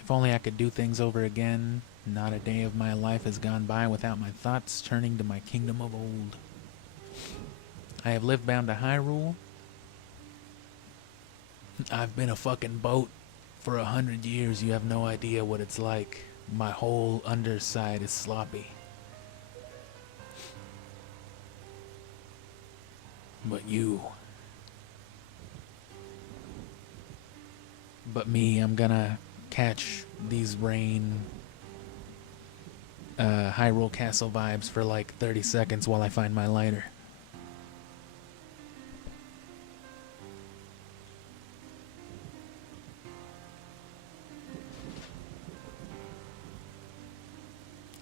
If only I could do things over again. Not a day of my life has gone by without my thoughts turning to my kingdom of old. I have lived bound to Hyrule. I've been a fucking boat for 100 years. You have no idea what it's like. My whole underside is sloppy. But me, I'm gonna catch these rain Hyrule Castle vibes for like 30 seconds while I find my lighter.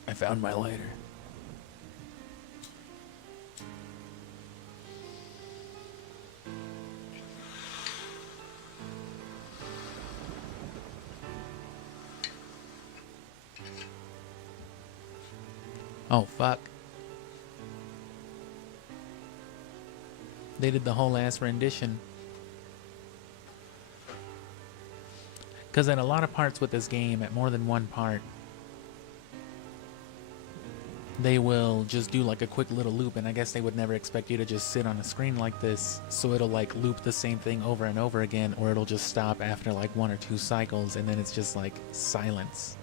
I found my lighter. Oh, fuck. They did the whole ass rendition. Because at a lot of parts with this game, at more than one part, they will just do like a quick little loop, and I guess they would never expect you to just sit on a screen like this, so it'll like loop the same thing over and over again, or it'll just stop after like 1 or 2 cycles, and then it's just like silence.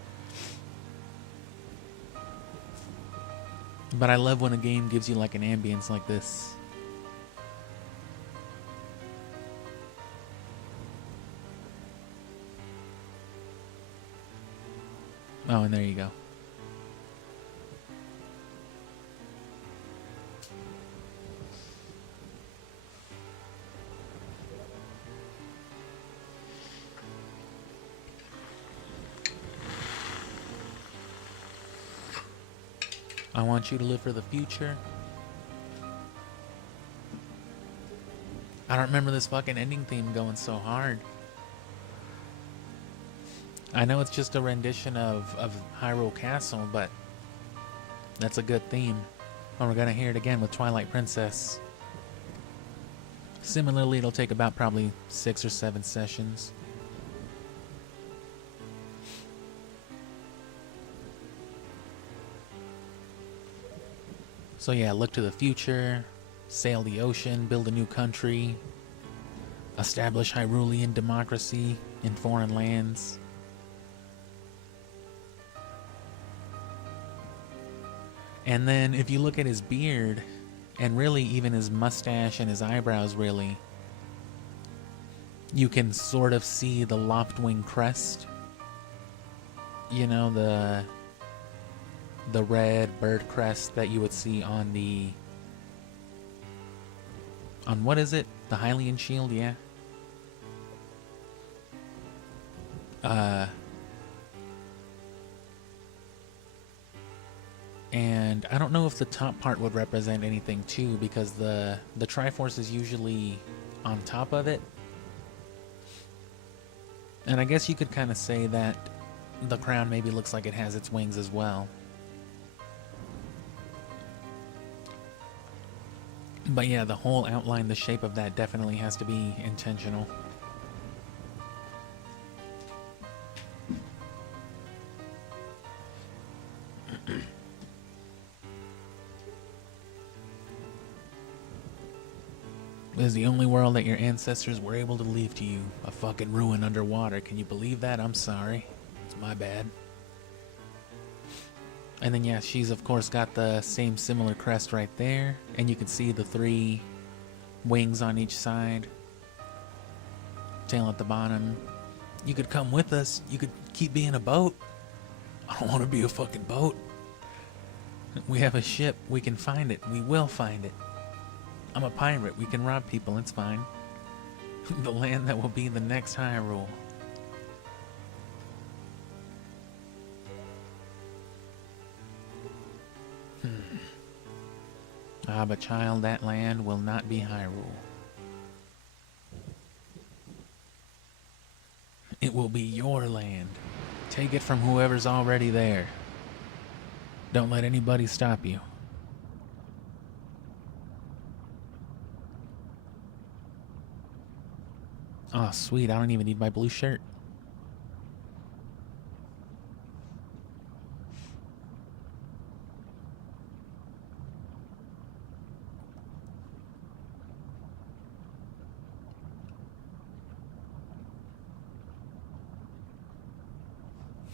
But I love when a game gives you like an ambience like this. Oh, and there you go. I want you to live for the future. I don't remember this fucking ending theme going so hard. I know it's just a rendition of Hyrule Castle, but that's a good theme. And we're gonna hear it again with Twilight Princess. Similarly, it'll take about probably 6 or 7 sessions. So yeah, look to the future, sail the ocean, build a new country, establish Hyrulean democracy in foreign lands. And then if you look at his beard, and really even his mustache and his eyebrows really, you can sort of see the Loftwing crest. You know, the red bird crest that you would see on the... on what is it? The Hylian shield, yeah. And I don't know if the top part would represent anything too, because the Triforce is usually on top of it. And I guess you could kind of say that the crown maybe looks like it has its wings as well. But yeah, the whole outline, the shape of that definitely has to be intentional. This is the only world that your ancestors were able to leave to you. A fucking ruin underwater. Can you believe that? I'm sorry. It's my bad. And then yeah, she's of course got the same similar crest right there. And you can see the 3 wings on each side. Tail at the bottom. You could come with us. You could keep being a boat. I don't want to be a fucking boat. We have a ship. We can find it. We will find it. I'm a pirate. We can rob people. It's fine. The land that will be the next Hyrule. Ah, but child, that land will not be Hyrule. It will be your land. Take it from whoever's already there. Don't let anybody stop you. Oh, sweet. I don't even need my blue shirt.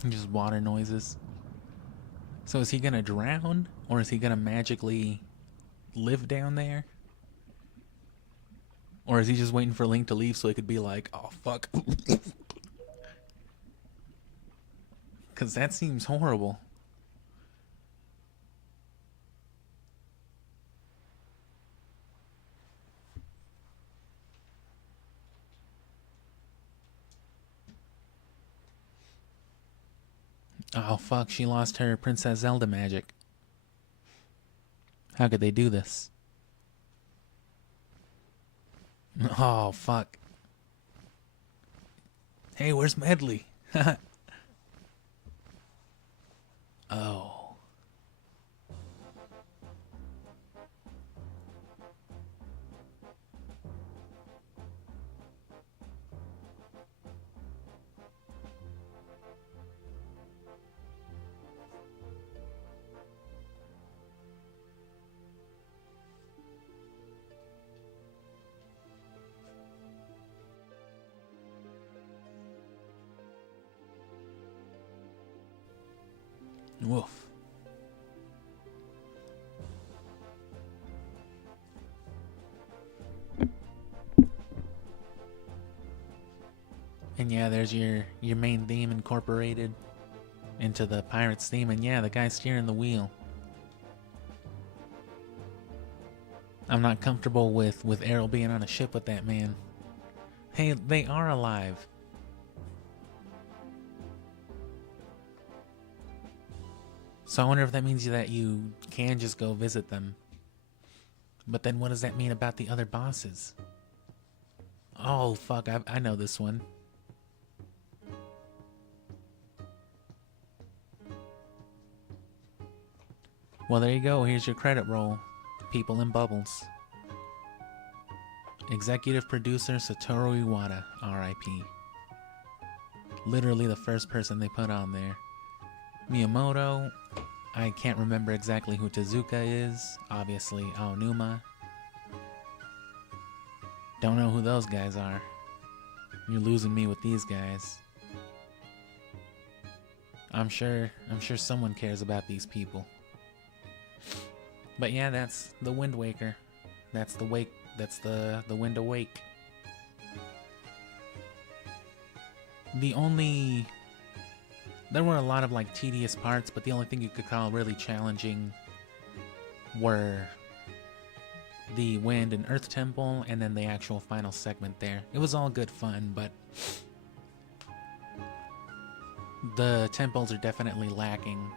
Just water noises. So is he gonna drown? Or is he gonna magically live down there? Or is he just waiting for Link to leave so he could be like, oh fuck. Because that seems horrible. Oh fuck, she lost her Princess Zelda magic. How could they do this? Oh fuck. Hey, where's Medley? Oh. Woof. And yeah, there's your main theme incorporated into the Pirates theme, and yeah, the guy steering the wheel. I'm not comfortable with Errol being on a ship with that man. Hey, they are alive. So I wonder if that means that you can just go visit them. But then what does that mean about the other bosses? Oh, fuck, I know this one. Well, there you go. Here's your credit roll. People in bubbles. Executive producer Satoru Iwata, R.I.P. Literally the first person they put on there. Miyamoto. I can't remember exactly who Tezuka is. Obviously, Aonuma. Don't know who those guys are. You're losing me with these guys. I'm sure someone cares about these people. But yeah, that's the Wind Waker. That's the wake. That's the Wind Awake. There were a lot of like tedious parts, but the only thing you could call really challenging were the Wind and Earth Temple, and then the actual final segment there. It was all good fun, but the temples are definitely lacking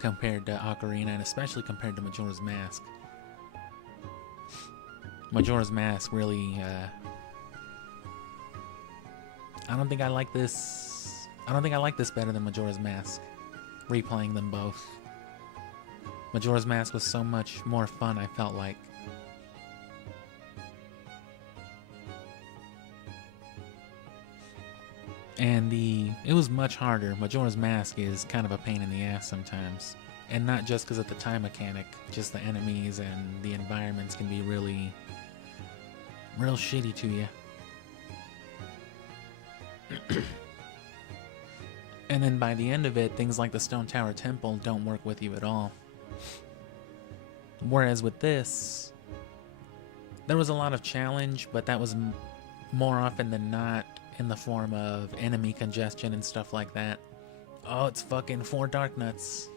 compared to Ocarina, and especially compared to Majora's Mask. Majora's Mask really, I don't think I like this better than Majora's Mask, replaying them both. Majora's Mask was so much more fun, I felt like. And it was much harder. Majora's Mask is kind of a pain in the ass sometimes. And not just because of the time mechanic, just the enemies and the environments can be real shitty to you. And then by the end of it, things like the Stone Tower Temple don't work with you at all. Whereas with this, there was a lot of challenge, but that was more often than not in the form of enemy congestion and stuff like that. Oh, it's fucking 4 Dark Nuts.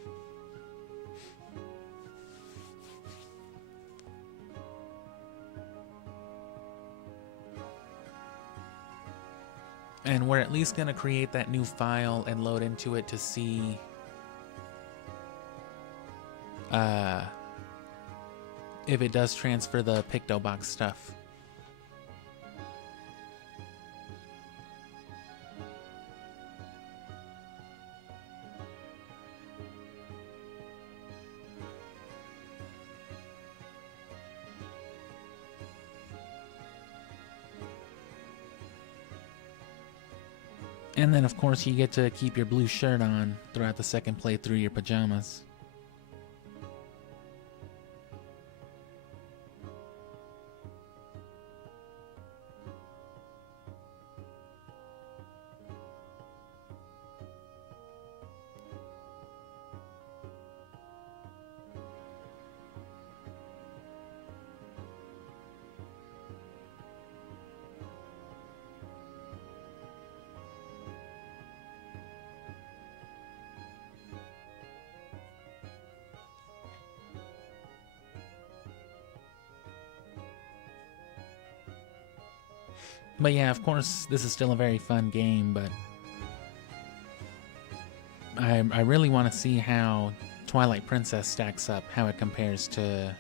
And we're at least gonna create that new file and load into it to see if it does transfer the PictoBox stuff. And then, of course, you get to keep your blue shirt on throughout the second playthrough, your pajamas. But yeah, of course, this is still a very fun game, but I really want to see how Twilight Princess stacks up, how it compares to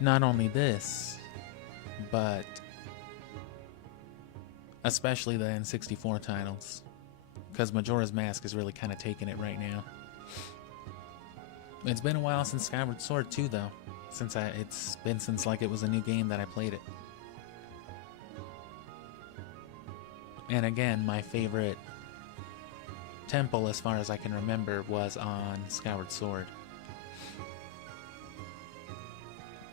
not only this, but especially the N64 titles, because Majora's Mask is really kind of taking it right now. It's been a while since Skyward Sword too, though. It's been since like it was a new game that I played it. And again, my favorite temple, as far as I can remember, was on Skyward Sword.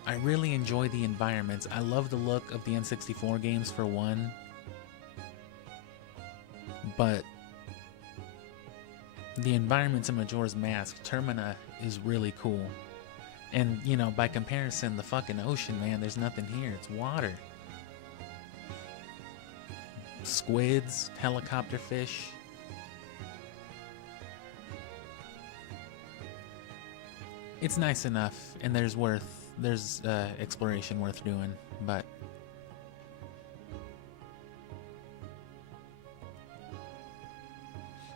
I really enjoy the environments. I love the look of the N64 games for one. But the environments in Majora's Mask, Termina is really cool. And, you know, by comparison, the fucking ocean, man, there's nothing here. It's water. Squids, helicopter fish. It's nice enough, and there's exploration worth doing, but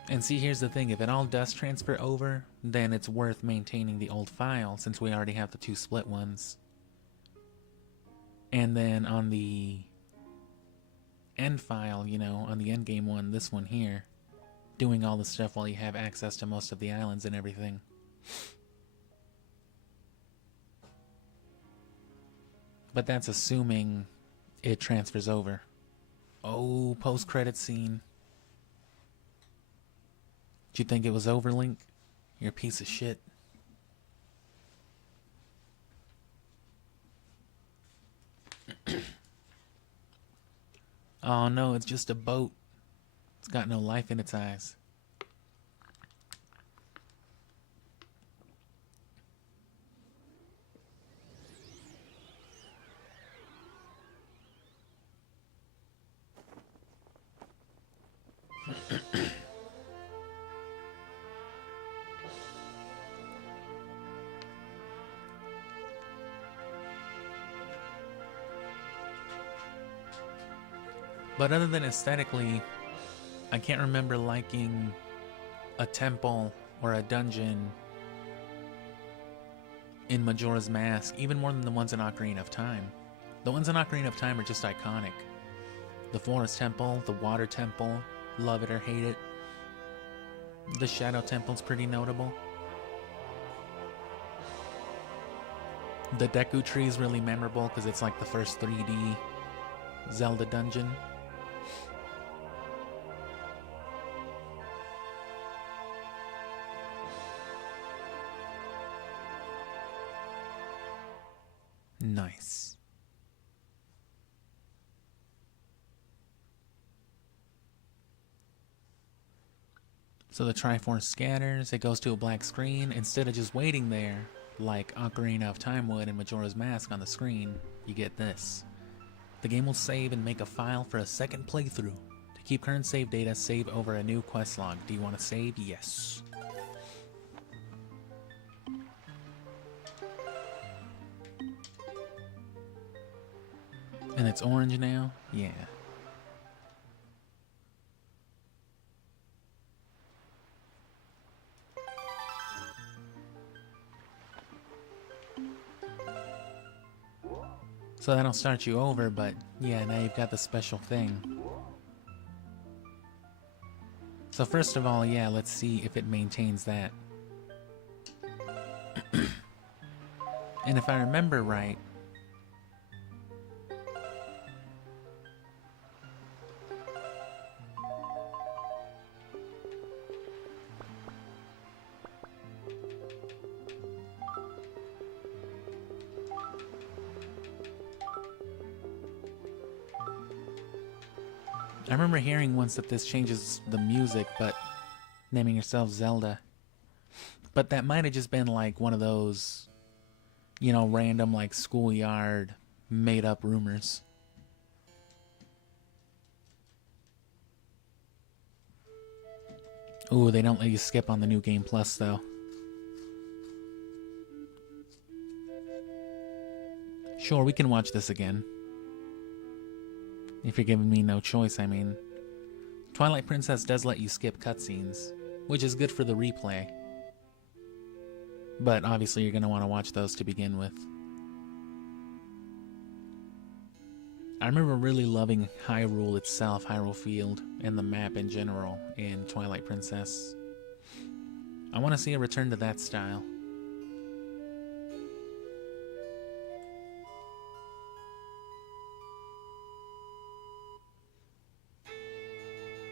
and see, here's the thing, if it all does transfer over, then it's worth maintaining the old file since we already have the 2 split ones. And then on the end file, you know, on the end game one, this one here, doing all the stuff while you have access to most of the islands and everything. But that's assuming it transfers over. Oh, post-credit scene. Did you think it was over, Link? You're a piece of shit. Oh no, it's just a boat. It's got no life in its eyes. But other than aesthetically, I can't remember liking a temple or a dungeon in Majora's Mask even more than the ones in Ocarina of Time. The ones in Ocarina of Time are just iconic. The Forest Temple, the Water Temple, love it or hate it. The Shadow Temple's pretty notable. The Deku Tree is really memorable because it's like the first 3D Zelda dungeon. Nice. So the Triforce scatters, it goes to a black screen. Instead of just waiting there, like Ocarina of Time would in Majora's Mask on the screen, you get this. The game will save and make a file for a second playthrough. To keep current save data, save over a new quest log. Do you want to save? Yes. And it's orange now? Yeah. So that'll start you over, but yeah, now you've got the special thing. So first of all, yeah, let's see if it maintains that. And if I remember right, I remember hearing once that this changes the music, but naming yourself Zelda. But that might have just been like one of those, you know, random like schoolyard made up rumors. Ooh, they don't let you skip on the New Game Plus though. Sure, we can watch this again. If you're giving me no choice, I mean. Twilight Princess does let you skip cutscenes, which is good for the replay. But obviously you're going to want to watch those to begin with. I remember really loving Hyrule itself, Hyrule Field, and the map in general in Twilight Princess. I want to see a return to that style.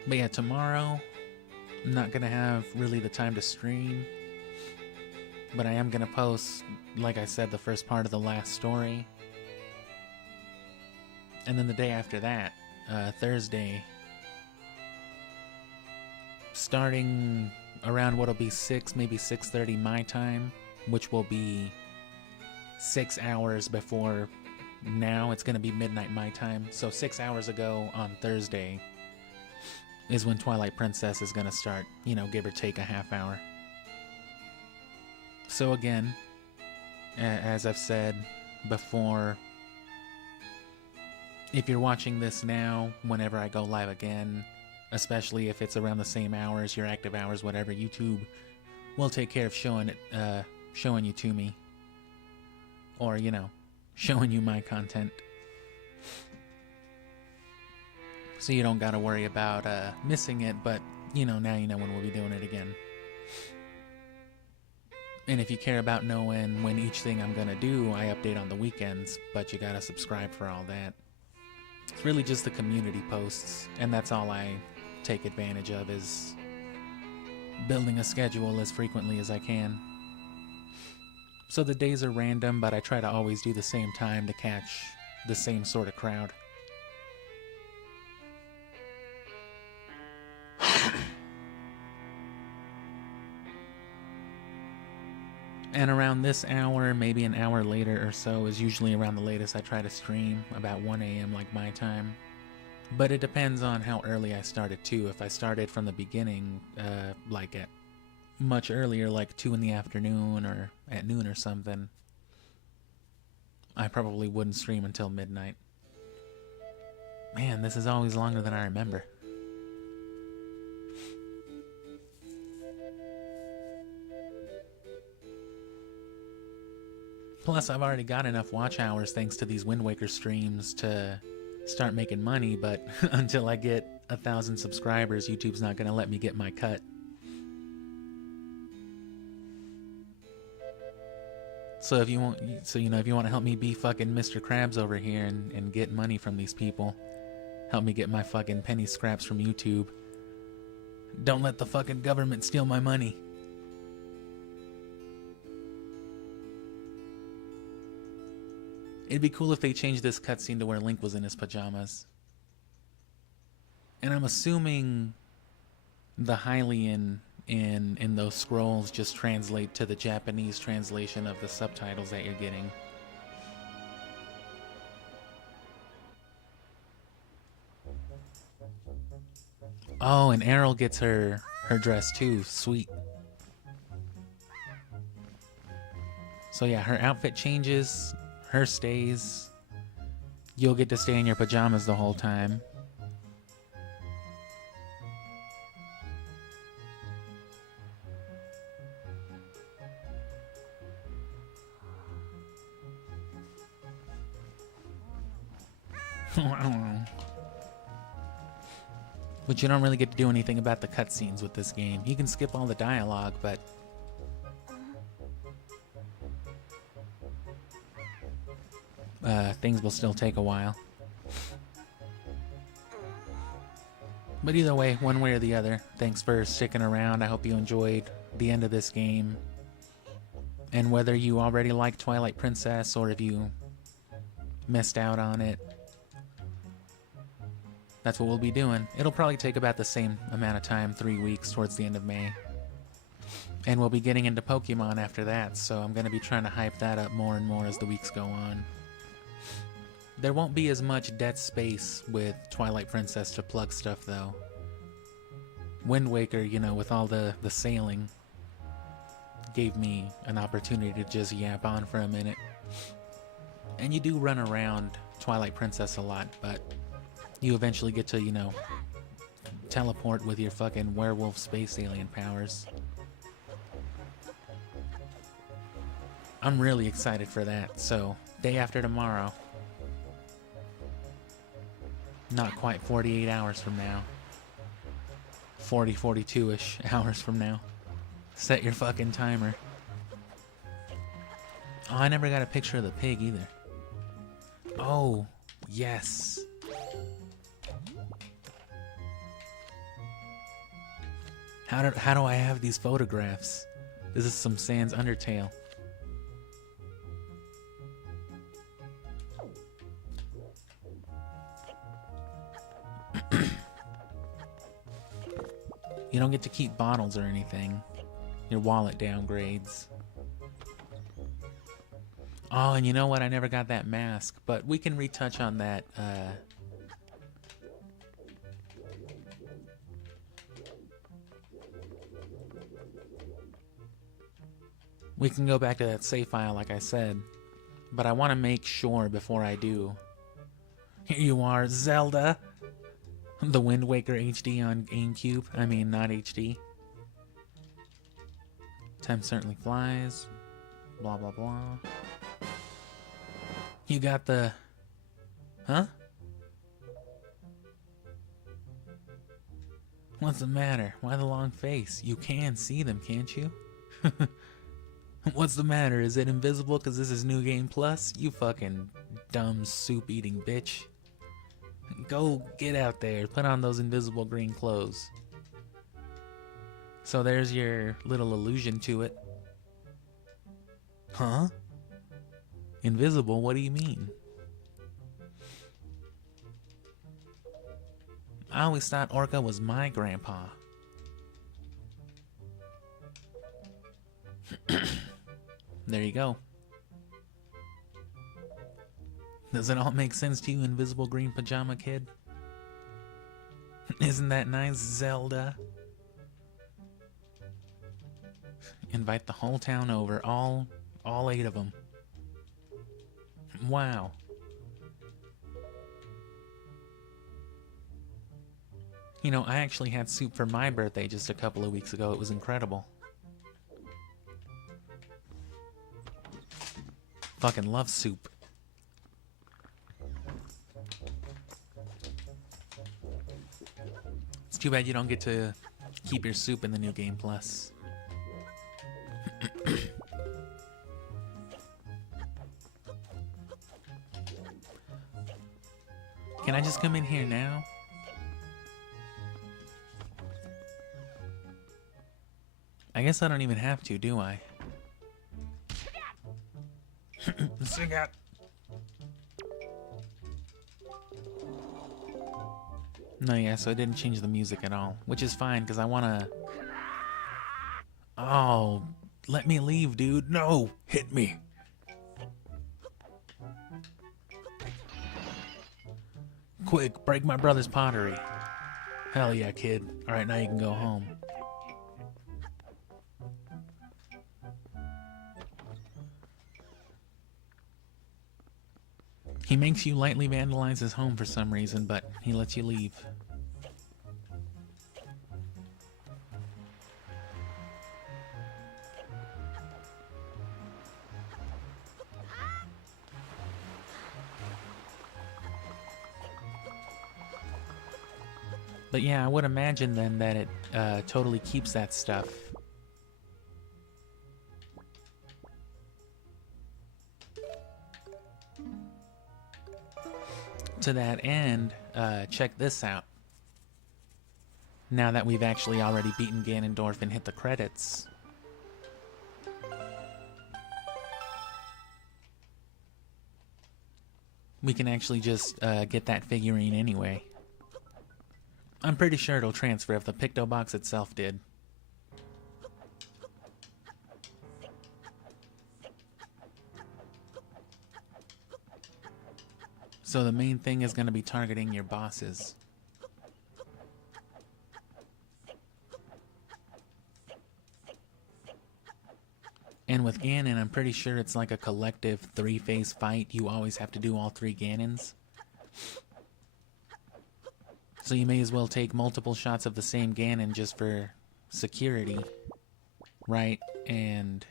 But yeah, tomorrow, I'm not going to have really the time to stream. But I am going to post, like I said, the first part of the last story. And then the day after that, Thursday, starting around what'll be 6, maybe 6:30 my time, which will be 6 hours before now. It's going to be midnight my time. So 6 hours ago on Thursday is when Twilight Princess is going to start, you know, give or take a half hour. So again, as I've said before, if you're watching this now, whenever I go live again, especially if it's around the same hours, your active hours, whatever, YouTube will take care of showing you to me. Or, you know, showing you my content. So you don't gotta worry about missing it, but, you know, now you know when we'll be doing it again. And if you care about knowing when each thing I'm gonna do, I update on the weekends, but you gotta subscribe for all that. It's really just the community posts, and that's all I take advantage of, is building a schedule as frequently as I can. So the days are random, but I try to always do the same time to catch the same sort of crowd. And around this hour, maybe an hour later or so, is usually around the latest I try to stream, about 1 a.m. like my time. But it depends on how early I started too. If I started from the beginning, like at much earlier, like 2 in the afternoon or at noon or something, I probably wouldn't stream until midnight. Man, this is always longer than I remember. Plus, I've already got enough watch hours thanks to these Wind Waker streams to start making money, but until I get 1,000 subscribers, YouTube's not going to let me get my cut. So if you want, if you want to help me be fucking Mr. Krabs over here and get money from these people, help me get my fucking penny scraps from YouTube. Don't let the fucking government steal my money. It'd be cool if they changed this cutscene to where Link was in his pajamas. And I'm assuming the Hylian in those scrolls just translate to the Japanese translation of the subtitles that you're getting. Oh, and Errol gets her dress too. Sweet. So yeah, her outfit changes. Her stays. You'll get to stay in your pajamas the whole time. But you don't really get to do anything about the cutscenes with this game. You can skip all the dialogue, but things will still take a while. But either way, one way or the other, thanks for sticking around. I hope you enjoyed the end of this game. And whether you already like Twilight Princess or if you missed out on it, that's what we'll be doing. It'll probably take about the same amount of time, 3 weeks towards the end of May. And we'll be getting into Pokemon after that, so I'm going to be trying to hype that up more and more as the weeks go on. There won't be as much dead space with Twilight Princess to plug stuff, though. Wind Waker, you know, with all the sailing, gave me an opportunity to just yap on for a minute. And you do run around Twilight Princess a lot, but you eventually get to, you know, teleport with your fucking werewolf space alien powers. I'm really excited for that, so day after tomorrow. Not quite 48 hours from now. 42-ish hours from now. Set your fucking timer. Oh, I never got a picture of the pig either. Oh, yes. How do I have these photographs? This is some Sans Undertale. You don't get to keep bottles or anything. Your wallet downgrades. Oh, and you know what? I never got that mask, but we can retouch on that. We can go back to that save file like I said, but I want to make sure before I do. Here you are, Zelda! The Wind Waker HD on GameCube. I mean, not HD. Time certainly flies. Blah, blah, blah. You got the... Huh? What's the matter? Why the long face? You can see them, can't you? What's the matter? Is it invisible because this is New Game Plus? You fucking dumb soup-eating bitch. Go get out there. Put on those invisible green clothes. So there's your little allusion to it. Huh? Invisible? What do you mean? I always thought Orca was my grandpa. There you go. Does it all make sense to you, invisible green pajama kid? Isn't that nice, Zelda? Invite the whole town over, all 8 of them. Wow. You know, I actually had soup for my birthday just a couple of weeks ago. It was incredible. Fucking love soup. It's too bad you don't get to keep your soup in the New Game Plus. Can I just come in here now? I guess I don't even have to, do I? Sing out. No, yeah, so I didn't change the music at all, which is fine because I want to... Oh, let me leave, dude. No, hit me. Quick, break my brother's pottery. Hell yeah, kid. All right, now you can go home. He makes you lightly vandalize his home for some reason, but he lets you leave. But yeah, I would imagine then that it totally keeps that stuff. To that end, check this out. Now that we've actually already beaten Ganondorf and hit the credits, we can actually just get that figurine anyway. I'm pretty sure it'll transfer if the Picto Box itself did. So the main thing is going to be targeting your bosses. And with Ganon, I'm pretty sure it's like a collective 3-phase fight. You always have to do all 3 Ganons. So you may as well take multiple shots of the same Ganon just for security, right? And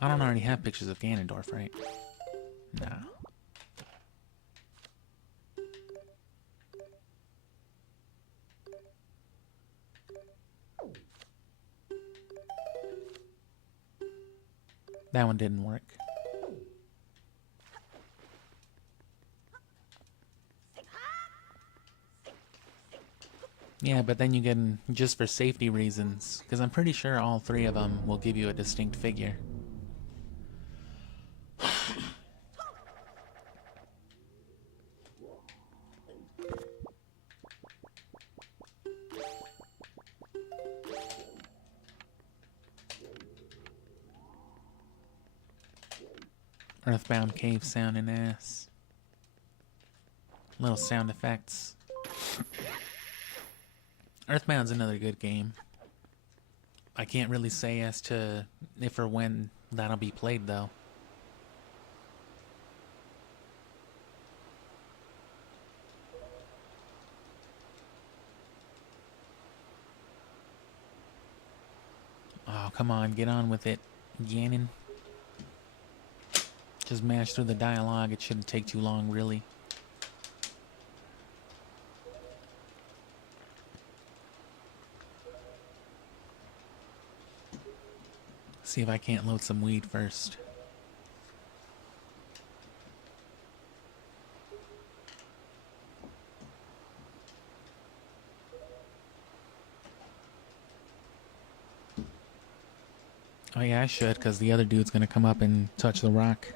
I don't already have pictures of Ganondorf, right? No. That one didn't work. Yeah, but then you get in just for safety reasons, because I'm pretty sure all 3 of them will give you a distinct figure. Earthbound cave sounding ass. Little sound effects. Earthbound's another good game. I can't really say as to if or when that'll be played though. Oh, come on, get on with it, Ganon. Just mash through the dialogue, it shouldn't take too long, really. See if I can't load some weed first. Oh yeah, I should, because the other dude's gonna come up and touch the rock.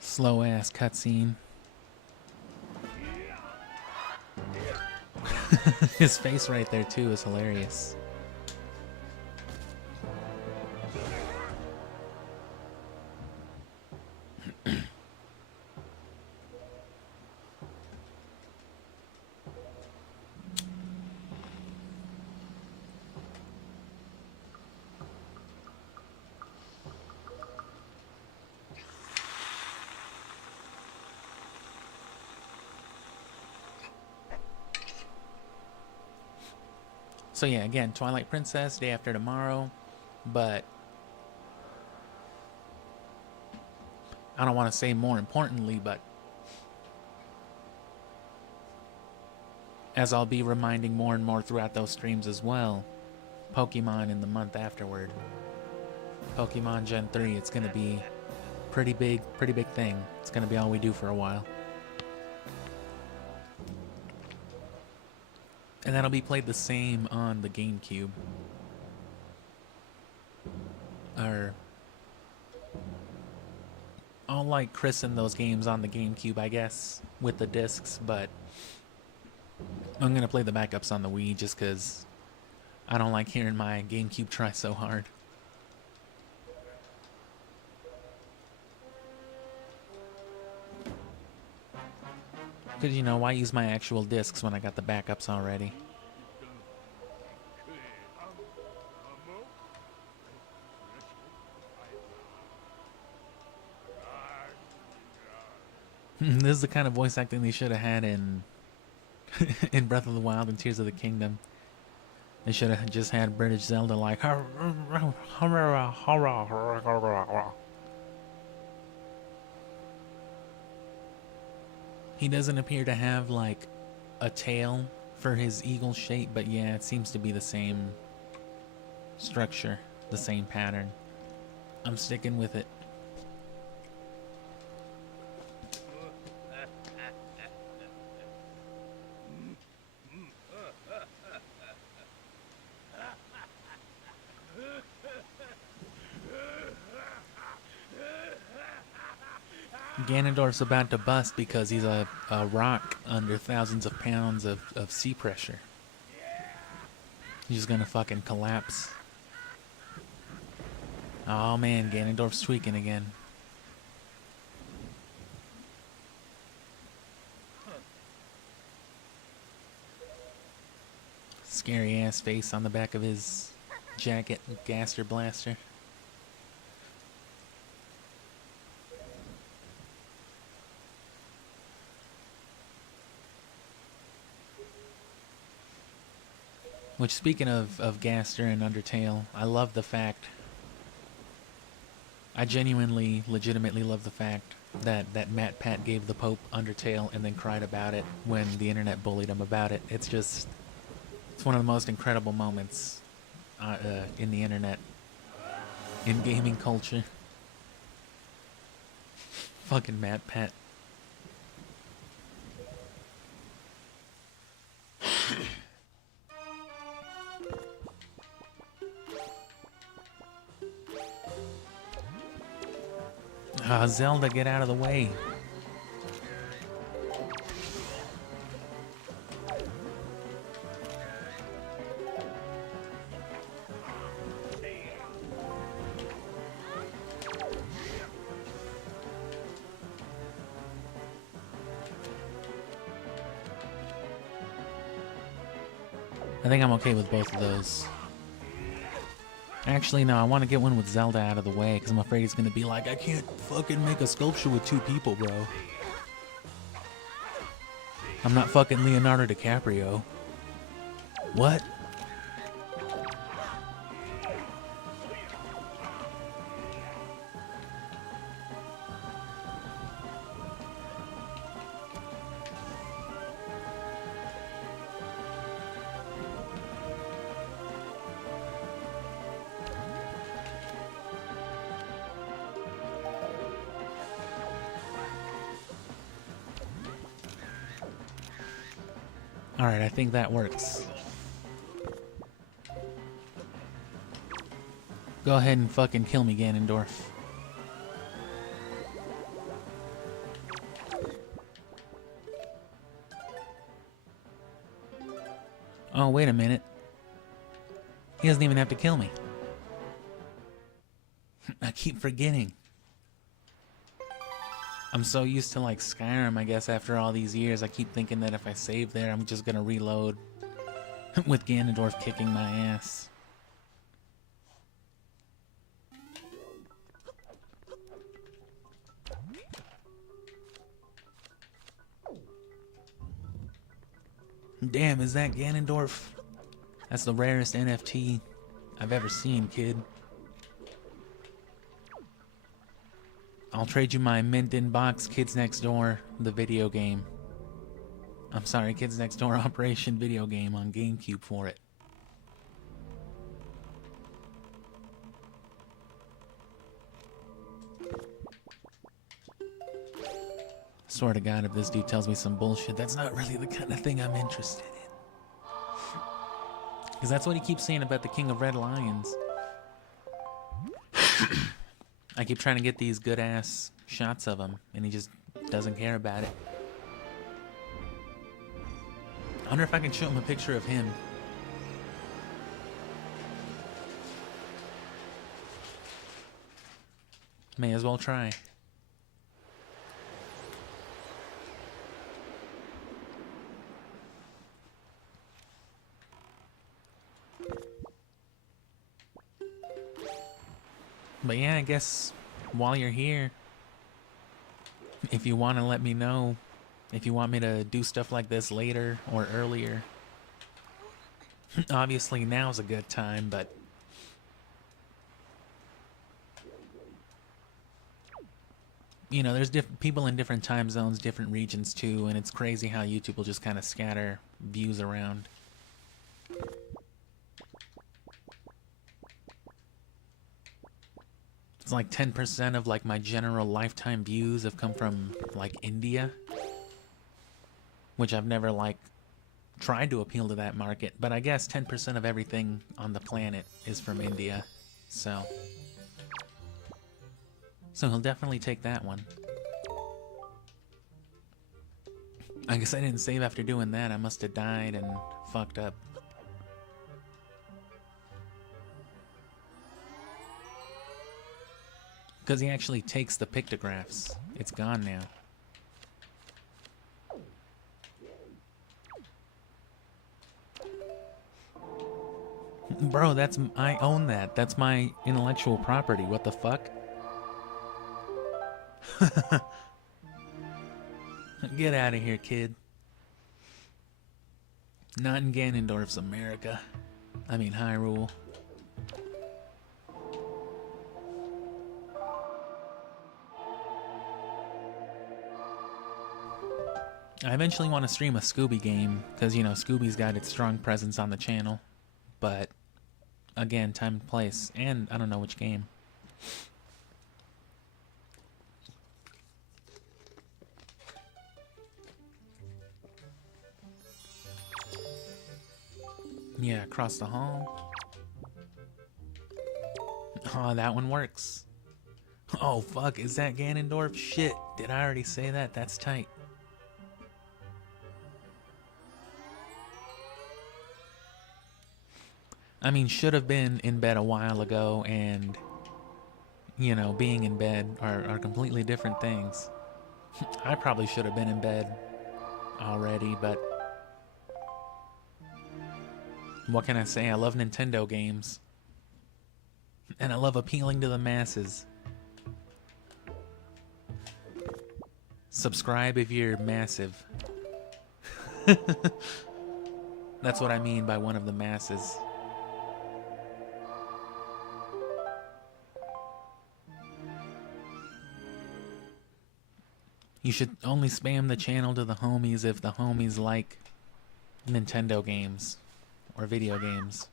Slow ass cutscene. His face right there too is hilarious. So yeah, again, Twilight Princess, day after tomorrow, but I don't want to say more importantly, but as I'll be reminding more and more throughout those streams as well, Pokemon in the month afterward. Pokemon Gen 3, it's going to be pretty big thing. It's going to be all we do for a while. And that'll be played the same on the GameCube. Or I'll like christen those games on the GameCube, I guess, with the discs, but I'm gonna play the backups on the Wii just because I don't like hearing my GameCube try so hard. Because, you know, why use my actual discs when I got the backups already? This is the kind of voice acting they should have had in in Breath of the Wild and Tears of the Kingdom. They should have just had British Zelda like... He doesn't appear to have like a tail for his eagle shape, but yeah, it seems to be the same structure, the same pattern. I'm sticking with it. Ganondorf's about to bust because he's a rock under thousands of pounds of sea pressure. He's just gonna fucking collapse. Oh man, Ganondorf's tweaking again. Scary ass face on the back of his jacket, Gaster Blaster. Which, speaking of Gaster and Undertale, I love the fact, I genuinely, legitimately love the fact that Matt Pat gave the Pope Undertale and then cried about it when the internet bullied him about it. It's just, it's one of the most incredible moments in the internet, in gaming culture. Fucking Matt Pat. Zelda, get out of the way. I think I'm okay with both of those. Actually, no, I want to get one with Zelda out of the way because I'm afraid he's going to be like, I can't fucking make a sculpture with 2 people, bro. I'm not fucking Leonardo DiCaprio. What? Alright, I think that works. Go ahead and fucking kill me, Ganondorf. Oh, wait a minute. He doesn't even have to kill me. I keep forgetting. I'm so used to like Skyrim, I guess, after all these years, I keep thinking that if I save there, I'm just gonna reload with Ganondorf kicking my ass. Damn, is that Ganondorf? That's the rarest NFT I've ever seen, kid. I'll trade you my mint in box Kids Next Door, the video game. I'm sorry, Kids Next Door Operation video game on GameCube for it. Swear to God, if this dude tells me some bullshit, that's not really the kind of thing I'm interested in. Because that's what he keeps saying about the King of Red Lions. I keep trying to get these good-ass shots of him, and he just doesn't care about it. I wonder if I can show him a picture of him. May as well try. But yeah, I guess while you're here, if you want to let me know if you want me to do stuff like this later or earlier. Obviously now's a good time, but you know, there's different people in different time zones, different regions too, and it's crazy how YouTube will just kind of scatter views around. It's like 10% of like my general lifetime views have come from like India, which I've never like tried to appeal to that market, but I guess 10% of everything on the planet is from India, so he'll definitely take that one. I guess I didn't save after doing that. I must have died and fucked up. Because he actually takes the pictographs. It's gone now. Bro, I own that. That's my intellectual property. What the fuck? Get out of here, kid. Not in Ganondorf's America. I mean Hyrule. I eventually want to stream a Scooby game, because, you know, Scooby's got its strong presence on the channel. But, again, time and place, and I don't know which game. Yeah, across the hall. Oh, that one works. Oh fuck, is that Ganondorf? Shit, did I already say that? That's tight. I mean, should have been in bed a while ago and, you know, being in bed are completely different things. I probably should have been in bed already, but what can I say? I love Nintendo games. And I love appealing to the masses. Subscribe if you're massive. That's what I mean by one of the masses. You should only spam the channel to the homies if the homies like Nintendo games or video games.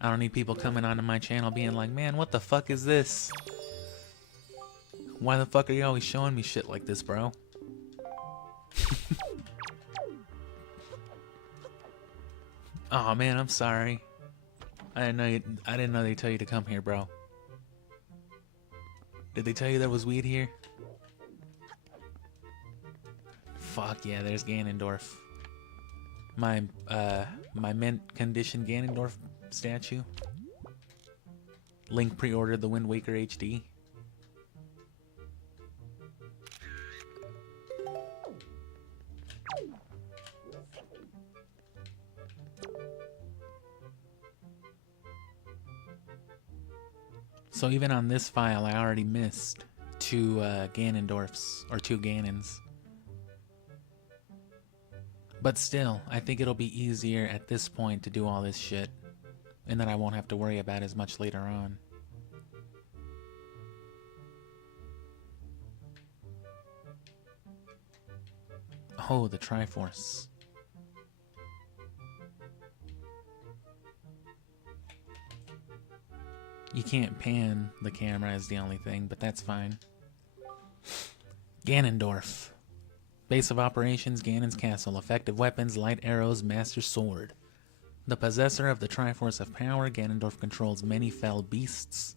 I don't need people coming onto my channel being like, man, what the fuck is this? Why the fuck are you always showing me shit like this, bro? Oh man, I'm sorry. I didn't know they tell you to come here, bro. Did they tell you there was weed here? Fuck yeah, there's Ganondorf. My mint condition Ganondorf statue. Link pre-ordered the Wind Waker HD. So even on this file, I already missed two Ganondorfs, or two Ganons. But still, I think it'll be easier at this point to do all this shit, and that I won't have to worry about as much later on. Oh, the Triforce. You can't pan the camera is the only thing, but that's fine. Ganondorf. Base of operations, Ganon's castle. Effective weapons, light arrows, master sword. The possessor of the Triforce of power, Ganondorf controls many fell beasts.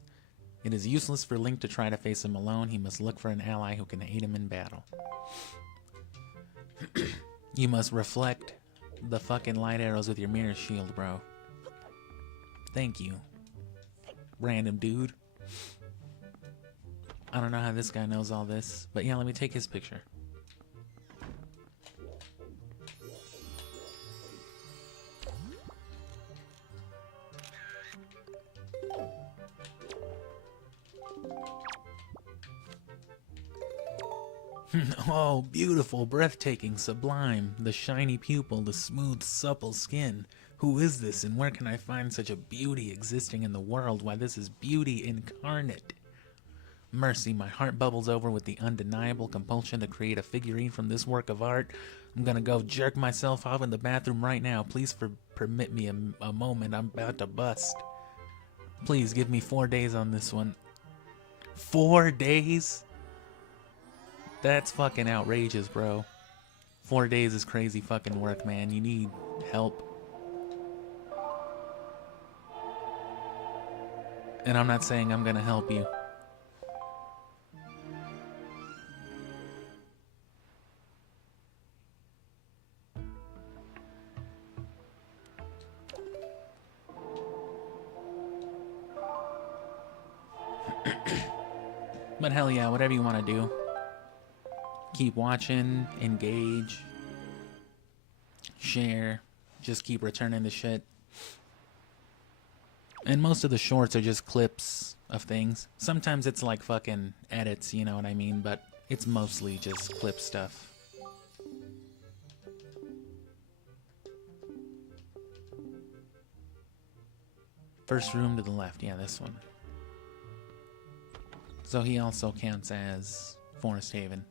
It is useless for Link to try to face him alone. He must look for an ally who can aid him in battle. You must reflect the fucking light arrows with your mirror shield, bro. Thank you. Random dude. I don't know how this guy knows all this, but yeah, let me take his picture. Oh, beautiful, breathtaking, sublime. The shiny pupil, the smooth, supple skin. Who is this, and where can I find such a beauty existing in the world? Why, this is beauty incarnate. Mercy, my heart bubbles over with the undeniable compulsion to create a figurine from this work of art. I'm gonna go jerk myself off in the bathroom right now. Please permit me a moment. I'm about to bust. Please give me 4 days on this one. 4 days? That's fucking outrageous, bro. 4 days is crazy fucking work, man. You need help. And I'm not saying I'm gonna help you. But hell yeah, whatever you want to do. Keep watching, engage, share, just keep returning the shit. And most of the shorts are just clips of things. Sometimes it's like fucking edits, you know what I mean? But it's mostly just clip stuff. First room to the left, yeah, this one. So he also counts as Forest Haven.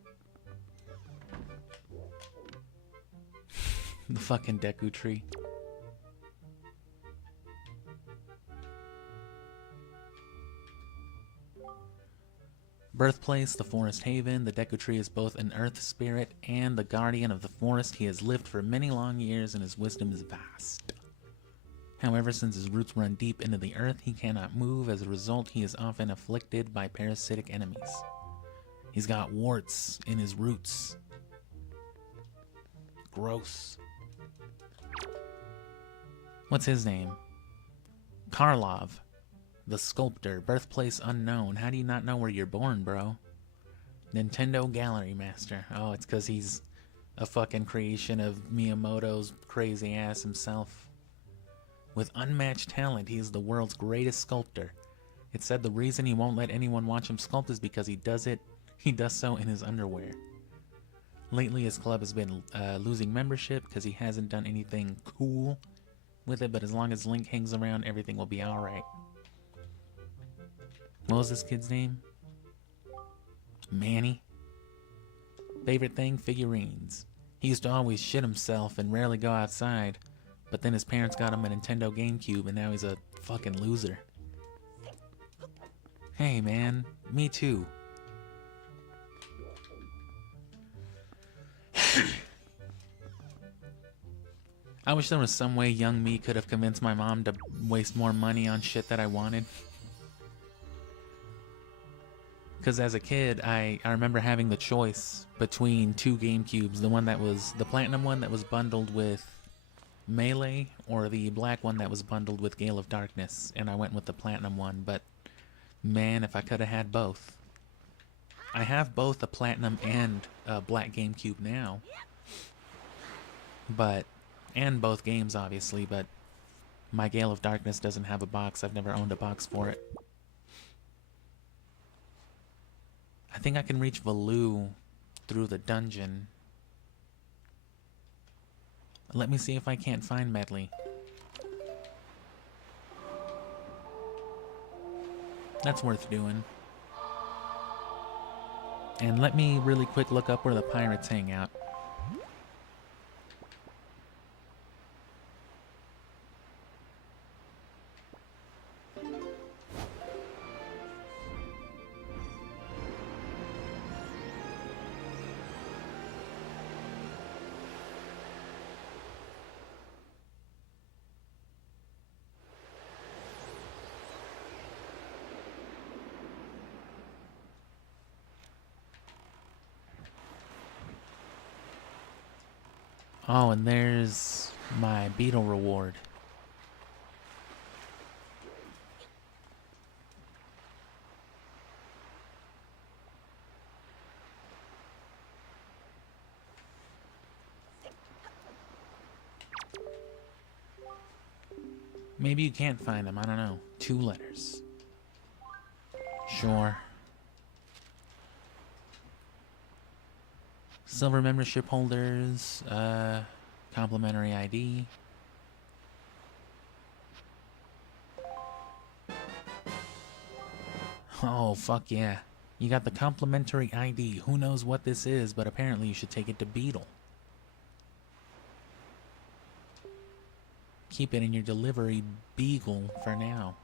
The fucking Deku tree. Birthplace, the Forest Haven. The Deku tree is both an earth spirit and the guardian of the forest. He has lived for many long years and his wisdom is vast. However, since his roots run deep into the earth, he cannot move. As a result, he is often afflicted by parasitic enemies. He's got warts in his roots. Gross. What's his name? Karlov, the sculptor, birthplace unknown. How do you not know where you're born, bro? Nintendo Gallery Master. Oh, it's because he's a fucking creation of Miyamoto's crazy ass himself. With unmatched talent, he is the world's greatest sculptor. It's said the reason he won't let anyone watch him sculpt is because he does so in his underwear. Lately, his club has been losing membership because he hasn't done anything cool with it, but as long as Link hangs around, everything will be alright. What was this kid's name? Manny? Favorite thing? Figurines. He used to always shit himself and rarely go outside, but then his parents got him a Nintendo GameCube and now he's a fucking loser. Hey man, me too. I wish there was some way young me could have convinced my mom to waste more money on shit that I wanted. Because as a kid, I remember having the choice between two GameCubes. The one that was the platinum one that was bundled with Melee, or the black one that was bundled with Gale of Darkness. And I went with the platinum one, but man, if I could have had both. I have both a platinum and a black GameCube now. And both games, obviously, but my Gale of Darkness doesn't have a box. I've never owned a box for it. I think I can reach Valoo through the dungeon. Let me see if I can't find Medley. That's worth doing. And let me really quick look up where the pirates hang out. Oh, and there's my beetle reward. Maybe you can't find them, I don't know. 2 letters. Sure. Silver membership holders, complimentary ID. Oh, fuck yeah. You got the complimentary ID. Who knows what this is, but apparently you should take it to Beetle. Keep it in your delivery beagle for now.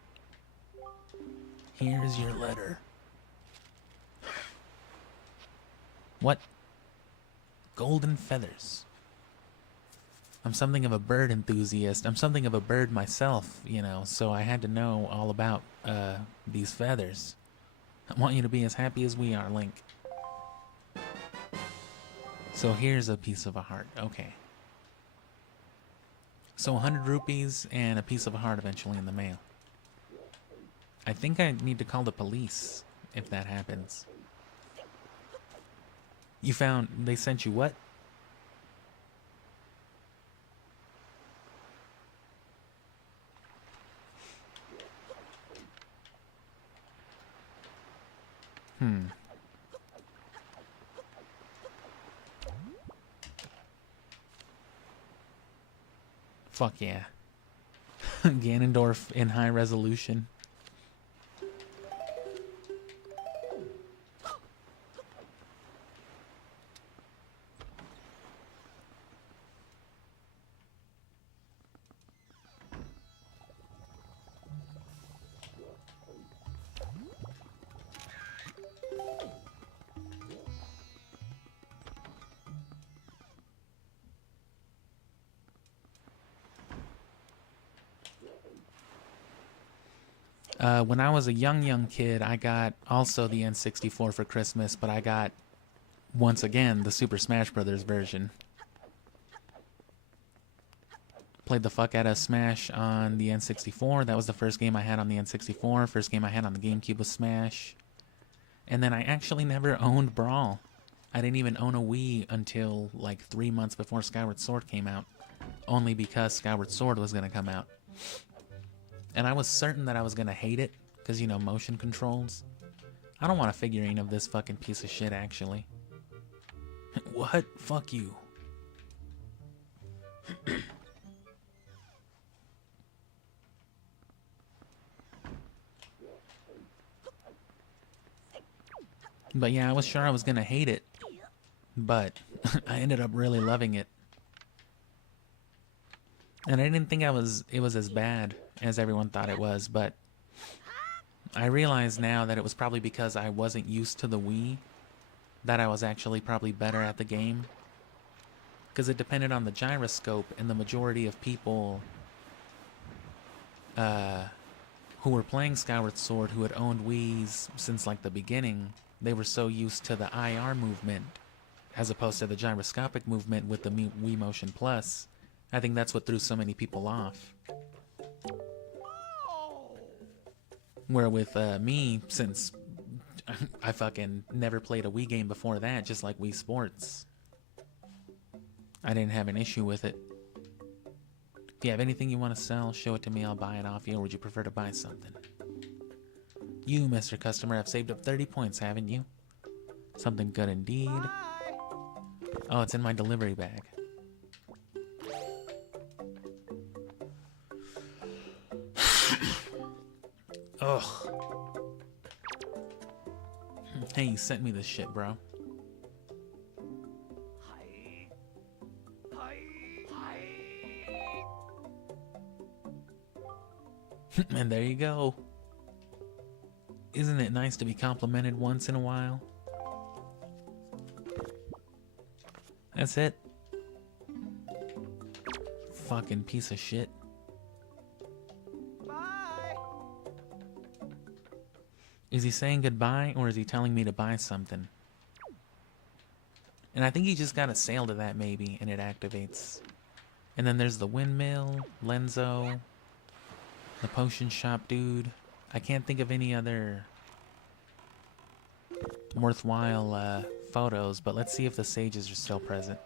Here's your letter. What? Golden feathers. I'm something of a bird enthusiast. I'm something of a bird myself, you know, so I had to know all about these feathers. I want you to be as happy as we are, Link. So here's a piece of a heart. Okay. So 100 rupees and a piece of a heart eventually in the mail. I think I need to call the police if that happens. You found... They sent you what? Fuck yeah. Ganondorf in high resolution. When I was a young kid, I got also the N64 for Christmas, but I got, once again, the Super Smash Bros. Version. Played the fuck out of Smash on the N64. That was the first game I had on the N64. First game I had on the GameCube was Smash. And then I actually never owned Brawl. I didn't even own a Wii until like 3 months before Skyward Sword came out. Only because Skyward Sword was going to come out. And I was certain that I was going to hate it, because, you know, motion controls. I don't want a figurine of this fucking piece of shit, actually. What? Fuck you. But yeah, I was sure I was going to hate it. But I ended up really loving it. And I didn't think it was as bad as everyone thought it was, but I realize now that it was probably because I wasn't used to the Wii that I was actually probably better at the game. Because it depended on the gyroscope, and the majority of people who were playing Skyward Sword who had owned Wiis since like the beginning, they were so used to the IR movement as opposed to the gyroscopic movement with the Wii Motion Plus. I think that's what threw so many people off. Where with me, since I fucking never played a Wii game before that, just like Wii Sports, I didn't have an issue with it. If you have anything you want to sell, show it to me, I'll buy it off you, or would you prefer to buy something? You, Mr. Customer, have saved up 30 points, haven't you? Something good indeed. Oh, it's in my delivery bag. Ugh. Hey, you sent me this shit, bro. And there you go. Isn't it nice to be complimented once in a while? That's it. Fucking piece of shit. Bye. Is he saying goodbye, or is he telling me to buy something? And I think he just got a sale to that maybe, and it activates. And then there's the windmill, Lenzo, the potion shop dude. I can't think of any other worthwhile photos, but let's see if the sages are still present.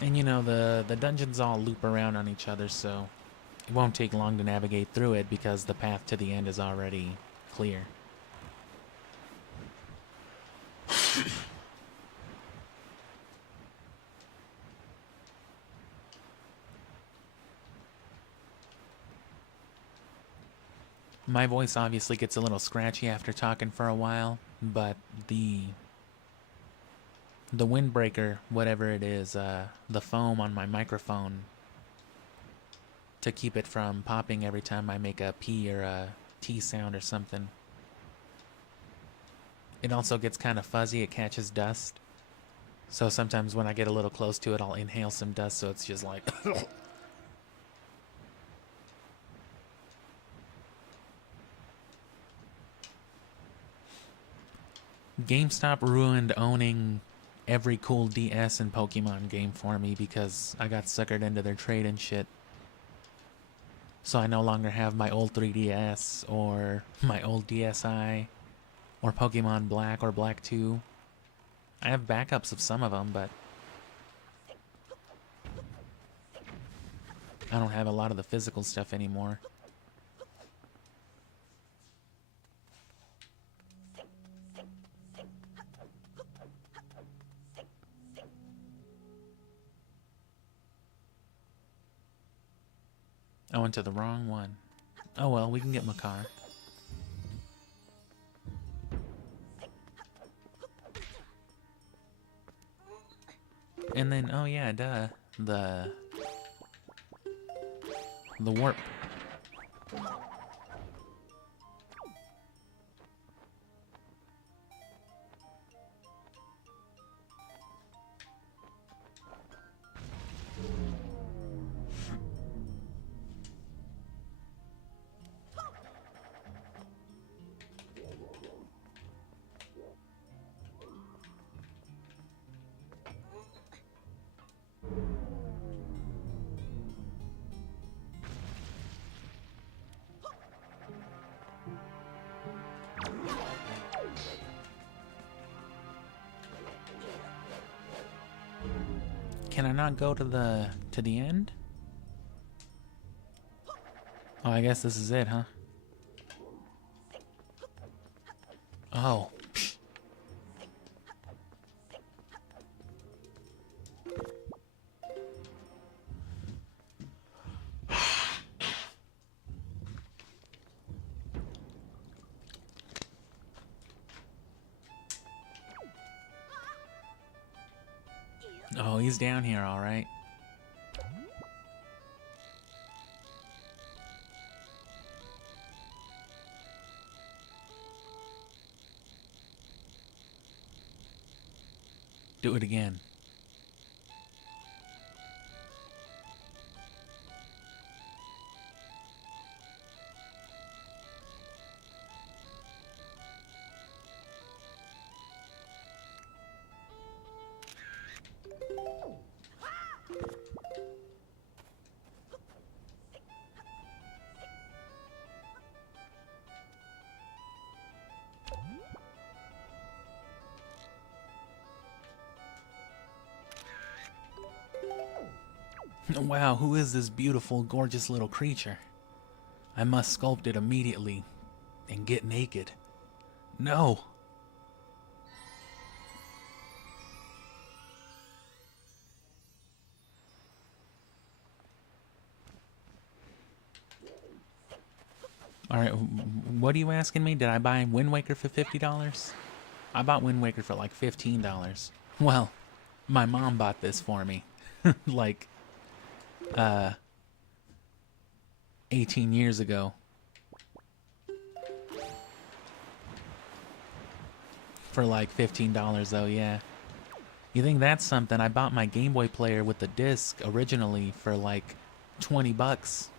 And you know, the dungeons all loop around on each other, so it won't take long to navigate through it because the path to the end is already clear. My voice obviously gets a little scratchy after talking for a while, but the windbreaker, whatever it is, the foam on my microphone to keep it from popping every time I make a P or a T sound or something. It also gets kind of fuzzy, it catches dust. So sometimes when I get a little close to it, I'll inhale some dust, so it's just like... GameStop ruined owning every cool DS and Pokemon game for me because I got suckered into their trade and shit. So I no longer have my old 3DS or my old DSi or Pokemon Black or Black 2. I have backups of some of them, but I don't have a lot of the physical stuff anymore. I went to the wrong one. Oh well, we can get Makar. And then, oh yeah, duh, the warp. Can I not go to the end? Oh, I guess this is it, huh? Oh. Psh. Oh, he's down here, all right. Do it again. Wow, who is this beautiful, gorgeous little creature? I must sculpt it immediately and get naked. No! Alright, what are you asking me? Did I buy Wind Waker for $50? I bought Wind Waker for like $15. Well, my mom bought this for me. Like, 18 years ago. For like $15 though, yeah. You think that's something? I bought my Game Boy player with the disc originally for like 20 bucks.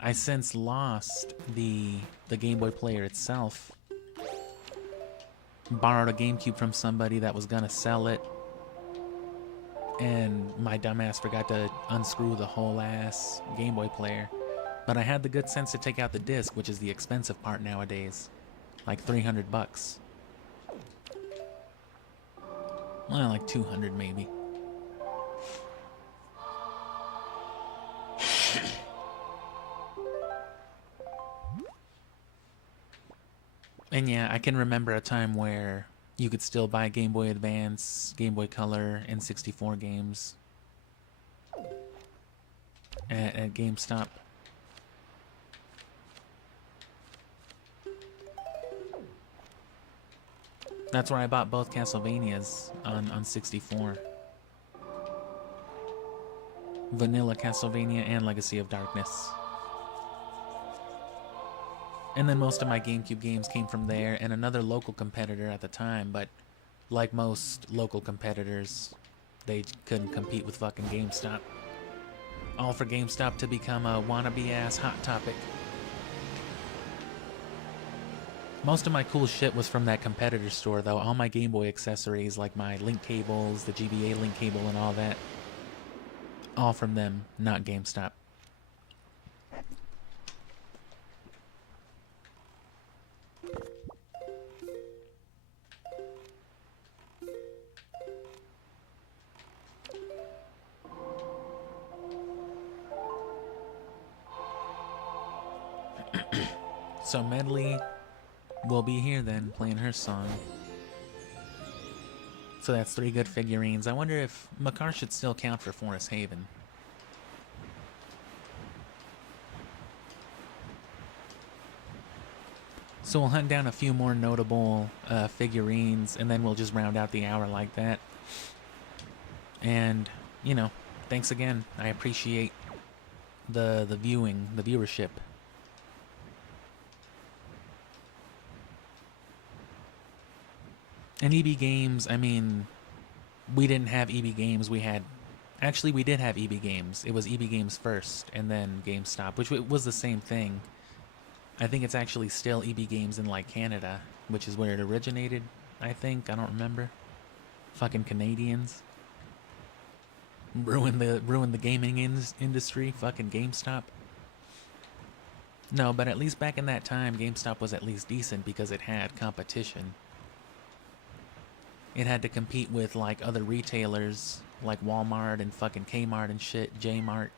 I since lost the Game Boy player itself. Borrowed a GameCube from somebody that was gonna sell it. And my dumbass forgot to unscrew the whole ass Game Boy player. But I had the good sense to take out the disc, which is the expensive part nowadays. Like 300 bucks. Well, like 200 maybe. And yeah, I can remember a time where you could still buy Game Boy Advance, Game Boy Color, N64 games at GameStop. That's where I bought both Castlevanias on 64. Vanilla Castlevania and Legacy of Darkness. And then most of my GameCube games came from there and another local competitor at the time, but like most local competitors, they couldn't compete with fucking GameStop. All for GameStop to become a wannabe-ass Hot Topic. Most of my cool shit was from that competitor store, though. All my Game Boy accessories, like my link cables, the GBA link cable, and all that. All from them, not GameStop. So Medley will be here then, playing her song. So that's 3 good figurines. I wonder if Makar should still count for Forest Haven. So we'll hunt down a few more notable figurines, and then we'll just round out the hour like that. And, you know, thanks again. I appreciate the viewership. And EB Games, I mean, we didn't have EB Games. Actually, we did have EB Games. It was EB Games first, and then GameStop, which was the same thing. I think it's actually still EB Games in, like, Canada, which is where it originated, I think. I don't remember. Fucking Canadians. Ruin the gaming industry. Fucking GameStop. No, but at least back in that time, GameStop was at least decent because it had competition. it had to compete with like other retailers like Walmart and fucking Kmart and shit, J-Mart,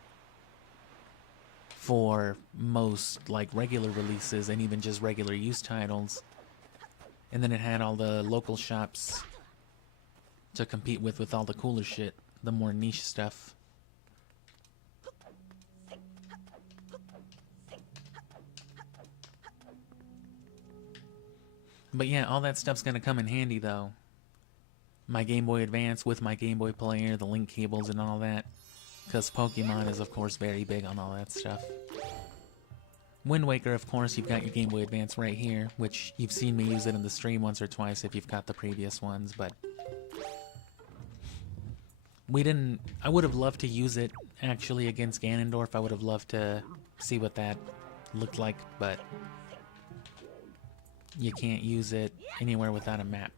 for most like regular releases and even just regular use titles. And then it had all the local shops to compete with all the cooler shit, the more niche stuff. But yeah, all that stuff's gonna come in handy though. My Game Boy Advance with my Game Boy player, the link cables and all that. Because Pokemon is of course very big on all that stuff. Wind Waker, of course, you've got your Game Boy Advance right here, which you've seen me use it in the stream once or twice if you've got the previous ones, but I would have loved to use it actually against Ganondorf. I would have loved to see what that looked like, but you can't use it anywhere without a map.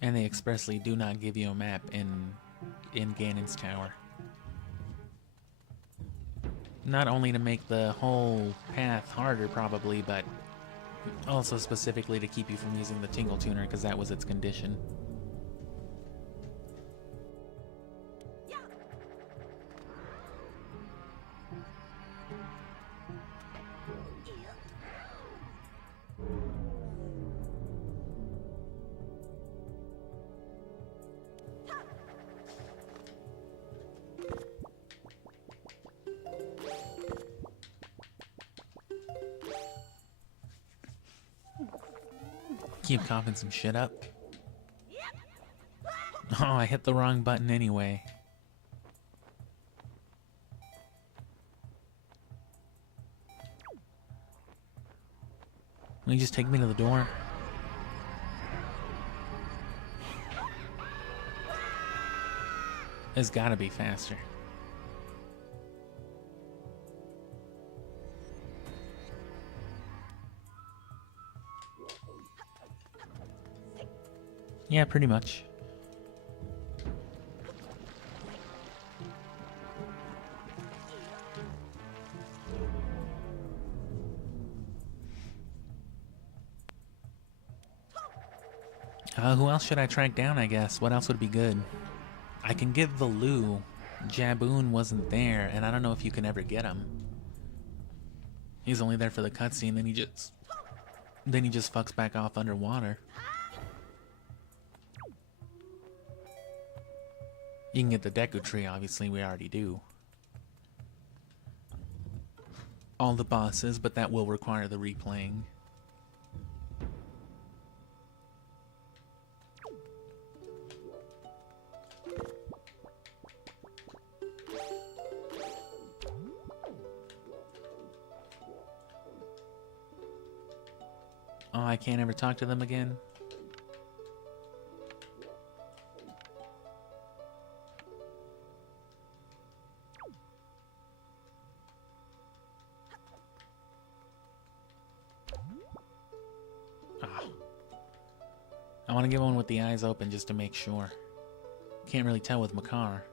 And they expressly do not give you a map in Ganon's Tower. Not only to make the whole path harder probably, but also specifically to keep you from using the Tingle Tuner because that was its condition. Keep coughing some shit up. Oh, I hit the wrong button anyway. Will you just take me to the door? It's gotta be faster. Yeah, pretty much. Who else should I track down, I guess? What else would be good? I can get the Lou. Jaboon wasn't there, and I don't know if you can ever get him. He's only there for the cutscene, then he just fucks back off underwater. You can get the Deku Tree, obviously, we already do. All the bosses, but that will require the replaying. Oh, I can't ever talk to them again? I want to get one with the eyes open just to make sure. Can't really tell with Makar.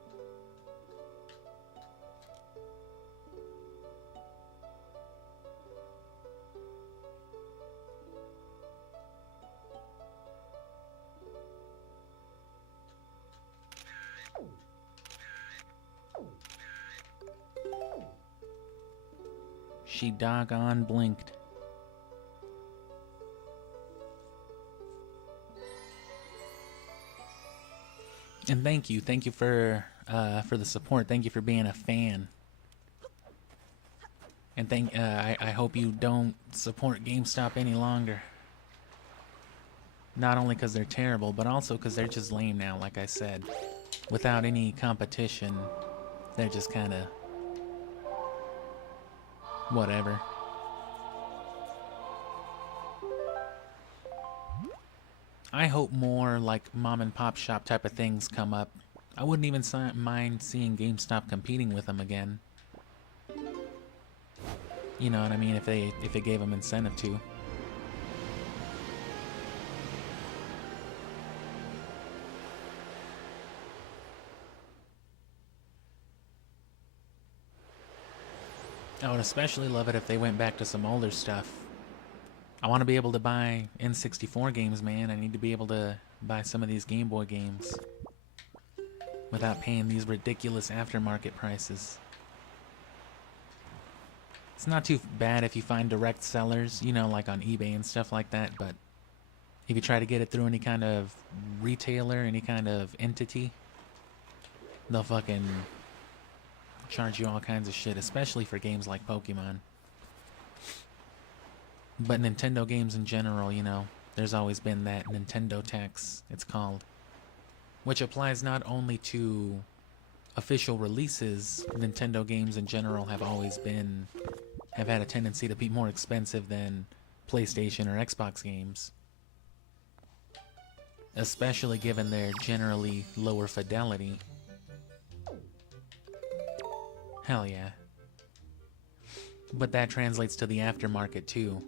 She doggone blinked. And thank you for the support. Thank you for being a fan. And I hope you don't support GameStop any longer. Not only because they're terrible, but also because they're just lame now, like I said. Without any competition, they're just kind of whatever. I hope more like mom and pop shop type of things come up. I wouldn't even mind seeing GameStop competing with them again. You know what I mean? If they gave them incentive to. I would especially love it if they went back to some older stuff. I want to be able to buy N64 games, man. I need to be able to buy some of these Game Boy games without paying these ridiculous aftermarket prices. It's not too bad if you find direct sellers, you know, like on eBay and stuff like that, but if you try to get it through any kind of retailer, any kind of entity, they'll fucking charge you all kinds of shit, especially for games like Pokemon. But Nintendo games in general, you know, there's always been that Nintendo tax, it's called, which applies not only to official releases. Nintendo games in general have had a tendency to be more expensive than PlayStation or Xbox games, especially given their generally lower fidelity. Hell yeah. But that translates to the aftermarket too.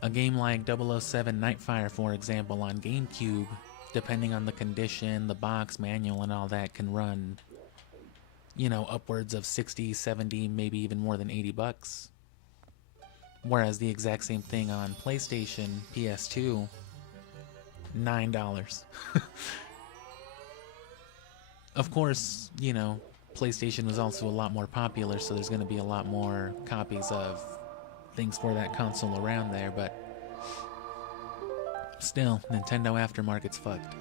A game like 007 Nightfire, for example, on GameCube, depending on the condition, the box, manual, and all that, can run, you know, upwards of 60, 70, maybe even more than $80. Whereas the exact same thing on PlayStation, PS2, $9. Of course, you know, PlayStation was also a lot more popular, so there's going to be a lot more copies of things for that console around there, but still, Nintendo aftermarket's fucked.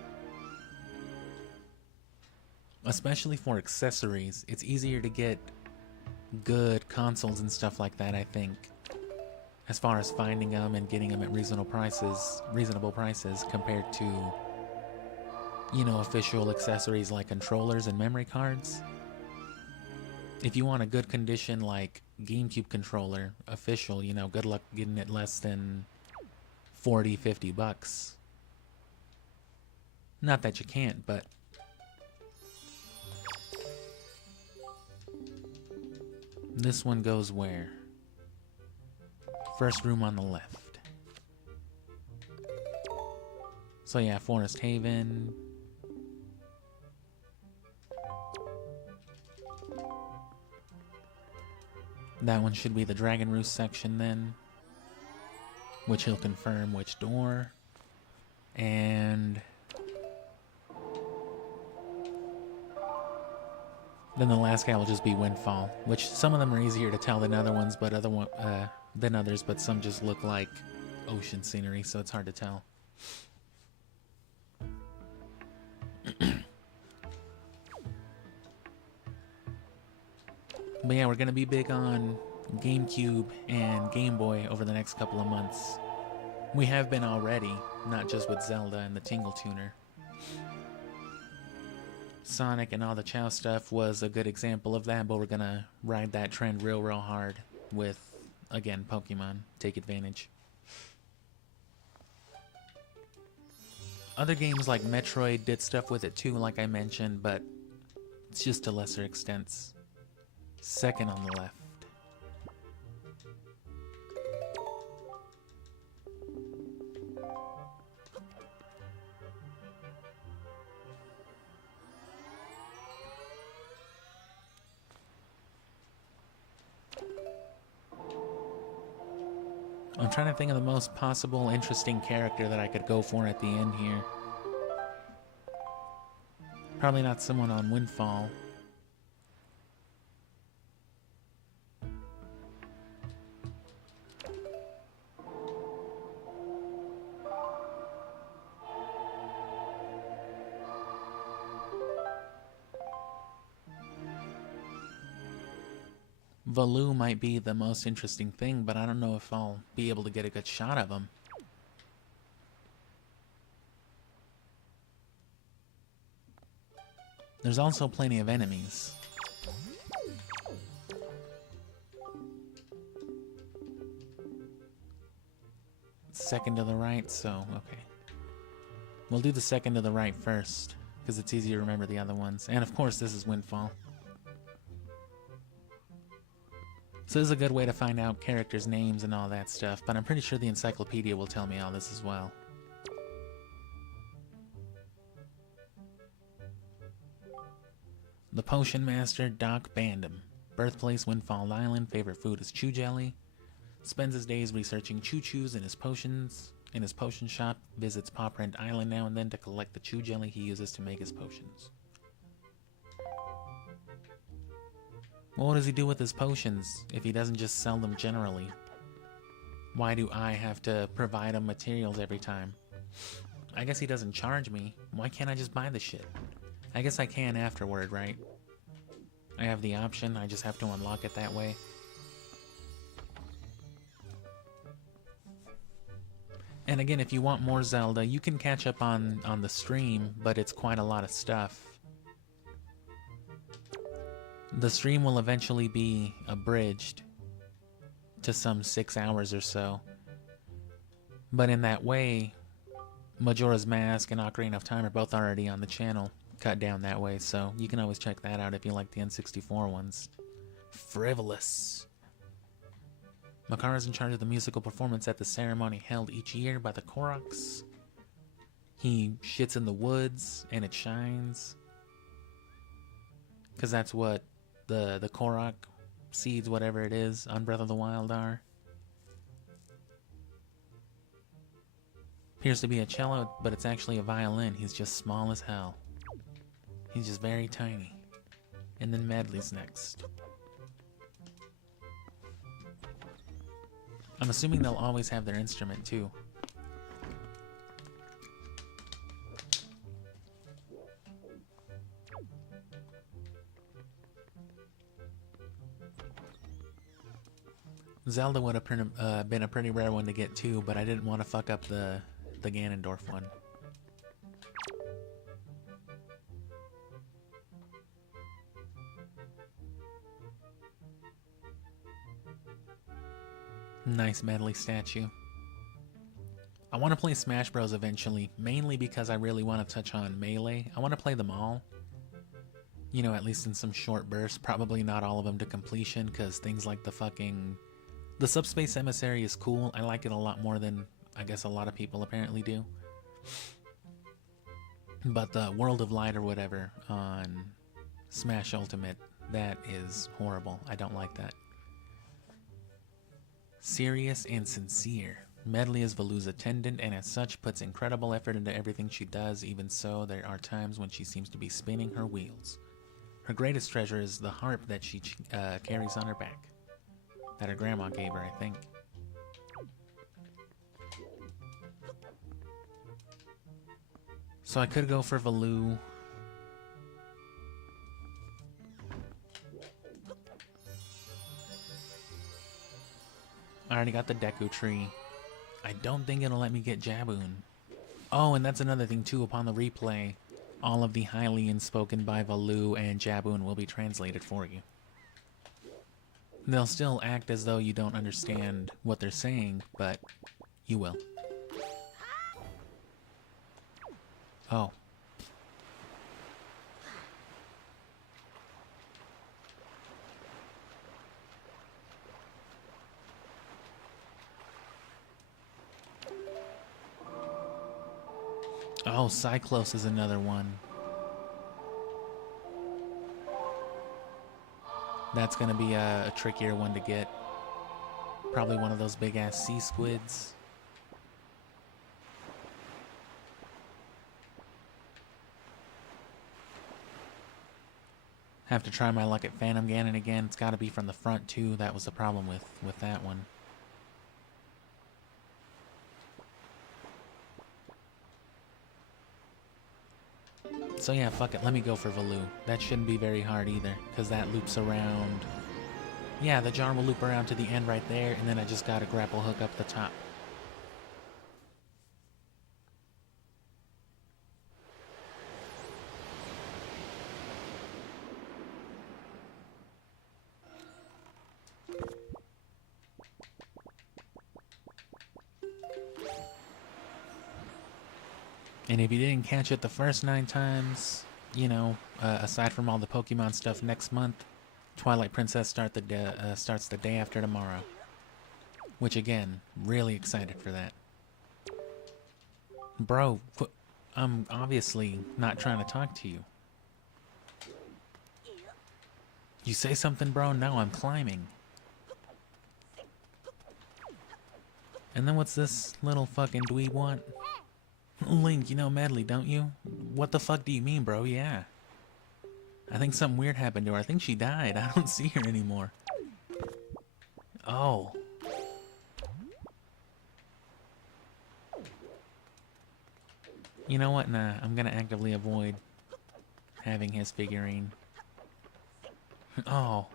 Especially for accessories, it's easier to get good consoles and stuff like that, I think, as far as finding them and getting them at reasonable prices compared to, you know, official accessories like controllers and memory cards. If you want a good condition like GameCube controller, official, you know, good luck getting it less than $40, $50. Not that you can't, but this one goes where? First room on the left. So yeah, Forest Haven. That one should be the Dragon Roost section then, which he'll confirm which door. And then the last guy will just be Windfall, which some of them are easier to tell than other ones, but than others, but some just look like ocean scenery, so it's hard to tell. But yeah, we're going to be big on GameCube and Game Boy over the next couple of months. We have been already, not just with Zelda and the Tingle Tuner. Sonic and all the Chow stuff was a good example of that, but we're going to ride that trend real hard with, again, Pokemon. Take advantage. Other games like Metroid did stuff with it too, like I mentioned, but it's just to lesser extents. Second on the left. I'm trying to think of the most possible interesting character that I could go for at the end here. Probably not someone on Windfall. Valoo might be the most interesting thing, but I don't know if I'll be able to get a good shot of him. There's also plenty of enemies. Second to the right, so okay. We'll do the second to the right first, because it's easier to remember the other ones. And of course, this is Windfall. So this is a good way to find out characters' names and all that stuff, but I'm pretty sure the encyclopedia will tell me all this as well. The Potion Master, Doc Bandom. Birthplace, Windfall Island. Favorite food is chew jelly. Spends his days researching choo-choos in his potion shop, visits Pawprint Island now and then to collect the chew jelly he uses to make his potions. Well, what does he do with his potions if he doesn't just sell them generally? Why do I have to provide him materials every time? I guess he doesn't charge me. Why can't I just buy the shit? I guess I can afterward, right? I have the option, I just have to unlock it that way. And again, if you want more Zelda, you can catch up on the stream, but it's quite a lot of stuff. The stream will eventually be abridged to some 6 hours or so. But in that way, Majora's Mask and Ocarina of Time are both already on the channel, cut down that way, so you can always check that out if you like the N64 ones. Frivolous. Makara's in charge of the musical performance at the ceremony held each year by the Koroks. He shits in the woods, and it shines. Because that's what the Korok seeds, whatever it is, on Breath of the Wild are. Appears to be a cello, but it's actually a violin. He's just small as hell. He's just very tiny. And then Medley's next. I'm assuming they'll always have their instrument too. Zelda would have been a pretty rare one to get too, but I didn't want to fuck up the Ganondorf one. Nice medley statue. I want to play Smash Bros. Eventually, mainly because I really want to touch on Melee. I want to play them all. You know, at least in some short bursts. Probably not all of them to completion, because things like the Subspace Emissary is cool. I like it a lot more than I guess a lot of people apparently do. But the World of Light or whatever on Smash Ultimate, that is horrible. I don't like that. Serious and sincere. Medley is Valu's attendant and as such puts incredible effort into everything she does. Even so, there are times when she seems to be spinning her wheels. Her greatest treasure is the harp that she carries on her back. That her grandma gave her, I think. So I could go for Valu. I already got the Deku Tree. I don't think it'll let me get Jaboon. Oh, and that's another thing too. Upon the replay, all of the Hylian spoken by Valu and Jaboon will be translated for you. They'll still act as though you don't understand what they're saying, but you will. Oh. Oh, Cyclos is another one. That's gonna be a trickier one to get. Probably one of those big ass sea squids. Have to try my luck at Phantom Ganon again. It's gotta be from the front too. That was the problem with that one. So yeah, fuck it. Let me go for Valu. That shouldn't be very hard either, because that loops around. Yeah, the jar will loop around to the end right there, and then I just gotta grapple hook up the top. And if you didn't catch it the first 9 times, you know, aside from all the Pokemon stuff next month, Twilight Princess starts the day after tomorrow. Which again, really excited for that. Bro, I'm obviously not trying to talk to you. You say something, bro? No, I'm climbing. And then what's this little fucking dweeb want? Link, you know Medley, don't you? What the fuck do you mean, bro? Yeah. I think something weird happened to her. I think she died. I don't see her anymore. Oh. You know what? Nah, I'm gonna actively avoid having his figurine. Oh.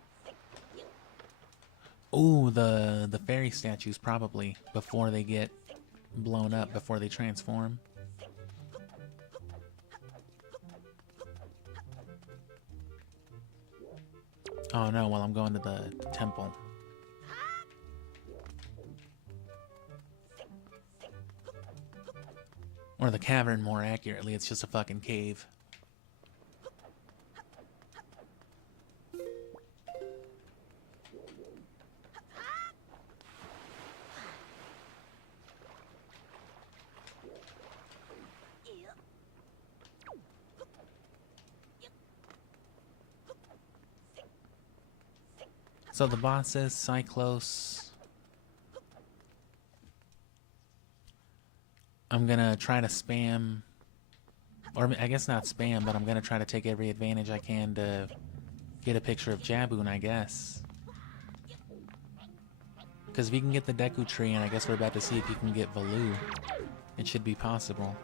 Ooh, the fairy statues probably before they get blown up, before they transform. Oh no, well I'm going to the temple. Or the cavern, more accurately. It's just a fucking cave. So the bosses, Cyclos. I'm gonna try to spam, or I guess not spam, but I'm gonna try to take every advantage I can to get a picture of Jaboon, I guess. Because if you can get the Deku Tree, and I guess we're about to see if you can get Valoo, it should be possible.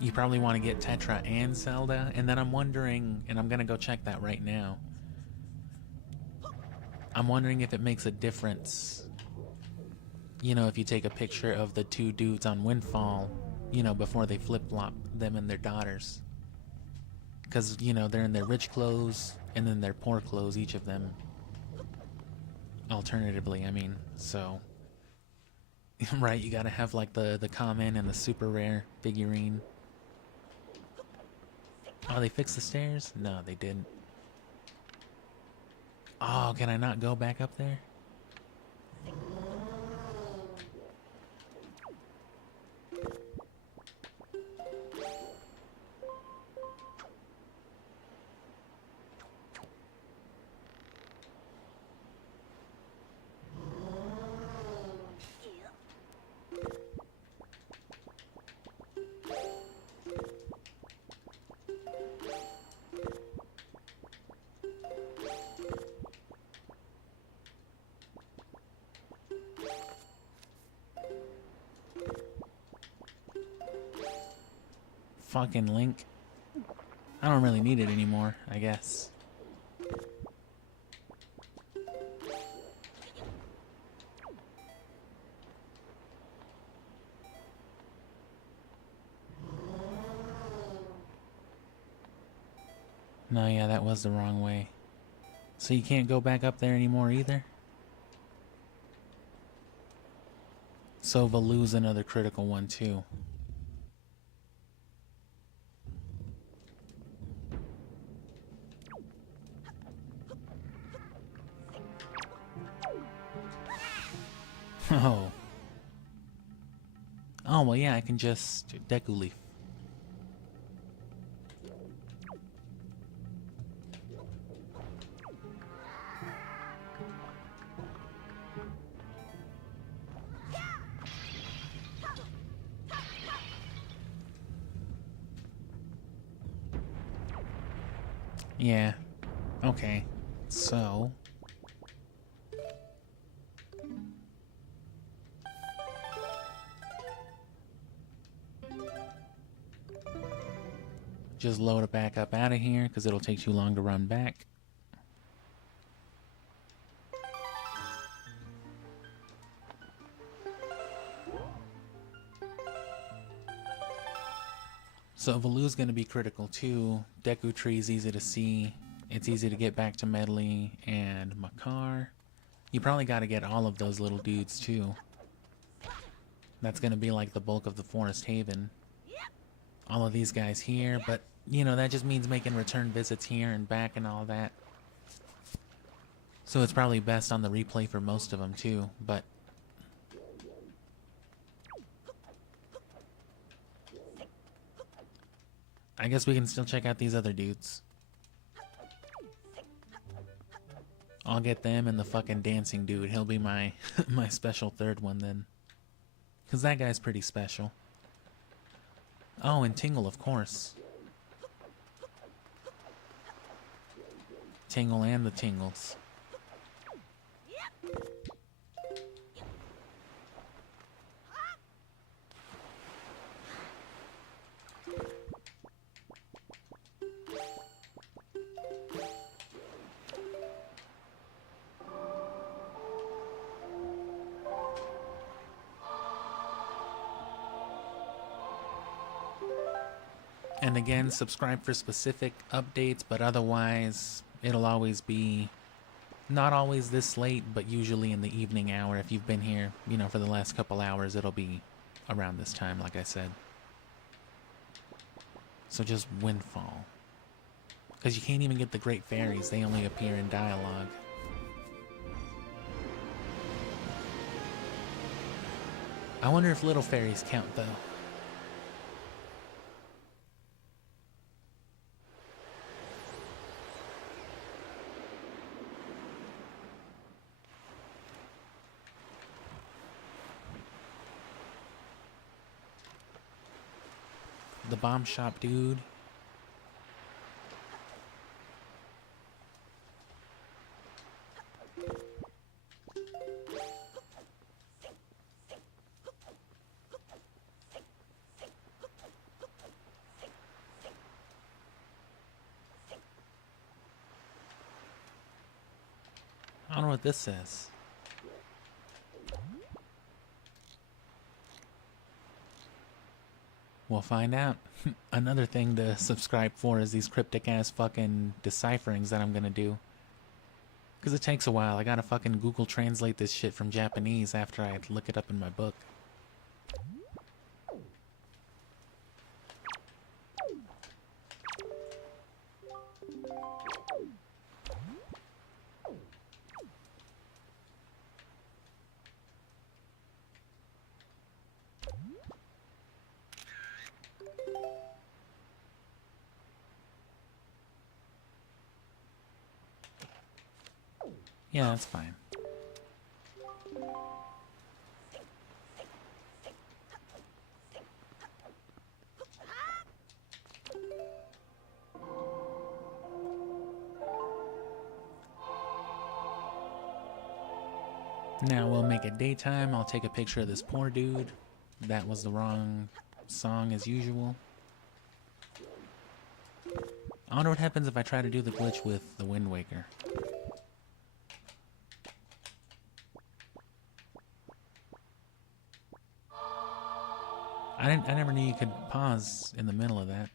You probably want to get Tetra and Zelda, and then I'm wondering, and I'm gonna go check that right now. I'm wondering if it makes a difference, you know, if you take a picture of the two dudes on Windfall, you know, before they flip-flop them and their daughters. Because, you know, they're in their rich clothes, and then their poor clothes, each of them. Alternatively, I mean, so... right, you gotta have, like, the common and the super rare figurine. Oh, they fixed the stairs? No, they didn't. Oh, can I not go back up there? Fucking Link. I don't really need it anymore, I guess. No, yeah, that was the wrong way. So you can't go back up there anymore either? So Valoo's another critical one too. Oh. Oh, well, yeah, I can just Deku Leaf. Yeah. Okay. So... just load it back up out of here, because it'll take too long to run back. So Valoo's going to be critical too. Deku Tree's easy to see. It's easy to get back to Medley and Makar. You probably got to get all of those little dudes too. That's going to be like the bulk of the Forest Haven. All of these guys here, but you know, that just means making return visits here and back and all that. So it's probably best on the replay for most of them too, but... I guess we can still check out these other dudes. I'll get them and the fucking dancing dude. He'll be my my special third one then. Because that guy's pretty special. Oh, and Tingle, of course. Tingle and the Tingles. And again, subscribe for specific updates, but otherwise, it'll always be, not always this late, but usually in the evening hour. If you've been here, you know, for the last couple hours, it'll be around this time, like I said. So just Windfall. Because you can't even get the Great Fairies, they only appear in dialogue. I wonder if Little Fairies count, though. The bomb shop dude. I don't know what this says. We'll find out. Another thing to subscribe for is these cryptic ass fucking decipherings that I'm gonna do. Because it takes a while. I gotta fucking Google translate this shit from Japanese after I look it up in my book. Yeah, that's fine. Now we'll make it daytime. I'll take a picture of this poor dude. That was the wrong song as usual. I wonder what happens if I try to do the glitch with the Wind Waker. I never knew you could pause in the middle of that.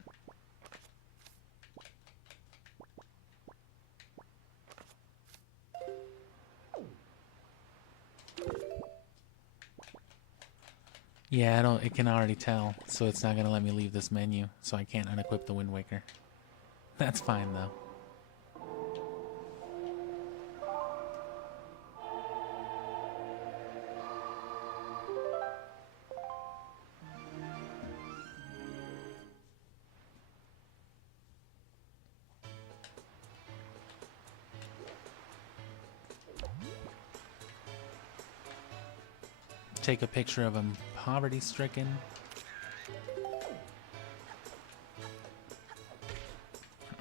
Yeah, it can already tell, so it's not gonna let me leave this menu, so I can't unequip the Wind Waker. That's fine though. Take a picture of him poverty-stricken.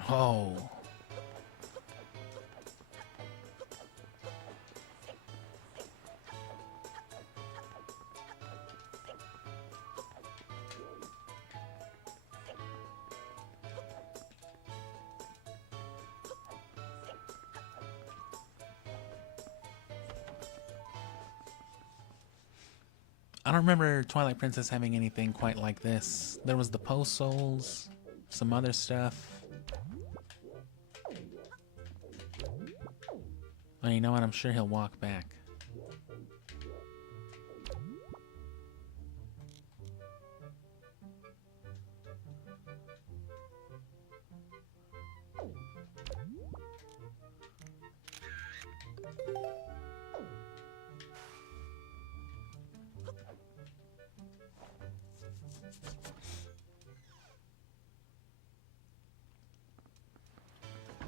Oh. I don't remember Twilight Princess having anything quite like this. There was the Post Souls, some other stuff. Oh, you know what? I'm sure he'll walk back.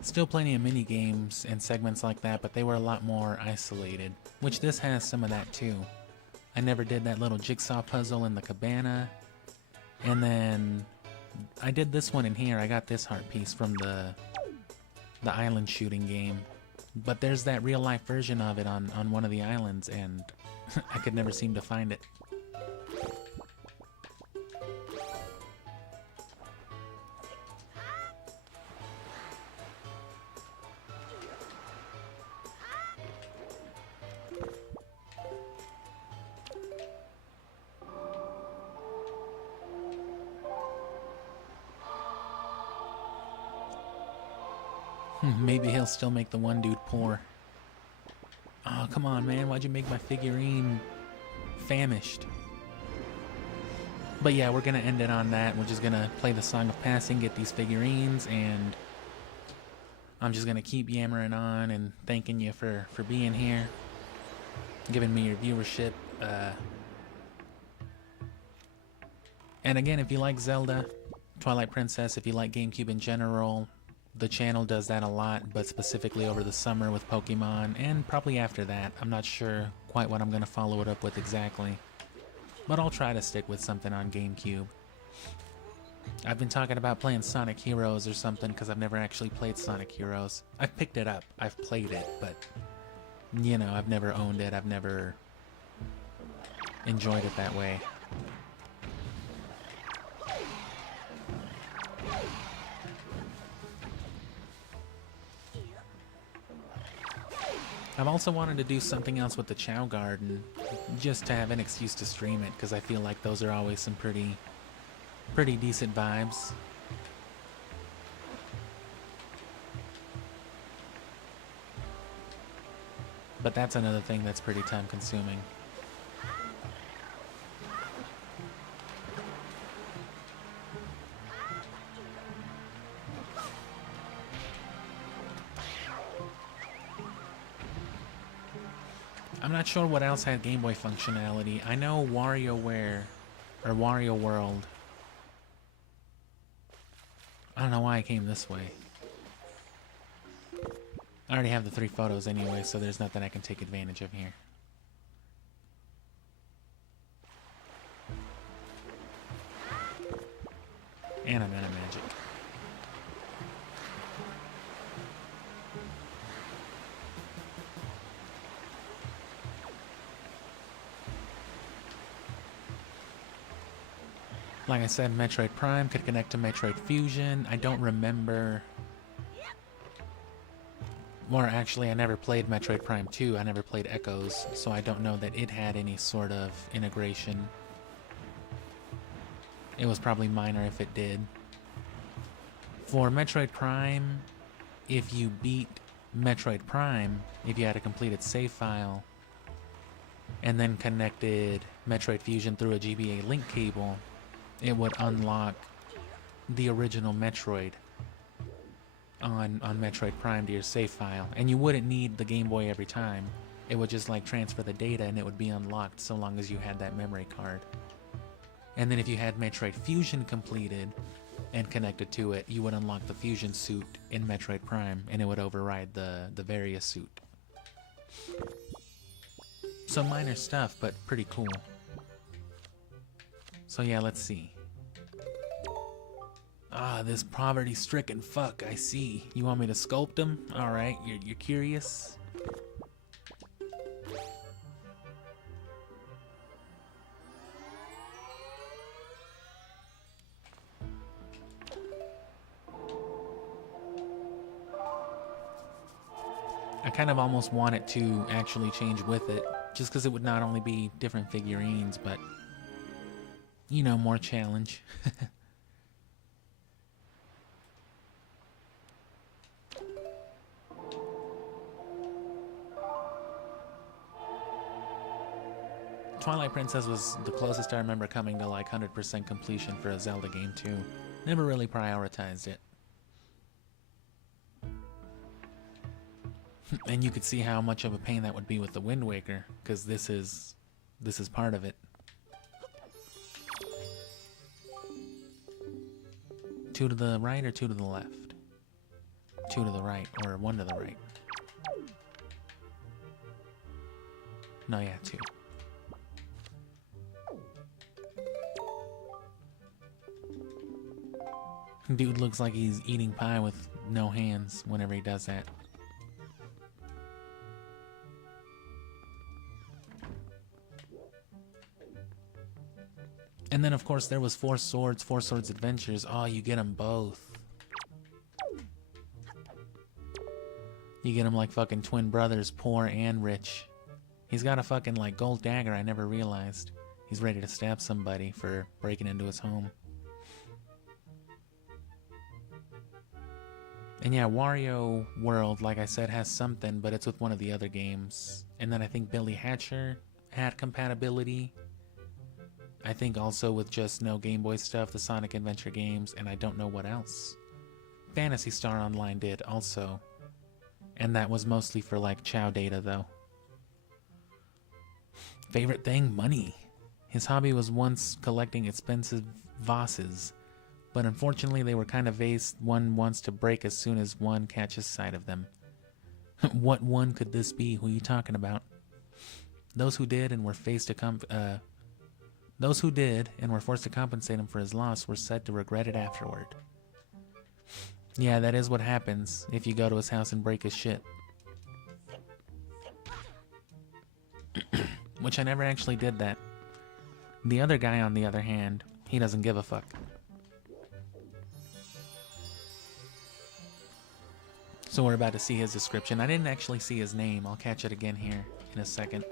Still plenty of mini games and segments like that, but they were a lot more isolated, which this has some of that too. I never did that little jigsaw puzzle in the cabana, and then I did this one in here. I got this heart piece from the island shooting game, but there's that real life version of it on one of the islands, and I could never seem to find it. Maybe he'll still make the one dude poor. Oh, come on, man. Why'd you make my figurine famished? But yeah, we're going to end it on that. We're just going to play the Song of Passing, get these figurines, and I'm just going to keep yammering on and thanking you for being here, giving me your viewership. And again, if you like Zelda, Twilight Princess, if you like GameCube in general, the channel does that a lot, but specifically over the summer with Pokemon, and probably after that. I'm not sure quite what I'm going to follow it up with exactly, but I'll try to stick with something on GameCube. I've been talking about playing Sonic Heroes or something, because I've never actually played Sonic Heroes. I've picked it up, I've played it, but, you know, I've never owned it, I've never enjoyed it that way. I've also wanted to do something else with the Chow Garden, just to have an excuse to stream it, because I feel like those are always some pretty decent vibes. But that's another thing that's pretty time consuming. I'm not sure what else had Game Boy functionality. I know WarioWare, or Wario World. I don't know why I came this way. I already have the 3 photos anyway, so there's nothing I can take advantage of here. And I'm out of magic. Like I said, Metroid Prime could connect to Metroid Fusion. I don't remember... Or actually, I never played Metroid Prime 2. I never played Echoes, so I don't know that it had any sort of integration. It was probably minor if it did. For Metroid Prime, if you beat Metroid Prime, if you had a completed save file, and then connected Metroid Fusion through a GBA link cable, it would unlock the original Metroid on Metroid Prime to your save file. And you wouldn't need the Game Boy every time. It would just like transfer the data and it would be unlocked so long as you had that memory card. And then if you had Metroid Fusion completed and connected to it, you would unlock the Fusion suit in Metroid Prime and it would override the Various suit. So minor stuff, but pretty cool. So yeah, let's see. Ah, this poverty-stricken fuck, I see. You want me to sculpt him? Alright, you're curious? I kind of almost want it to actually change with it, just because it would not only be different figurines, but, you know, more challenge. Twilight Princess was the closest I remember coming to like 100% completion for a Zelda game too. Never really prioritized it. And you could see how much of a pain that would be with the Wind Waker, because this is part of it. Two to the right or two to the left? 2 to the right, or 1 to the right. No, yeah, 2. Dude looks like he's eating pie with no hands whenever he does that. And then, of course, there was Four Swords Adventures. Oh, you get them both. You get them like fucking twin brothers, poor and rich. He's got a fucking like gold dagger I never realized. He's ready to stab somebody for breaking into his home. And yeah, Wario World, like I said, has something, but it's with one of the other games. And then I think Billy Hatcher had compatibility. I think also with just no Game Boy stuff, the Sonic Adventure games, and I don't know what else. Phantasy Star Online did also. And that was mostly for like chow data though. Favorite thing? Money. His hobby was once collecting expensive vases, but unfortunately they were kind of vase one wants to break as soon as one catches sight of them. What one could this be? Who are you talking about? Those who did and were forced to compensate him for his loss were said to regret it afterward. Yeah, that is what happens if you go to his house and break his shit. Which I never actually did that. The other guy, on the other hand, he doesn't give a fuck. So we're about to see his description. I didn't actually see his name. I'll catch it again here in a second.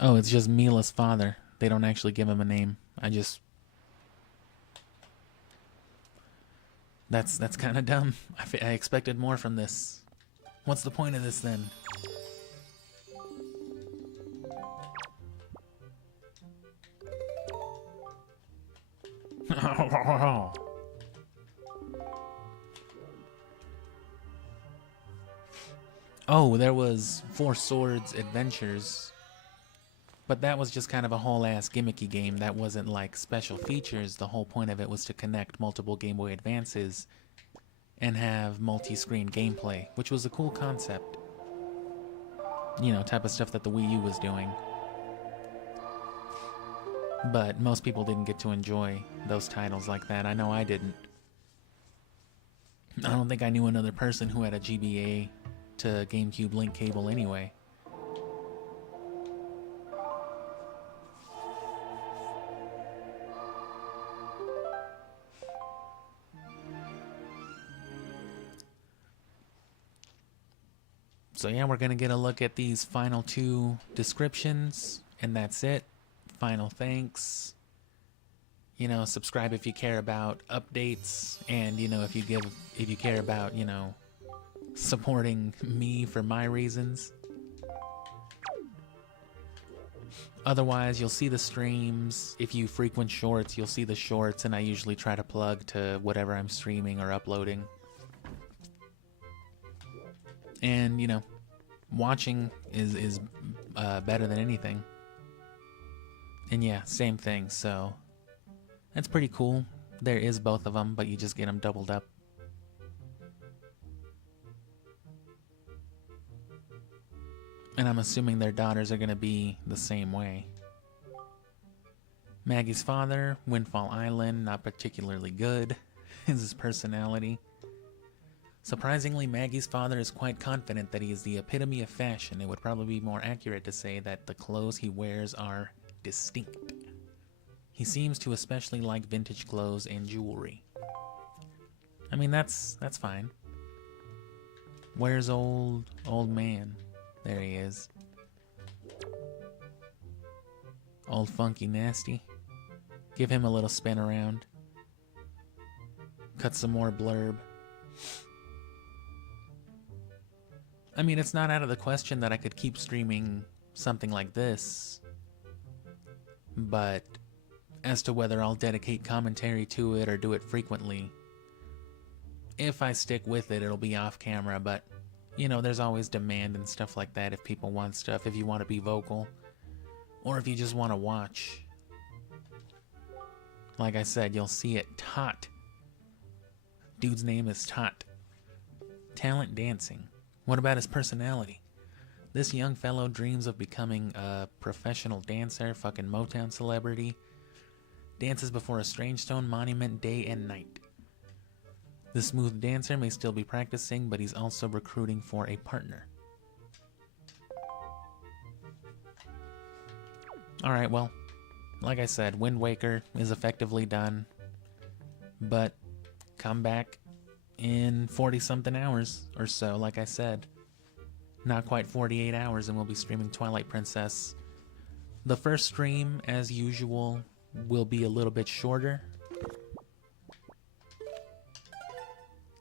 Oh, it's just Mila's father. They don't actually give him a name. That's kind of dumb. I expected more from this. What's the point of this then? Oh, there was Four Swords Adventures. But that was just kind of a whole ass gimmicky game. That wasn't like special features. The whole point of it was to connect multiple Game Boy Advances and have multi-screen gameplay, which was a cool concept. You know, type of stuff that the Wii U was doing. But most people didn't get to enjoy those titles like that. I know I didn't. I don't think I knew another person who had a GBA to GameCube link cable anyway. So yeah, we're gonna get a look at these final 2 descriptions, and that's it. Final thanks. You know, subscribe if you care about updates, and you know, if you care about, you know, supporting me for my reasons. Otherwise, you'll see the streams. If you frequent shorts, you'll see the shorts, and I usually try to plug to whatever I'm streaming or uploading. And, you know, watching is better than anything. And yeah, same thing, so that's pretty cool. There is both of them, but you just get them doubled up. And I'm assuming their daughters are going to be the same way. Maggie's father, Windfall Island, not particularly good, is his personality. Surprisingly, Maggie's father is quite confident that he is the epitome of fashion. It would probably be more accurate to say that the clothes he wears are distinct. He seems to especially like vintage clothes and jewelry. I mean, that's fine. Where's old man? There he is. Old funky nasty. Give him a little spin around. Cut some more blurb. I mean, it's not out of the question that I could keep streaming something like this. But as to whether I'll dedicate commentary to it or do it frequently, if I stick with it, it'll be off camera, but you know, there's always demand and stuff like that if people want stuff, if you want to be vocal, or if you just want to watch. Like I said, you'll see it. Tot. Dude's name is Tot. Talent dancing. What about his personality? This young fellow dreams of becoming a professional dancer, fucking Motown celebrity. Dances before a strange stone monument day and night. The smooth dancer may still be practicing, but he's also recruiting for a partner. Alright, well, like I said, Wind Waker is effectively done. But come back in 40-something hours or so, like I said. Not quite 48 hours, and we'll be streaming Twilight Princess. The first stream, as usual, will be a little bit shorter.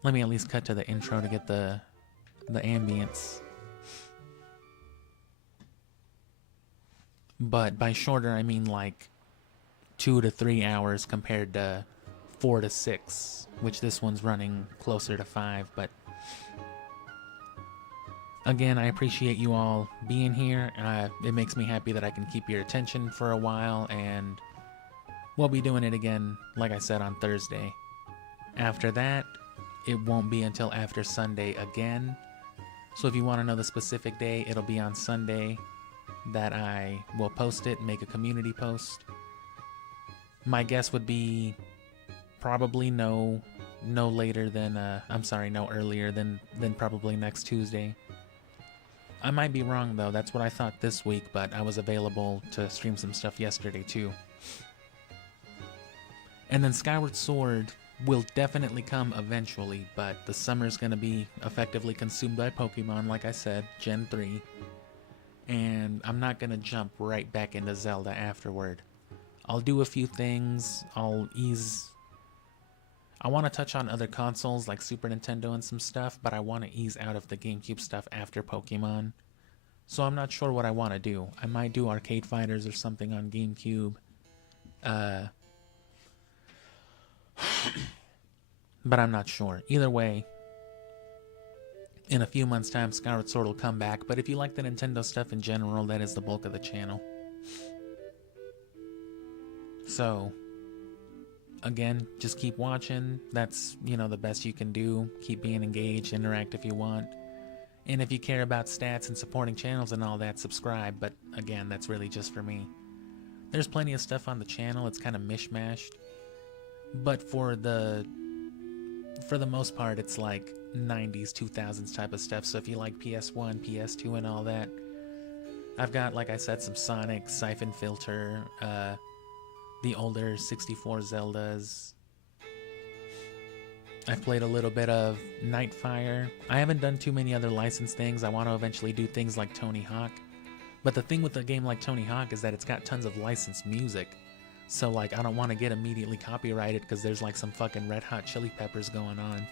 Let me at least cut to the intro to get the ambience. But by shorter, I mean like 2 to 3 hours compared to 4 to 6, which this one's running closer to 5, but again, I appreciate you all being here. It makes me happy that I can keep your attention for a while, and we'll be doing it again, like I said, on Thursday. After that, it won't be until after Sunday again. So if you want to know the specific day, it'll be on Sunday that I will post it, make a community post. My guess would be probably no later than, no earlier than probably next Tuesday. I might be wrong though, that's what I thought this week, but I was available to stream some stuff yesterday too. And then Skyward Sword will definitely come eventually, but the summer's gonna be effectively consumed by Pokemon, like I said, Gen 3. And I'm not gonna jump right back into Zelda afterward. I'll do a few things, I want to touch on other consoles like Super Nintendo and some stuff, but I want to ease out of the GameCube stuff after Pokemon. So I'm not sure what I want to do. I might do Arcade Fighters or something on GameCube. But I'm not sure. Either way, in a few months' time, Skyward Sword will come back. But if you like the Nintendo stuff in general, that is the bulk of the channel. So again, just keep watching. That's, you know, the best you can do. Keep being engaged, interact if you want. And if you care about stats and supporting channels and all that, subscribe. But again, that's really just for me. There's plenty of stuff on the channel. It's kind of mishmashed. But for the most part, it's like 90s, 2000s type of stuff. So if you like PS1, PS2 and all that, I've got, like I said, some Sonic, Siphon Filter, the older 64 Zeldas. I've played a little bit of Nightfire. I haven't done too many other licensed things. I want to eventually do things like Tony Hawk. But the thing with a game like Tony Hawk is that it's got tons of licensed music. So like, I don't want to get immediately copyrighted because there's like some fucking Red Hot Chili Peppers going on.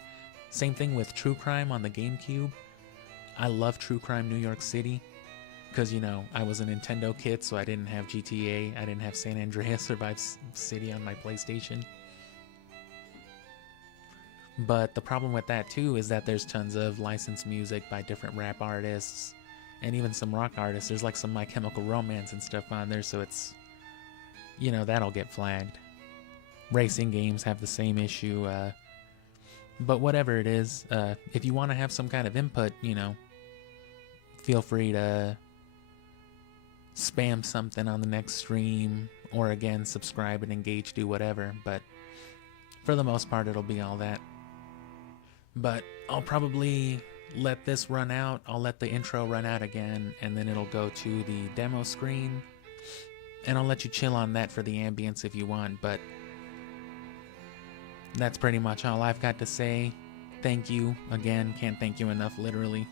Same thing with True Crime on the GameCube. I love True Crime New York City. Because, you know, I was a Nintendo kid, so I didn't have GTA, I didn't have San Andreas or Vice City on my PlayStation. But the problem with that, too, is that there's tons of licensed music by different rap artists, and even some rock artists. There's like some My Chemical Romance and stuff on there, so it's, you know, that'll get flagged. Racing games have the same issue, but whatever it is, if you want to have some kind of input, you know, feel free to spam something on the next stream, or again, subscribe and engage, do whatever, but for the most part, it'll be all that. But I'll probably let this run out, I'll let the intro run out again, and then it'll go to the demo screen, and I'll let you chill on that for the ambience if you want, but that's pretty much all I've got to say. Thank you, again, can't thank you enough, literally.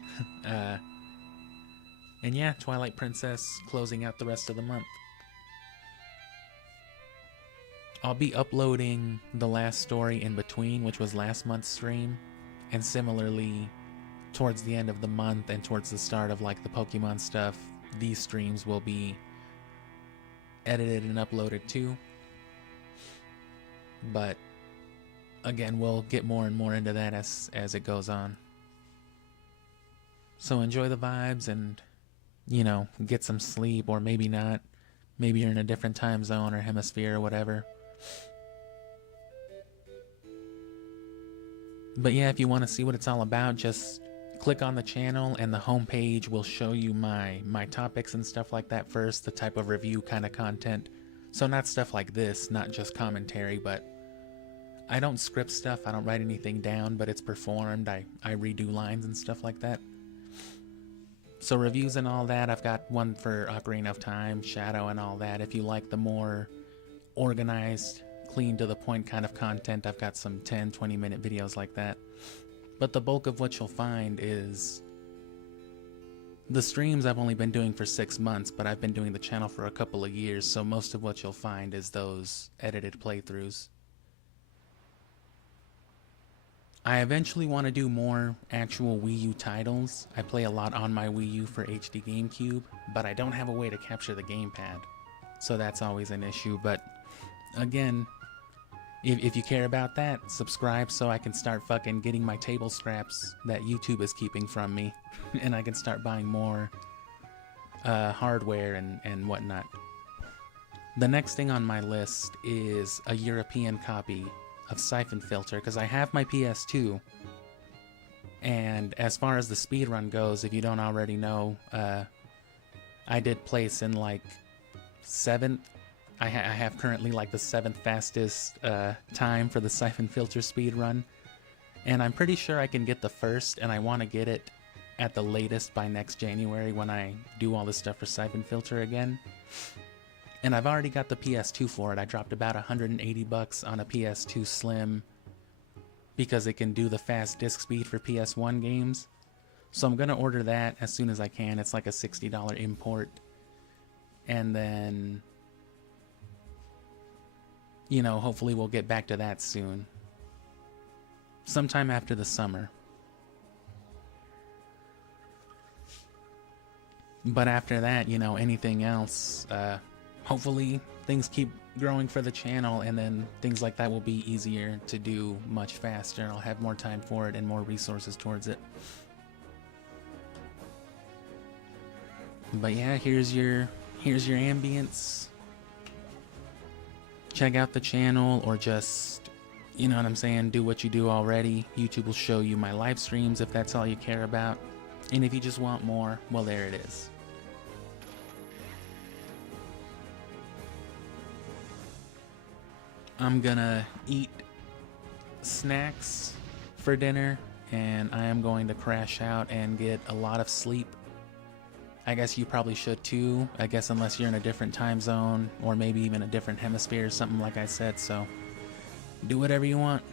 And yeah, Twilight Princess closing out the rest of the month. I'll be uploading the last story in between, which was last month's stream, and similarly, towards the end of the month and towards the start of like the Pokemon stuff, these streams will be edited and uploaded too. But again, we'll get more and more into that as it goes on. So enjoy the vibes and, you know, get some sleep, or maybe not. Maybe you're in a different time zone or hemisphere or whatever. But yeah, if you want to see what it's all about, just click on the channel and the homepage will show you my topics and stuff like that first, the type of review kind of content. So not stuff like this, not just commentary, but I don't script stuff, I don't write anything down, but it's performed. I redo lines and stuff like that. So reviews and all that, I've got one for Ocarina of Time, Shadow and all that. If you like the more organized, clean to the point kind of content, I've got some 10-20 minute videos like that. But the bulk of what you'll find is the streams I've only been doing for 6 months, but I've been doing the channel for a couple of years, so most of what you'll find is those edited playthroughs. I eventually want to do more actual Wii U titles. I play a lot on my Wii U for HD GameCube, but I don't have a way to capture the gamepad, so that's always an issue. But again, if you care about that, subscribe so I can start fucking getting my table scraps that YouTube is keeping from me, and I can start buying more hardware and whatnot. The next thing on my list is a European copy of Siphon Filter, because I have my PS2, and as far as the speedrun goes, if you don't already know, I did place in like 7th. I have currently like the 7th fastest time for the Siphon Filter speedrun, and I'm pretty sure I can get the 1st, and I want to get it at the latest by next January when I do all this stuff for Siphon Filter again. And I've already got the PS2 for it. I dropped about $180 on a PS2 Slim because it can do the fast disk speed for PS1 games. So I'm going to order that as soon as I can. It's like a $60 import. And then, you know, hopefully we'll get back to that soon. Sometime after the summer. But after that, you know, anything else, hopefully things keep growing for the channel, and then things like that will be easier to do much faster. I'll have more time for it and more resources towards it. But yeah, here's your ambience. Check out the channel, or just, you know what I'm saying, do what you do already. YouTube will show you my live streams if that's all you care about. And if you just want more, well, there it is. I'm gonna eat snacks for dinner, and I am going to crash out and get a lot of sleep. I guess you probably should too, I guess, unless you're in a different time zone, or maybe even a different hemisphere or something like I said, so do whatever you want.